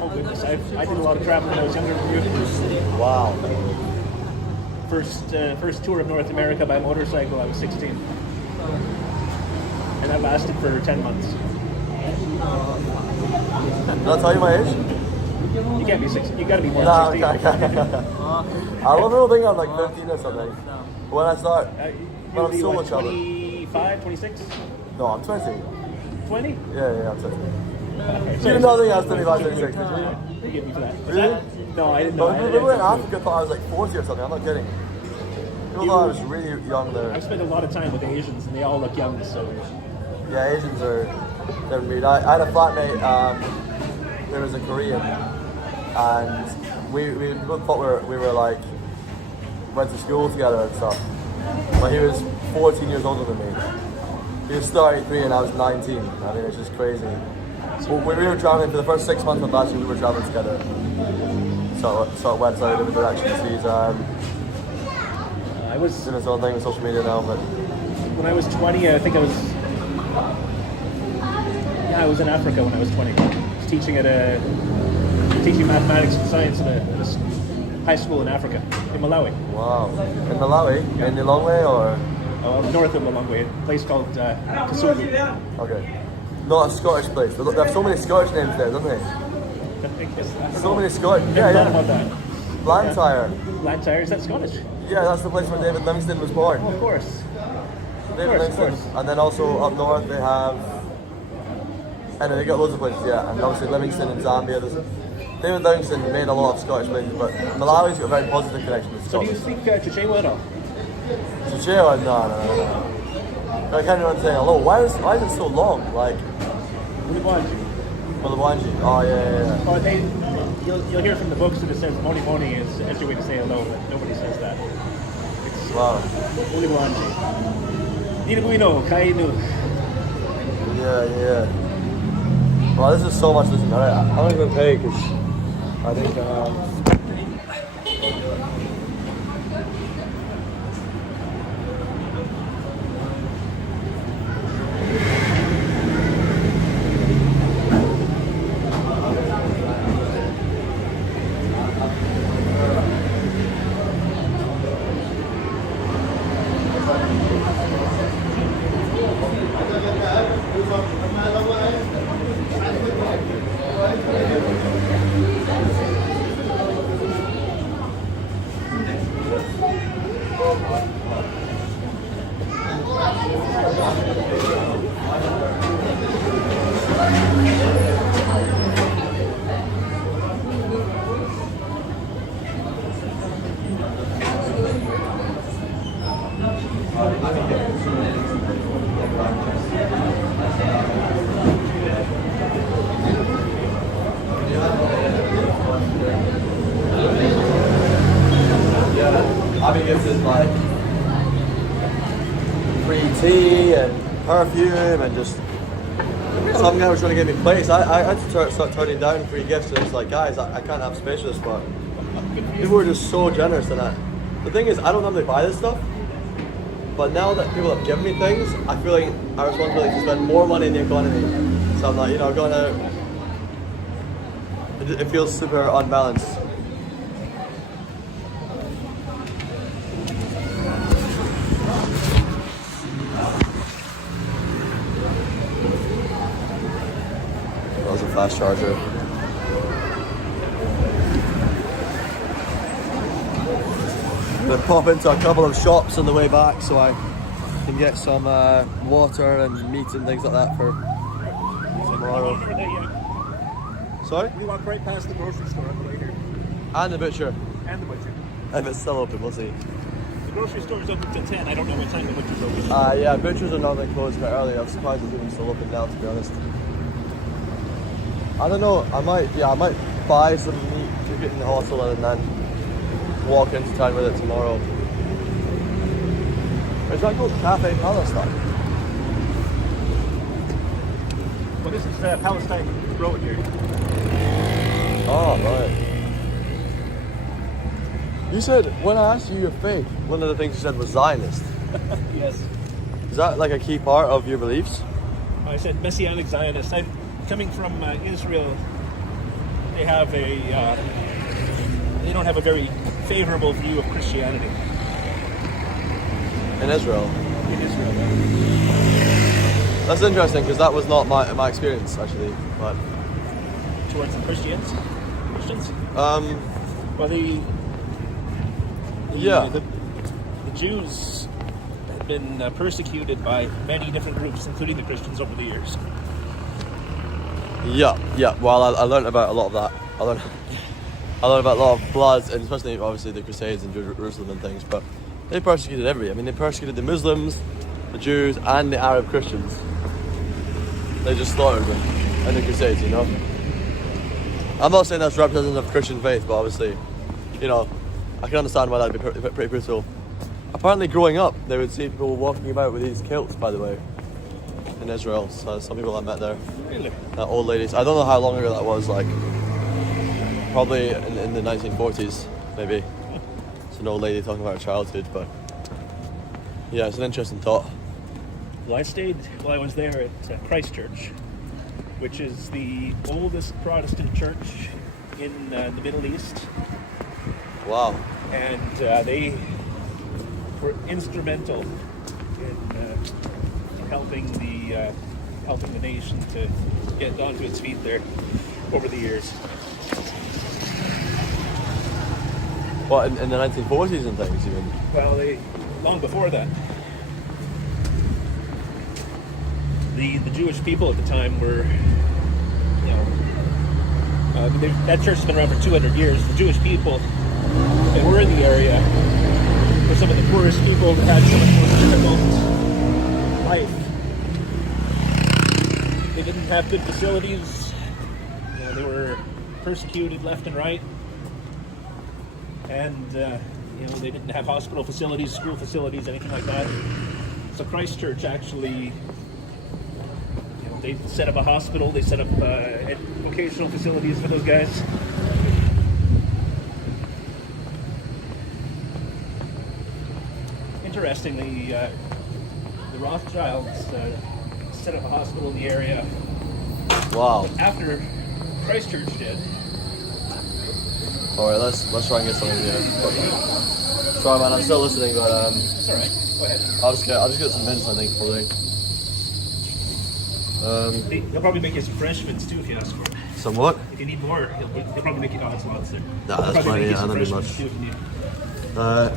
Oh goodness, I did a lot of traveling when I was younger than you. Wow. First tour of North America by motorcycle, I was 16. And that lasted for 10 months. Did I tell you my age? You can't be 16. You got to be more No, than 16. I don't think I'm like 15 or something. When I start, when I'm You'll be solo what, traveling. 25, 26, No, I'm 20. 20? Yeah, I'm 20. So You did not think I was 25, 26, did you? Forgive me for that. Was Really? that? No, I didn't know. But people in Africa thought I was like 40 or something. I'm not kidding. People thought I was really young there. I've spent a lot of time with Asians, and they all look young. So Yeah, Asians are different breed. I had a flatmate. There was a Korean, and we both thought we were like went to school together and stuff. But he was 14 years older than me. He was 33 and I was 19. I mean, it's just crazy. So when we were traveling for the first 6 months of bachelor, we were traveling together. So it went slightly different directions. He's I was doing his own thing with social media now, but when I was 20. I think I was. Yeah, I was in Africa when I was 20. I was teaching teaching mathematics and science at a high school in Africa, in Malawi. wow. In Malawi, in Lilongwe or North of Malawi, a place called Kasumu. okay, not a Scottish place. They have so many Scottish names there, don't they? So many Scottish. Never thought Yeah. about that. Blantyre. Blantyre, is that Scottish? Yeah, that's the place where David Livingstone was born. Oh, of course. David Livingstone. And then also up north they have, and then they got loads of places, yeah. And obviously Livingstone in Zambia. David Livingstone made a lot of Scottish places, but Malawi's got a very positive connection with So do you Scotland. speak Chichewa at all? Chichewa? No. I can't even say hello. Why is it so long? Like, Mulabwanji. Oh, yeah. Oh, you'll hear from the books that it says Moni Moni is the way to say hello, but nobody says that. It's Wow. Mulabwanji. Ninabuino, Kainu. Yeah. Well, this is so much listening. Alright, I'm gonna go pay because I think. I've been gifted like free tea and perfume and just some guy was trying to give me plates. I had to start turning down free gifts and it's like, guys, I can't have space for this, but people were just so generous and the thing is, I don't normally buy this stuff, but now that people have given me things, I feel like our responsibility to spend more money in the economy. So I'm like, it feels super unbalanced. That was a fast charger. I'm gonna pop into a couple of shops on the way back so I can get some water and meat and things like that for tomorrow. Sorry? We walk right past the grocery store on the way here. And the butcher. And the butcher. If it's still open, we'll see. The grocery store is open till 10. I don't know what time the butcher's open. Yeah, butchers are normally closed quite early. I'm surprised it's even still open now, to be honest. I don't know, I might buy some meat, keep it in the hostel and then walk into town with it tomorrow. Is that called Cafe Palestine? What is this Palestine road here? Oh, right. You said, when I asked you your faith, one of the things you said was Zionist. Yes. Is that like a key part of your beliefs? I said Messianic Zionist. I'm coming from Israel. They have they don't have a very favorable view of Christianity. In Israel? In Israel. That's interesting because that was not my experience actually. But Towards the Christians? Christians? Um, Well, yeah. the Jews have been persecuted by many different groups, including the Christians, over the years. Yeah. Well, I learned about a lot of that. I learned about a lot of bloods, and especially obviously the Crusades in Jerusalem and things. But they persecuted everybody. I mean, they persecuted the Muslims, the Jews, and the Arab Christians. They just slaughtered them in the Crusades, you know. I'm not saying that's representative of Christian faith, but obviously, you know, I can understand why that'd be pretty brutal. Apparently, growing up, they would see people walking about with these kilts, by the way, in Israel. So some people I met there. Really? Old ladies. I don't know how long ago that was, like, probably in the 1940s, maybe. It's an old lady talking about her childhood, but yeah, it's an interesting thought. Well, I stayed while I was there at Christ Church, which is the oldest Protestant church in the Middle East. Wow. And they were instrumental in helping the nation to get onto its feet there over the years. What, in the 1940s and things, you mean? Well, long before that. The Jewish people at the time were, you know, that church has been around for 200 years. The Jewish people that were in the area were some of the poorest people that had some of the most difficult life. They didn't have good facilities. You know, they were persecuted left and right. And, you know, they didn't have hospital facilities, school facilities, anything like that. So Christ Church actually, they set up a hospital, they set up vocational facilities for those guys. Interestingly, the Rothschilds set up a hospital in the area. Wow. After Christ Church did. Alright, let's try and get something here. Sorry man, I'm still listening, but It's alright, go ahead. I'll just get some mints, I think, probably. They'll probably make you some fresh mints too if you ask for it. Some what? If you need more, they'll probably make you lots there. Nah, that's plenty, yeah, that'd be much.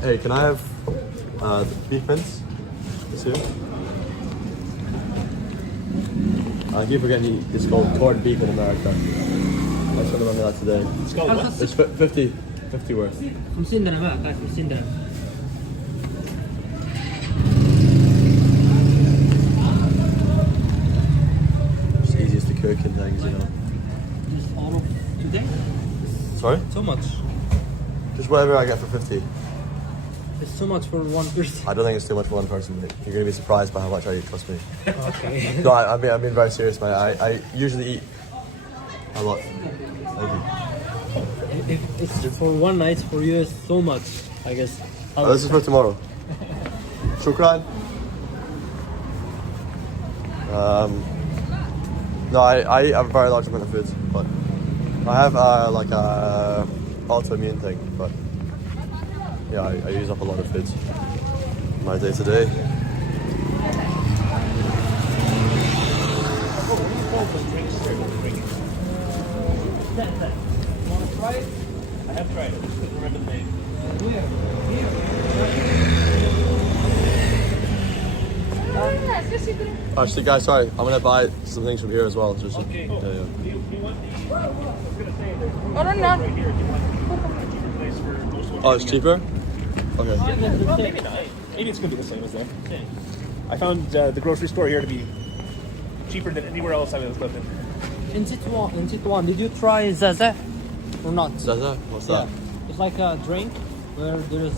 Hey, can I have the beef mints? This here? I keep forgetting it's called corned beef in America. I should have remembered that today. It's called what? It's 50 worth. 50 درهم قاعد 50 درهم. It's easiest to cook and things, you know. Just all of today? Sorry? So much. Just whatever I get for 50. It's so much for one person. I don't think it's too much for one person, mate. You're going to be surprised by how much I eat, trust me. Okay. No, I'm being very serious, mate. I usually eat a lot. Thank you. If it's for one night, for you it's so much, I guess. Oh, this is for tomorrow. Shukran. No, I eat a very large amount of food, but I have like a autoimmune thing, but yeah, I use up a lot of food my day to day. Want to try it? I have tried it, just couldn't remember the name. Actually, guys, sorry, I'm gonna buy some things from here as well. Just, Okay. yeah. Do you want the... I was going to say, there's I don't know. right here. Do you want a cheaper place for most of what Oh, it's you're getting? cheaper? Okay. Well, maybe not. Maybe it's going to be the same as them. I found the grocery store here to be cheaper than anywhere else I was living. In Taiwan, did you try zaza or not? Zaza? What's that? It's like a drink where there's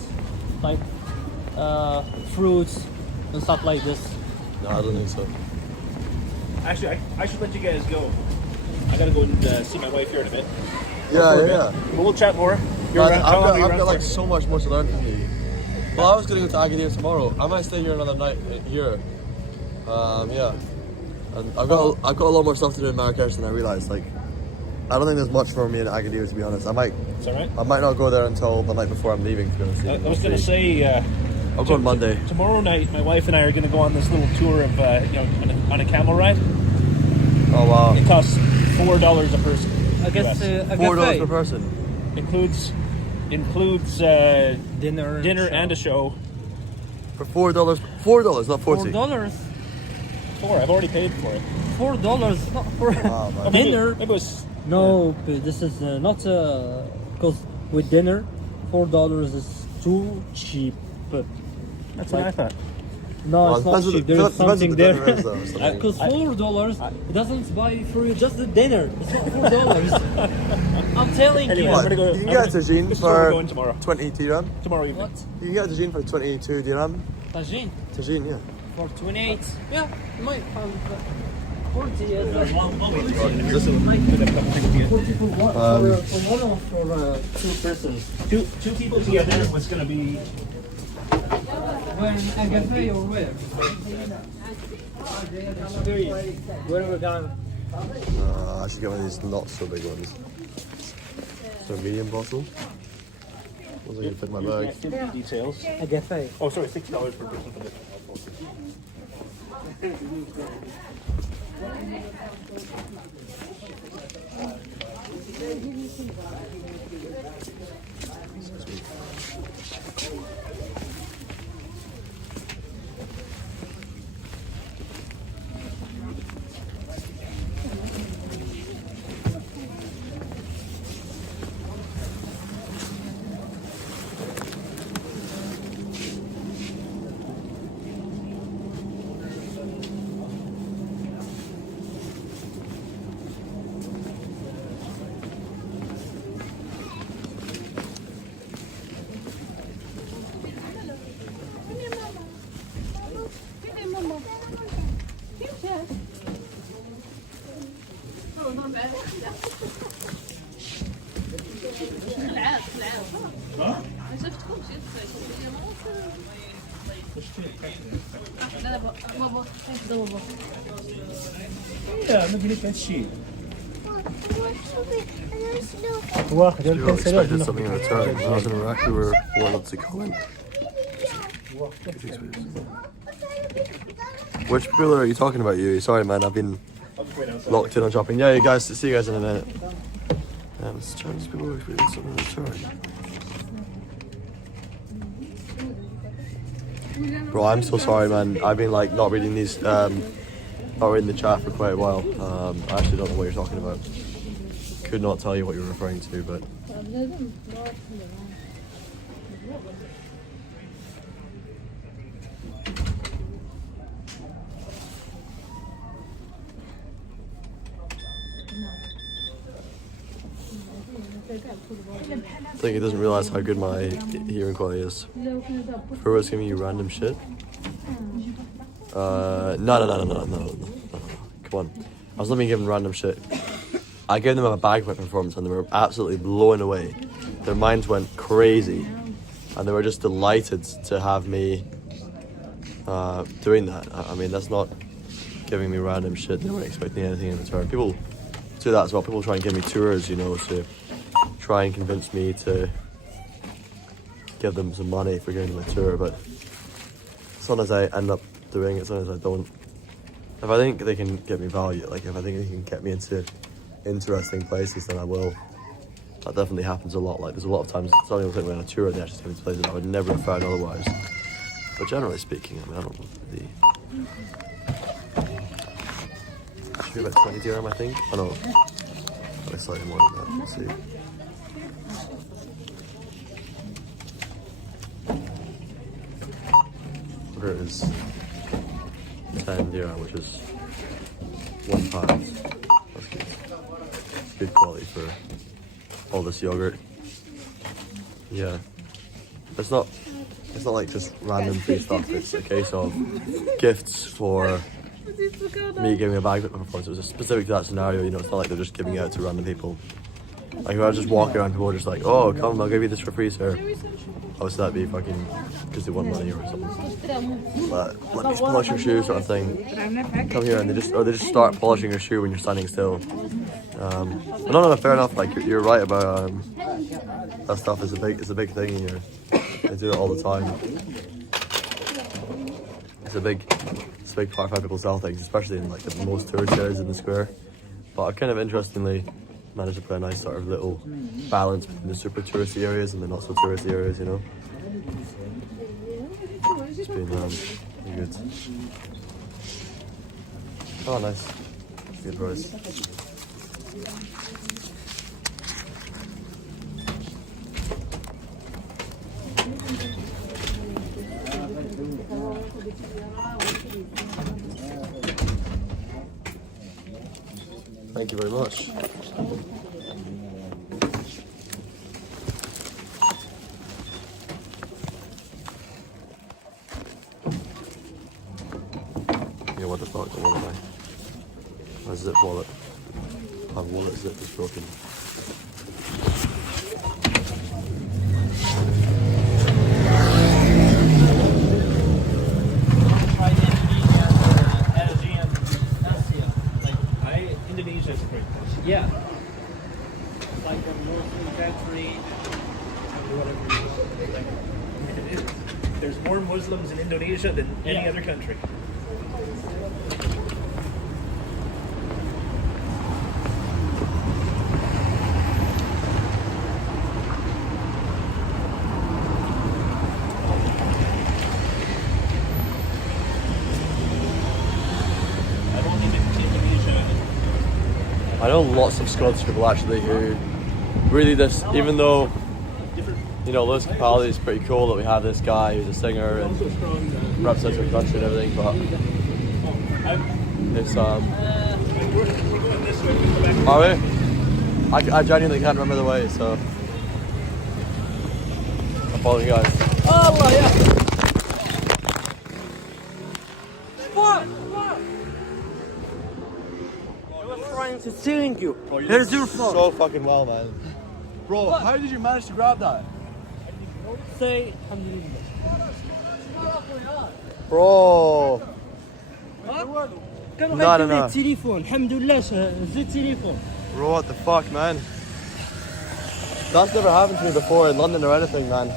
like fruits and stuff like this. No, I don't think so. Actually, I should let you guys go. I got to go and see my wife here in a bit. Yeah. But we'll chat more. You're Man, around, how long are you I've around got like for? so much more to learn from you. Well, I was gonna go to Agadir tomorrow. I might stay here another night here. Yeah. And I've got a lot more stuff to do in Marrakech than I realised. Like, I don't think there's much for me in Agadir, to be honest. It's all right. I might not go there until the night before I'm leaving. To be honest. I was going to say, I'll go on Monday. tomorrow night, my wife and I are going to go on this little tour of, on a camel ride. Oh wow. It costs $4 a person. I guess US. a $4 cafe. per person. Includes dinner and a show. For $4. $4, not 40. $4. I've already paid for it. $4, not for Wow, man. dinner. Maybe it was. No, but this is not because with dinner, $4 is too cheap. That's what I thought. No, Well, it's depends not what cheap. the- There's depends what something the there. dinner is, though, so- Because $4 it doesn't buy for you just the dinner. It's not $4. I'm telling Anyway, you. I'm gonna go. You can get a tagine This is where we're for going tomorrow. 22 dirham. Tomorrow evening. What? You can get a tagine for 22 dirham. Tagine Tagine, yeah. for 28. Yeah, you might find 40 is Listen, 40 for one, for one or for two persons. Two people together was gonna be. Where in Agape or where? Where we're going? I should get one of these not so big ones. So a medium bottle. Was I gonna fit in my bag? Give me details. Agape. Oh, sorry, $6 per person for this. Yeah, ما قلت هالشيء. واحد We all expected something in return. When I was in Iraq, we were wanted to comment. Which people are you talking about? You? Sorry, man. I've been locked in on shopping. Yeah, you guys. See you guys in a minute. Let's try these people who expected something in return. Bro, I'm so sorry, man. I've been like not reading these, not reading the chat for quite a while. I actually don't know what you're talking about. Could not tell you what you're referring to, but. I think he doesn't realize how good my hearing quality is. Furbo's giving you random shit. No. Come on. I was not being given random shit. I gave them a bagpipe performance and they were absolutely blown away. Their minds went crazy. And they were just delighted to have me doing that. I mean, that's not giving me random shit. They weren't expecting anything in return. People do that as well. People try and give me tours, you know, to try and convince me to give them some money for giving them a tour, but sometimes I end up doing it, sometimes I don't. If I think they can get me value, like if I think they can get me into interesting places, then I will. That definitely happens a lot. Like there's a lot of times somebody will take me on a tour and they actually take me to places I would never have found otherwise. But generally speaking, I mean, I don't know. Should be about 20 dirham, I think. Oh no, probably slightly more than that. Let's see. Here it is 10 dirham, which is £1. That's good. It's good quality for all this yogurt. Yeah. It's not like just random free stuff. It's a case of gifts for me giving a bag performance. It was specific to that scenario, you know, it's not like they're just giving it out to random people. Like if I was just walking around, people were just like, oh, come, I'll give you this for free, sir. Obviously that'd be fucking because they want money or something. But let me polish your shoe sort of thing. Come here and they just start polishing your shoe when you're standing still. But no, fair enough. Like you're right about that stuff is a big thing in here. They do it all the time. It's a big part of how people sell things, especially in like the most tourist areas in the square. But kind of interestingly, managed to put a nice sort of little balance between the super touristy areas and the not so touristy areas, you know. It's been really good. Oh, nice. Good price. Thank you very much. Yeah, what the fuck? The wallet guy. My zip wallet. My wallet zip is broken. Indonesia is a great place. Yeah. Like a Muslim country, There's more Muslims in Indonesia than any other country. I know lots of Scottish people actually who really this, even though, you know, Lewis Capaldi is pretty cool that we have this guy who's a singer and represents our country and everything, but it's, are we? I genuinely can't remember the way, so I'm following you guys. Allah, yeah. To stealing you. Here's your phone. So fucking well, man. Bro, how did you manage to grab that? Say alhamdulillah. Bro. كانوا No, no, غيديروا لي no. التليفون الحمد لله زيد التليفون. Bro, what the fuck, man? That's never happened to me before in London or anything, man.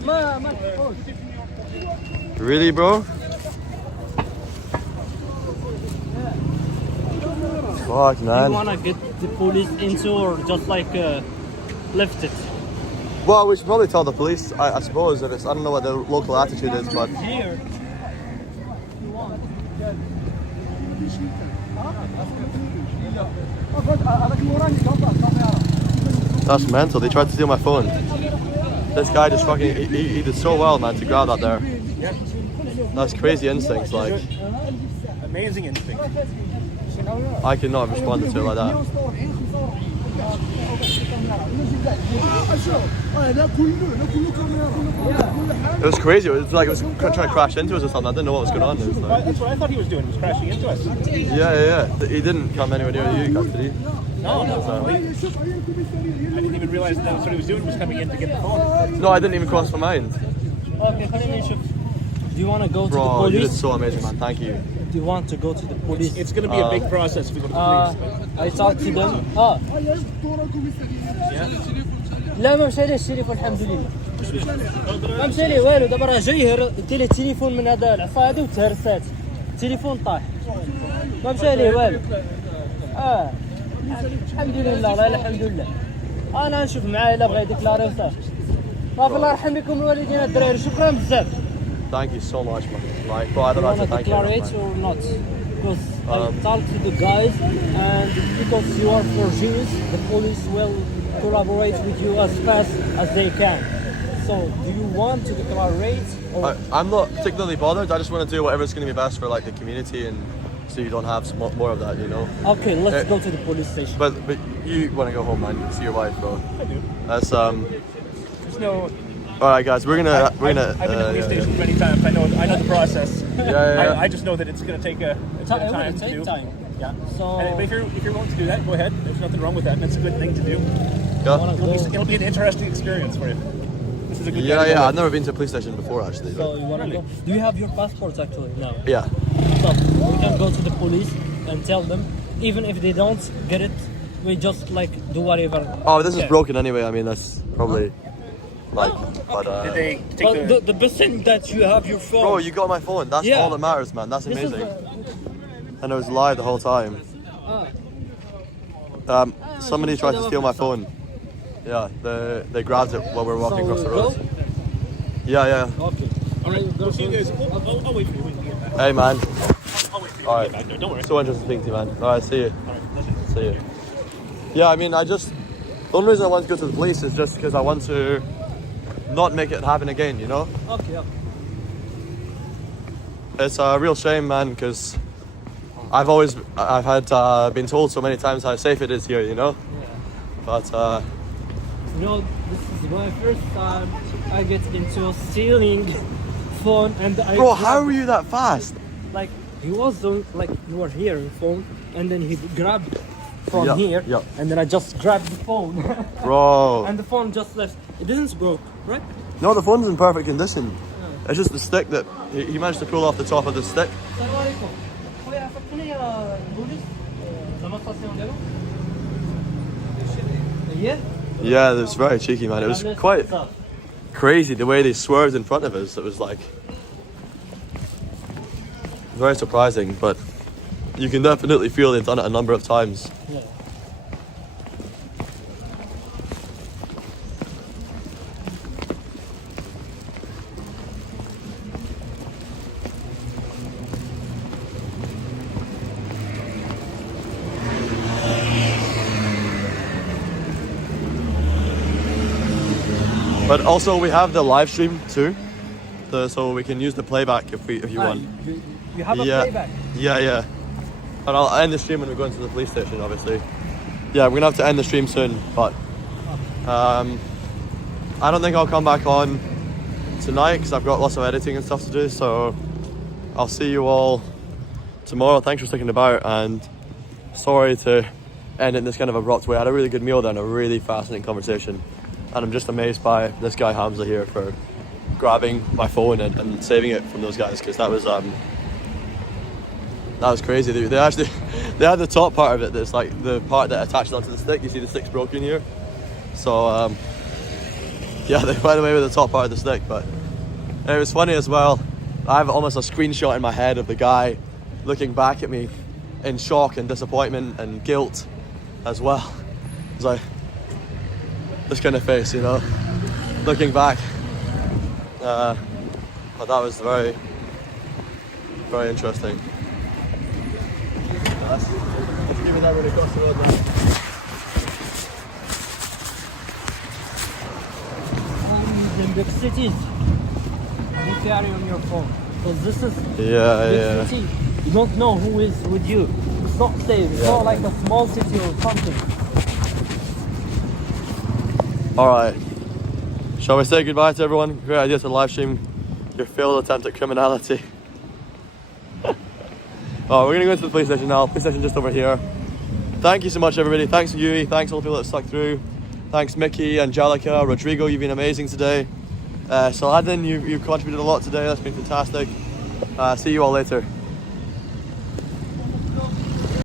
ما Really, bro? Fuck, Do you man. wanna get the police into or just like left it? Well, we should probably tell the police, I suppose, if it's, I don't know what the local attitude is, but... Here. That's mental, they tried to steal my phone. This guy just fucking, he did so well, man, to grab that there. That's crazy instincts, like... Amazing instinct. I could not have responded to it like that. It was crazy. It was like it was trying to crash into us or something. I didn't know what was going on. It was like, That's what I thought he was doing. He was crashing into us. yeah. He didn't come anywhere near you guys, did he? No. I didn't even realize that that's what he was doing. Was coming in to get the phone. No, I didn't even cross my mind. Okay, خلينا نشوف. Do you wanna go to the Bro, you did police? so amazing, man. Thank you. Do you want to go to the police? It's going to be a big process if we go to the police. I talked to them. لا ما مشى لي التليفون الحمد لله. ما مشى لي والو دابا راه جاي دي لي التليفون من هذا العصا هذه وتهرسات. التليفون طاح. ما مشى لي والو. الحمد لله والله الحمد لله. انا نشوف معاه الا بغا يديكلاري وصافي. صافي الله يرحم لكم الوالدين الدراري شكرا بزاف. Thank you so much, man. Like, bro, I don't know how to thank you declare enough, it man. or not? Because I talked to the guys, and because you are for Jews, the police will collaborate with you as fast as they can. So, do you want to declare it? Or I'm not particularly bothered. I just want to do whatever's going to be best for like the community and so you don't have more of that, you know. okay, let's go to the police station. But you want to go home, man. See your wife, bro. I do. That's There's no. All right, guys. We're gonna. I've been to the police station many times. I know the process. Yeah. I just know that it's going to take a bit of time to do. Yeah. So, But if you're willing to do that, go ahead. There's nothing wrong with that. And it's a good thing to do. Yeah. It'll be an interesting experience for you. This is a good. Yeah. I've never been to a police station before, actually. so you want to go? Do you have your passport actually now? Yeah. So we can go to the police and tell them, even if they don't get it, we just like do whatever. Oh, this is broken anyway. I mean, that's probably like. But Did they take But the best thing that you have your phone. bro, you got my phone. That's Yeah. all that matters, man. That's This is amazing. And it was live the whole time. Somebody tried to steal my phone. Yeah, they grabbed it while we were walking across the road. Yeah. Okay. All right. We'll see you guys. I'll wait for you when you get back. Hey, man. I'll wait for you All when right. you get back there. Don't worry. So interesting speaking to you, man. All right, see you. All right. Pleasure. See you. Yeah, I mean, the only reason I want to go to the police is just because I want to not make it happen again, you know? Okay. It's a real shame, man, because I've been told so many times how safe it is here, you know? Yeah. But, You know, this is my first time I get into stealing phone, and bro, how are you that fast? Like, he was like, you were here in phone, and then he grabbed from here, and then I just grabbed the phone. Bro. And the phone just left. It didn't broke, right? No, the phone's in perfect condition. It's just the stick that he managed to pull off the top of the stick. Yeah, it was very cheeky, man. It was quite crazy the way they swerved in front of us. It was like very surprising, but you can definitely feel they've done it a number of times. Yeah. But also we have the live stream too, so we can use the playback if you want. You have a playback? Yeah. And I'll end the stream when we go into the police station, obviously. Yeah, we're gonna have to end the stream soon, but I don't think I'll come back on tonight because I've got lots of editing and stuff to do. So I'll see you all tomorrow. Thanks for sticking about, and sorry to end in this kind of abrupt way. I had a really good meal there and a really fascinating conversation. And I'm just amazed by this guy Hamza here for grabbing my phone and saving it from those guys, because that was crazy. They had the top part of it that's like the part that attaches onto the stick. You see the stick's broken here. So yeah, they went away with the top part of the stick. But it was funny as well. I have almost a screenshot in my head of the guy looking back at me in shock and disappointment and guilt as well. It's like this kind of face, you know, looking back. But that was very, very interesting. Let's give it that really across the road now. In big cities, you carry on your phone. Because this is Yeah. city. You don't know who is with you. It's not safe. It's not like a small city or something. Alright. Shall we say goodbye to everyone? Great idea to live stream your failed attempt at criminality. Oh, we're gonna go into the police station now. Police station just over here. Thank you so much, everybody. Thanks Yui. Thanks all the people that stuck through. Thanks Mickey, Angelica, Rodrigo. You've been amazing today. Saladin, you've contributed a lot today. That's been fantastic. See you all later.